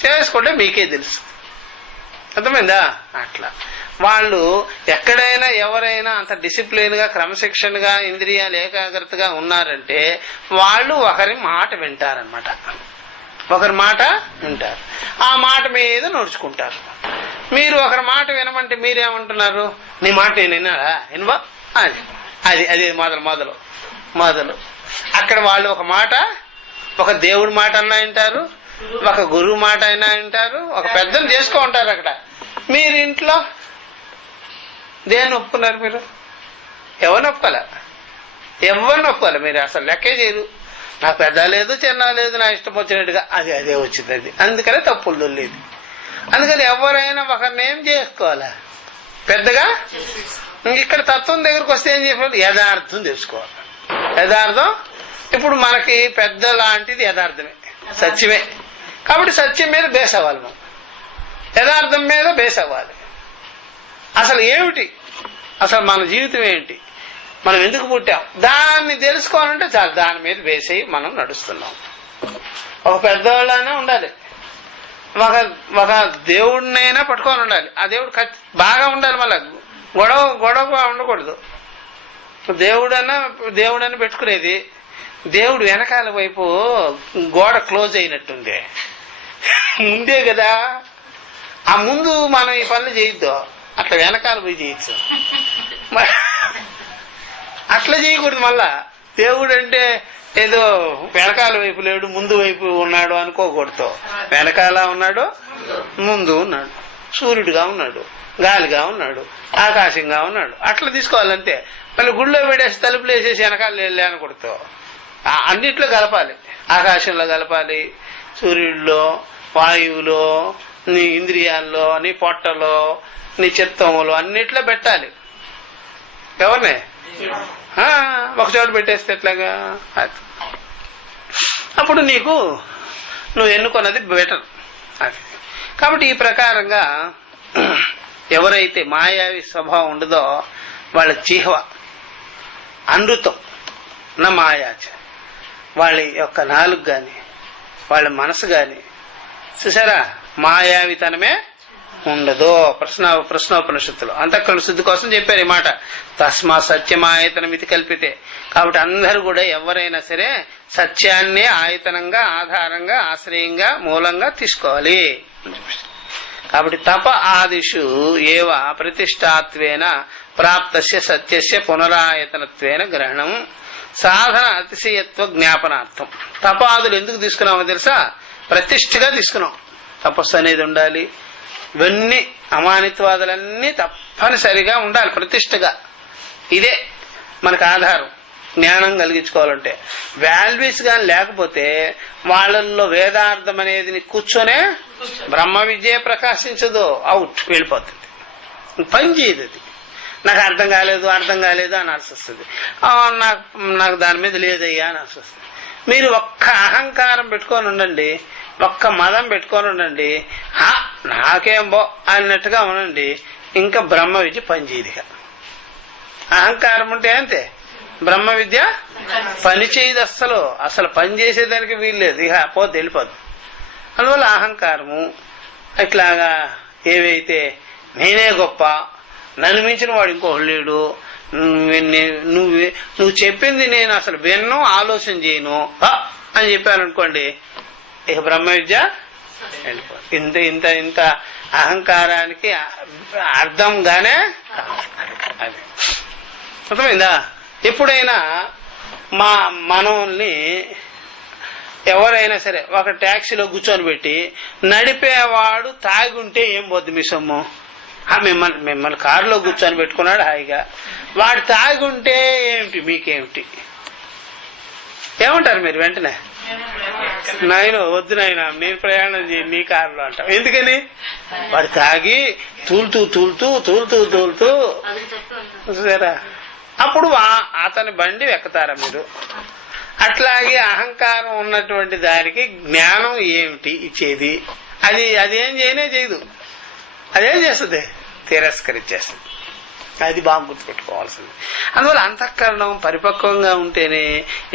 చేసుకుంటే మీకే తెలుసు. అర్థమైందా? అట్లా వాళ్ళు ఎక్కడైనా ఎవరైనా అంత డిసిప్లిన్ గా, క్రమశిక్షణగా, ఇంద్రియాలు ఏకాగ్రతగా ఉన్నారంటే వాళ్ళు ఒకరి మాట వింటారనమాట. ఒకరి మాట వింటారు, ఆ మాట మీద నడుచుకుంటారు. మీరు ఒకరి మాట వినమంటే మీరేమంటున్నారు? నీ మాట నేను వినవా? అది అది మొదలు అక్కడ వాళ్ళు ఒక మాట, ఒక దేవుడి మాట అన్నా వింటారు, ఒక గురువు మాట అయినా వింటారు, ఒక పెద్దను చేసుకో ఉంటారు. అక్కడ మీరు ఇంట్లో దేన్ని ఒప్పుకున్నారు? మీరు ఎవరిని ఒప్పుకోలే మీరు అసలు లెక్కే చేయరు. నాకు పెద్ద లేదు, చిన్న లేదు, నా ఇష్టం వచ్చినట్టుగా అదే వచ్చింది. అది అందుకనే తప్పులు దొల్లేదు. అందుకని ఎవరైనా ఒకరిని ఏం చేసుకోవాలా? పెద్దగా. ఇక్కడ తత్వం దగ్గరకు వస్తే ఏం చెప్పాలి? యథార్థం తెలుసుకోవాలి. యథార్థం ఇప్పుడు మనకి పెద్ద లాంటిది యథార్థమే, సత్యమే. కాబట్టి సత్యం మీద బేస్ అవ్వాలి, మనం యథార్థం మీద బేస్ అవ్వాలి. అసలు ఏమిటి, అసలు మన జీవితం ఏంటి, మనం ఎందుకు పుట్టాం, దాన్ని తెలుసుకోవాలంటే చాలు. దాని మీద బేస్ అయ్యి మనం నడుస్తున్నాం. ఒక పెద్దవాళ్ళైనా ఉండాలి, ఒక దేవుడినైనా పట్టుకొని ఉండాలి. ఆ దేవుడు బాగా ఉండాలి. మళ్ళా గొడవ ఉండకూడదు. దేవుడని పెట్టుకునేది దేవుడు వెనకాల వైపు గోడ క్లోజ్ అయినట్టుంది. ముందే కదా, ఆ ముందు మనం ఈ పనులు చేయొద్దు, అట్లా వెనకాల పోయి చేయొచ్చు. అట్లా చేయకూడదు. మళ్ళా దేవుడు అంటే ఏదో వెనకాల వైపు లేడు ముందు వైపు ఉన్నాడు అనుకోకూడదు. వెనకాల ఉన్నాడు, ముందు ఉన్నాడు, సూర్యుడిగా ఉన్నాడు, గాలిగా ఉన్నాడు, ఆకాశంగా ఉన్నాడు, అట్లా తీసుకోవాలంతే. మళ్ళీ గుళ్ళో పెట్టేసి తలుపులు వేసేసి వెనకాల వెళ్ళే అనకూడదు. అన్నిట్లో కలపాలి, ఆకాశంలో కలపాలి, సూర్యుడిలో, వాయువులో, నీ ఇంద్రియాల్లో, నీ పొట్టలో, నీ చిత్తంలో అన్నిట్లో పెట్టాలి. ఎవరినే ఒకచోట పెట్టేస్తే ఎట్లాగా? అప్పుడు నీకు నువ్వు ఎన్నుకున్నది బెటర్. అది కాబట్టి ఈ ప్రకారంగా ఎవరైతే మాయావి స్వభావం ఉండదో వాళ్ళ జిహ్వ అనృతం నా మాయాచ, వాళ్ళ యొక్క నాలుగు గాని వాళ్ళ మనసు గాని చూసారా మాయావితనమే ఉండదు. ప్రశ్నోపనిషత్తులు అంతఃకరణ శుద్ధి కోసం చెప్పారు ఈ మాట. తస్మా సత్యమాయతనం ఇది కల్పితే. కాబట్టి అందరూ కూడా ఎవరైనా సరే సత్యాన్నే ఆయతనంగా, ఆధారంగా, ఆశ్రయంగా, మూలంగా తీసుకోవాలి. కాబట్టి తప ఆదిషు ఏవ ప్రతిష్టాత్వేన ప్రాప్తస్య సత్యస్య పునరాయతనత్వేన గ్రహణం సాధన అతిశయత్వ జ్ఞాపనార్థం. తపాదులు ఎందుకు తీసుకున్నామో తెలుసా? ప్రతిష్ఠగా తీసుకున్నాం. తపస్సు అనేది ఉండాలి, ఇవన్నీ అమానిత్వాదులన్నీ తప్పనిసరిగా ఉండాలి ప్రతిష్ఠగా. ఇదే మనకు ఆధారం జ్ఞానం కలిగించుకోవాలంటే. వాల్యూస్ గాని లేకపోతే వాళ్ళల్లో వేదార్థం అనేది కూర్చొనే బ్రహ్మ విద్య ప్రకాశించదు, అవుట్ వెళ్ళిపోతుంది, పని చేయదు. అది నాకు అర్థం కాలేదు అనాల్సి వస్తుంది. నాకు దాని మీద లేదయ్యా అనాల్సి వస్తుంది. మీరు ఒక్క అహంకారం పెట్టుకొని ఉండండి, ఒక్క మదం పెట్టుకొని ఉండండి, నాకేం బో అన్నట్టుగా ఉండండి, ఇంకా బ్రహ్మ విద్య పనిచేయదుగా. అహంకారం ఉంటే అంతే, బ్రహ్మ విద్య పని చేయదు. అసలు పని చేసేదానికి వీల్లేదు, ఇక పోతే వెళ్ళిపోద్దు. అందువల్ల అహంకారము ఇట్లాగా ఏవైతే నేనే గొప్ప, నన్ను మించిన వాడు ఇంకోటి లేడు, నువ్వు చెప్పింది నేను అసలు విన్ను, ఆలోచన చేయను అని చెప్పాను అనుకోండి, ఇక బ్రహ్మ విద్య వెళ్ళిపోతుంది. ఇంత ఇంత ఇంత అహంకారానికి అర్థంగానే అది అర్థమైందా? ఎప్పుడైనా మనల్ని ఎవరైనా సరే ఒక ట్యాక్సీలో కూర్చొని పెట్టి నడిపేవాడు తాగుంటే ఏం పోద్ది మీ సొమ్ము? మిమ్మల్ని కారులో కూర్చొని పెట్టుకున్నాడు హాయిగా, వాడు తాగుంటే ఏమిటి మీకేమిటి? ఏమంటారు మీరు? వెంటనే నాయన వద్దు నాయన నేను ప్రయాణం చేయి నీ కారులో అంటాం. ఎందుకని? వాడు తాగి తూలుతూ సరే అప్పుడు అతని బండి ఎక్కుతారా మీరు? అట్లాగే అహంకారం ఉన్నటువంటి దానికి జ్ఞానం ఏమిటి ఇచ్చేది? అదేం చేయదు. అదేం చేస్తుంది? తిరస్కరించేస్తుంది. అది బాగా గుర్తుపెట్టుకోవాల్సింది. అందువల్ల అంతఃకరణం పరిపక్వంగా ఉంటేనే,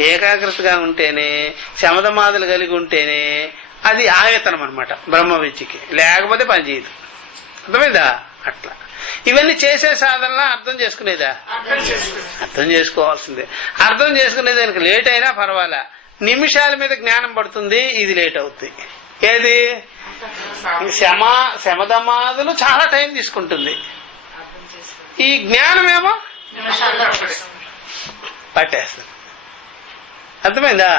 ఏకాగ్రతగా ఉంటేనే, శమధమాదులు కలిగి ఉంటేనే అది ఆయతనం అనమాట బ్రహ్మ విద్యకి. లేకపోతే పనిచేయదు. అర్థమైందా? అట్లా ఇవన్నీ చేసే సాధనలా అర్థం చేసుకునేదా? అర్థం చేసుకోవాల్సిందే. అర్థం చేసుకునేది దానికి లేట్ అయినా పర్వాలా, నిమిషాల మీద జ్ఞానం పడుతుంది, ఇది లేట్ అవుతుంది. ఏది? శమధమాదులు చాలా టైం తీసుకుంటుంది, ఈ జ్ఞానమేమో పట్టేస్తుంది. అర్థమైందా?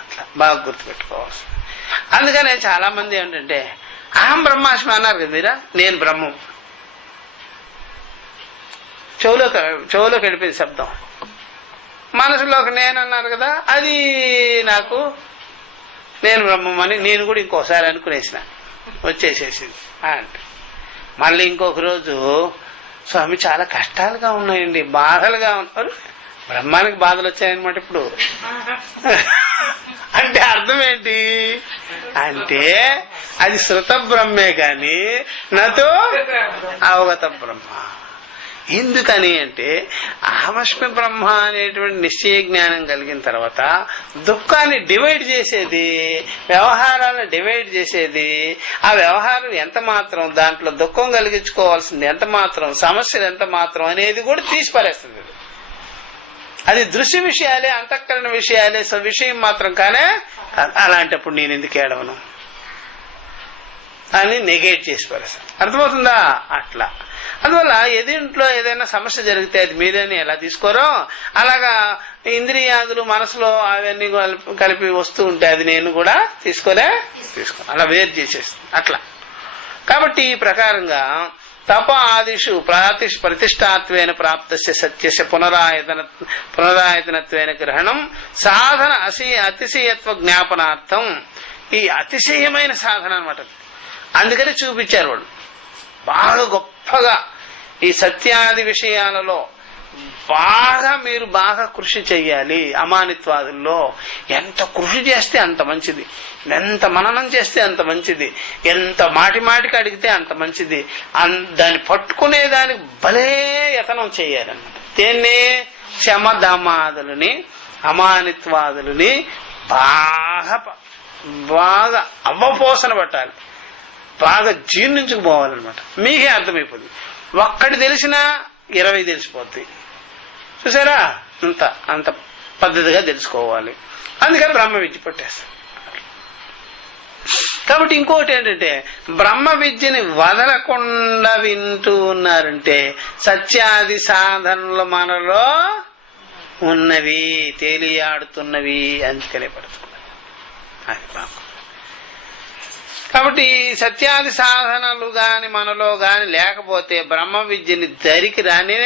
అట్లా బాగా గుర్తుపెట్టుకోవాల్సి. అందుకనే చాలా మంది ఏంటంటే అహం బ్రహ్మాస్మి అన్నారు కదా మీరా, నేను బ్రహ్మం. చెవులోకి వెళ్ళిపోయింది శబ్దం, మనసులోకి నేను అన్నారు కదా, అది నాకు నేను బ్రహ్మం అని నేను కూడా ఇంకోసారి అనుకునేసిన, వచ్చేసేసింది అంటే. మళ్ళీ ఇంకొక రోజు స్వామి చాలా కష్టాలుగా ఉన్నాయండి, బాధలుగా ఉన్నారు. బ్రహ్మానికి బాధలు వచ్చాయన్నమాట ఇప్పుడు. అంటే అర్థం ఏంటి అంటే అది శృత బ్రహ్మే కాని నాతో అవగత బ్రహ్మ. ఎందుకని అంటే అహమస్మి బ్రహ్మ అనేటువంటి నిశ్చయ జ్ఞానం కలిగిన తర్వాత దుఃఖాన్ని డివైడ్ చేసేది, వ్యవహారాలను డివైడ్ చేసేది, ఆ వ్యవహారం ఎంత మాత్రం, దాంట్లో దుఃఖం కలిగించుకోవాల్సింది ఎంత మాత్రం, సమస్యలు ఎంత మాత్రం అనేది కూడా తీసి పారేస్తుంది. అది దృశ్య విషయాలే, అంతఃకరణ విషయాలే, విషయం మాత్రం కానే. అలాంటప్పుడు నేను ఎందుకు ఏడవను అని నెగేట్ చేసి పరేస్తాను. అర్థమవుతుందా? అట్లా. అందువల్ల ఎదుంట్లో ఏదైనా సమస్య జరిగితే అది మీరేని ఎలా తీసుకోరో అలాగా ఇంద్రియాదులు మనసులో అవన్నీ కలిపి వస్తూ ఉంటే అది నేను కూడా తీసుకో అలా వేరు చేసేస్తుంది అట్లా. కాబట్టి ఈ ప్రకారంగా తప ఆదిషు ప్రతిష్టాత్వేన ప్రాప్తస్య సత్యస్య పునరాయతనత్వేన గ్రహణం సాధన అతిశయత్వ జ్ఞాపనార్థం. ఈ అతిశయమైన సాధన అన్నమాట. అందుకని చూపించారు వాళ్ళు బాగా గొప్పగా ఈ సత్యాది విషయాలలో మీరు బాగా కృషి చెయ్యాలి. అమానిత్వాదుల్లో ఎంత కృషి చేస్తే అంత మంచిది, ఎంత మననం చేస్తే అంత మంచిది, ఎంత మాటికి అడిగితే అంత మంచిది. దాన్ని పట్టుకునే దానికి భలే యతనం చెయ్యాలన్నమాట. దేన్ని? శమధమాదులని అమానిత్వాదులని బాగా అవ్వపోసన పట్టాలి, బాగా జీర్ణించుకుపోవాలన్నమాట. మీకే అర్థమైపోతుంది. ఒక్కటి తెలిసినా 20 తెలిసిపోద్ది. చూసారా? అంత పద్ధతిగా తెలుసుకోవాలి. అందుకని బ్రహ్మ విద్య పట్టేస్తాం. కాబట్టి ఇంకోటి ఏంటంటే బ్రహ్మ విద్యని వదలకుండా వింటూ ఉన్నారంటే సత్యాది సాధనలు మనలో ఉన్నవి, తేలియాడుతున్నవి, అందుకనే పడుతున్నవి. అది బ్రహ్మ. కాబట్టి సత్యాది సాధనలు గాని మనలో గాని లేకపోతే బ్రహ్మ విద్యని దరికి రానే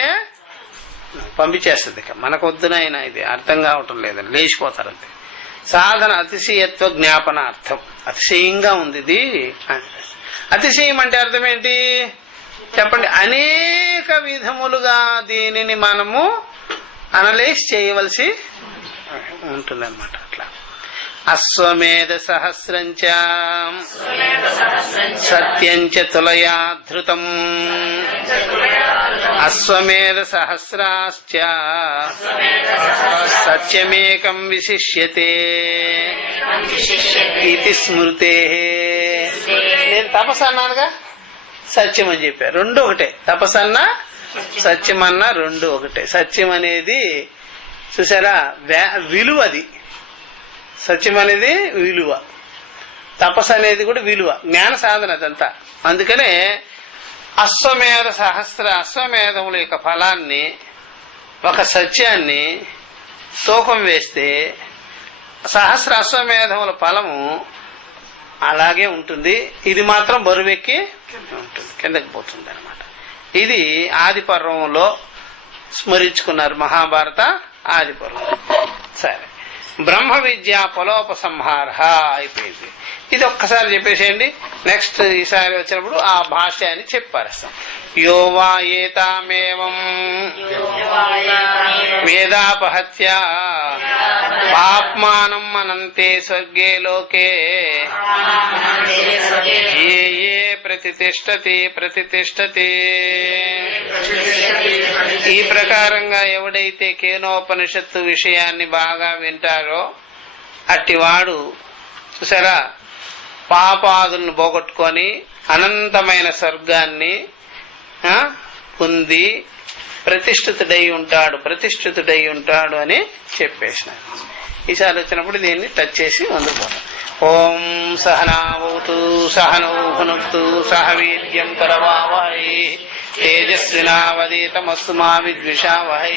పంపించేస్తుంది. మనకొద్దునైనా ఇది అర్థం కావటం లేదని లేచిపోతారంతే. సాధన అతిశయత్వ జ్ఞాపనార్థం. అతిశయంగా ఉంది ఇది. అతిశయం అంటే అర్థం ఏంటి చెప్పండి? అనేక విధములుగా దీనిని మనము అనలైజ్ చేయవలసి ఉంటుందన్నమాట. అట్లా అశ్వమేధ సహస్రంచ సత్యంచ తులయా ధృతం అశ్వమేధ సహస్రాశ్చ సత్యమేకం విశిష్యతే ఇది స్మృతే. నేను తపస్సు అన్నానుగా, సత్యం అని చెప్పారు. రెండు ఒకటే. తపస్సు అన్నా సత్యం అన్నా రెండు ఒకటే. సత్యం అనేది చూసారా విలువది. సత్యం అనేది విలువ, తపస్సు అనేది కూడా విలువ, జ్ఞాన సాధన అదంతా. అందుకనే అశ్వమేధముల యొక్క ఫలాన్ని, ఒక సత్యాన్ని తూకం వేస్తే సహస్ర అశ్వమేధముల ఫలము అలాగే ఉంటుంది. ఇది మాత్రం బరువెక్కి ఉంటుంది, కిందకి పోతుంది అనమాట. ఇది ఆది పర్వంలో స్మరించుకున్నారు, మహాభారత ఆది పర్వం. సరే, బ్రహ్మ విద్య ఫలోపసంహార అయిపోయింది. ఇది ఒక్కసారి చెప్పేసేయండి. నెక్స్ట్ ఈసారి వచ్చినప్పుడు ఆ భాష్యాన్ని చెప్పారేస్తాం. యో వా ఏతామేవం మేధాపహత్య పాప్మానం అనంతే స్వర్గే లోకే ఏ ఏ ప్రతిష్టతి. ఈ ప్రకారంగా ఎవడైతే కేనోపనిషత్తు విషయాన్ని బాగా వింటారో అట్టివాడు చూసారా పాపాదులను పోగొట్టుకొని అనంతమైన స్వర్గాన్ని పొంది ప్రతిష్ఠితుడై ఉంటాడు అని చెప్పేసినారు. ఈసారి వచ్చినప్పుడు దీన్ని టచ్ చేసి అందుకోవాలి. ఓం సహనావతు సహనౌ భునక్తు సహ వీర్యం కరవావహై తేజస్వినావధీతమస్తు మా విద్విషావహై.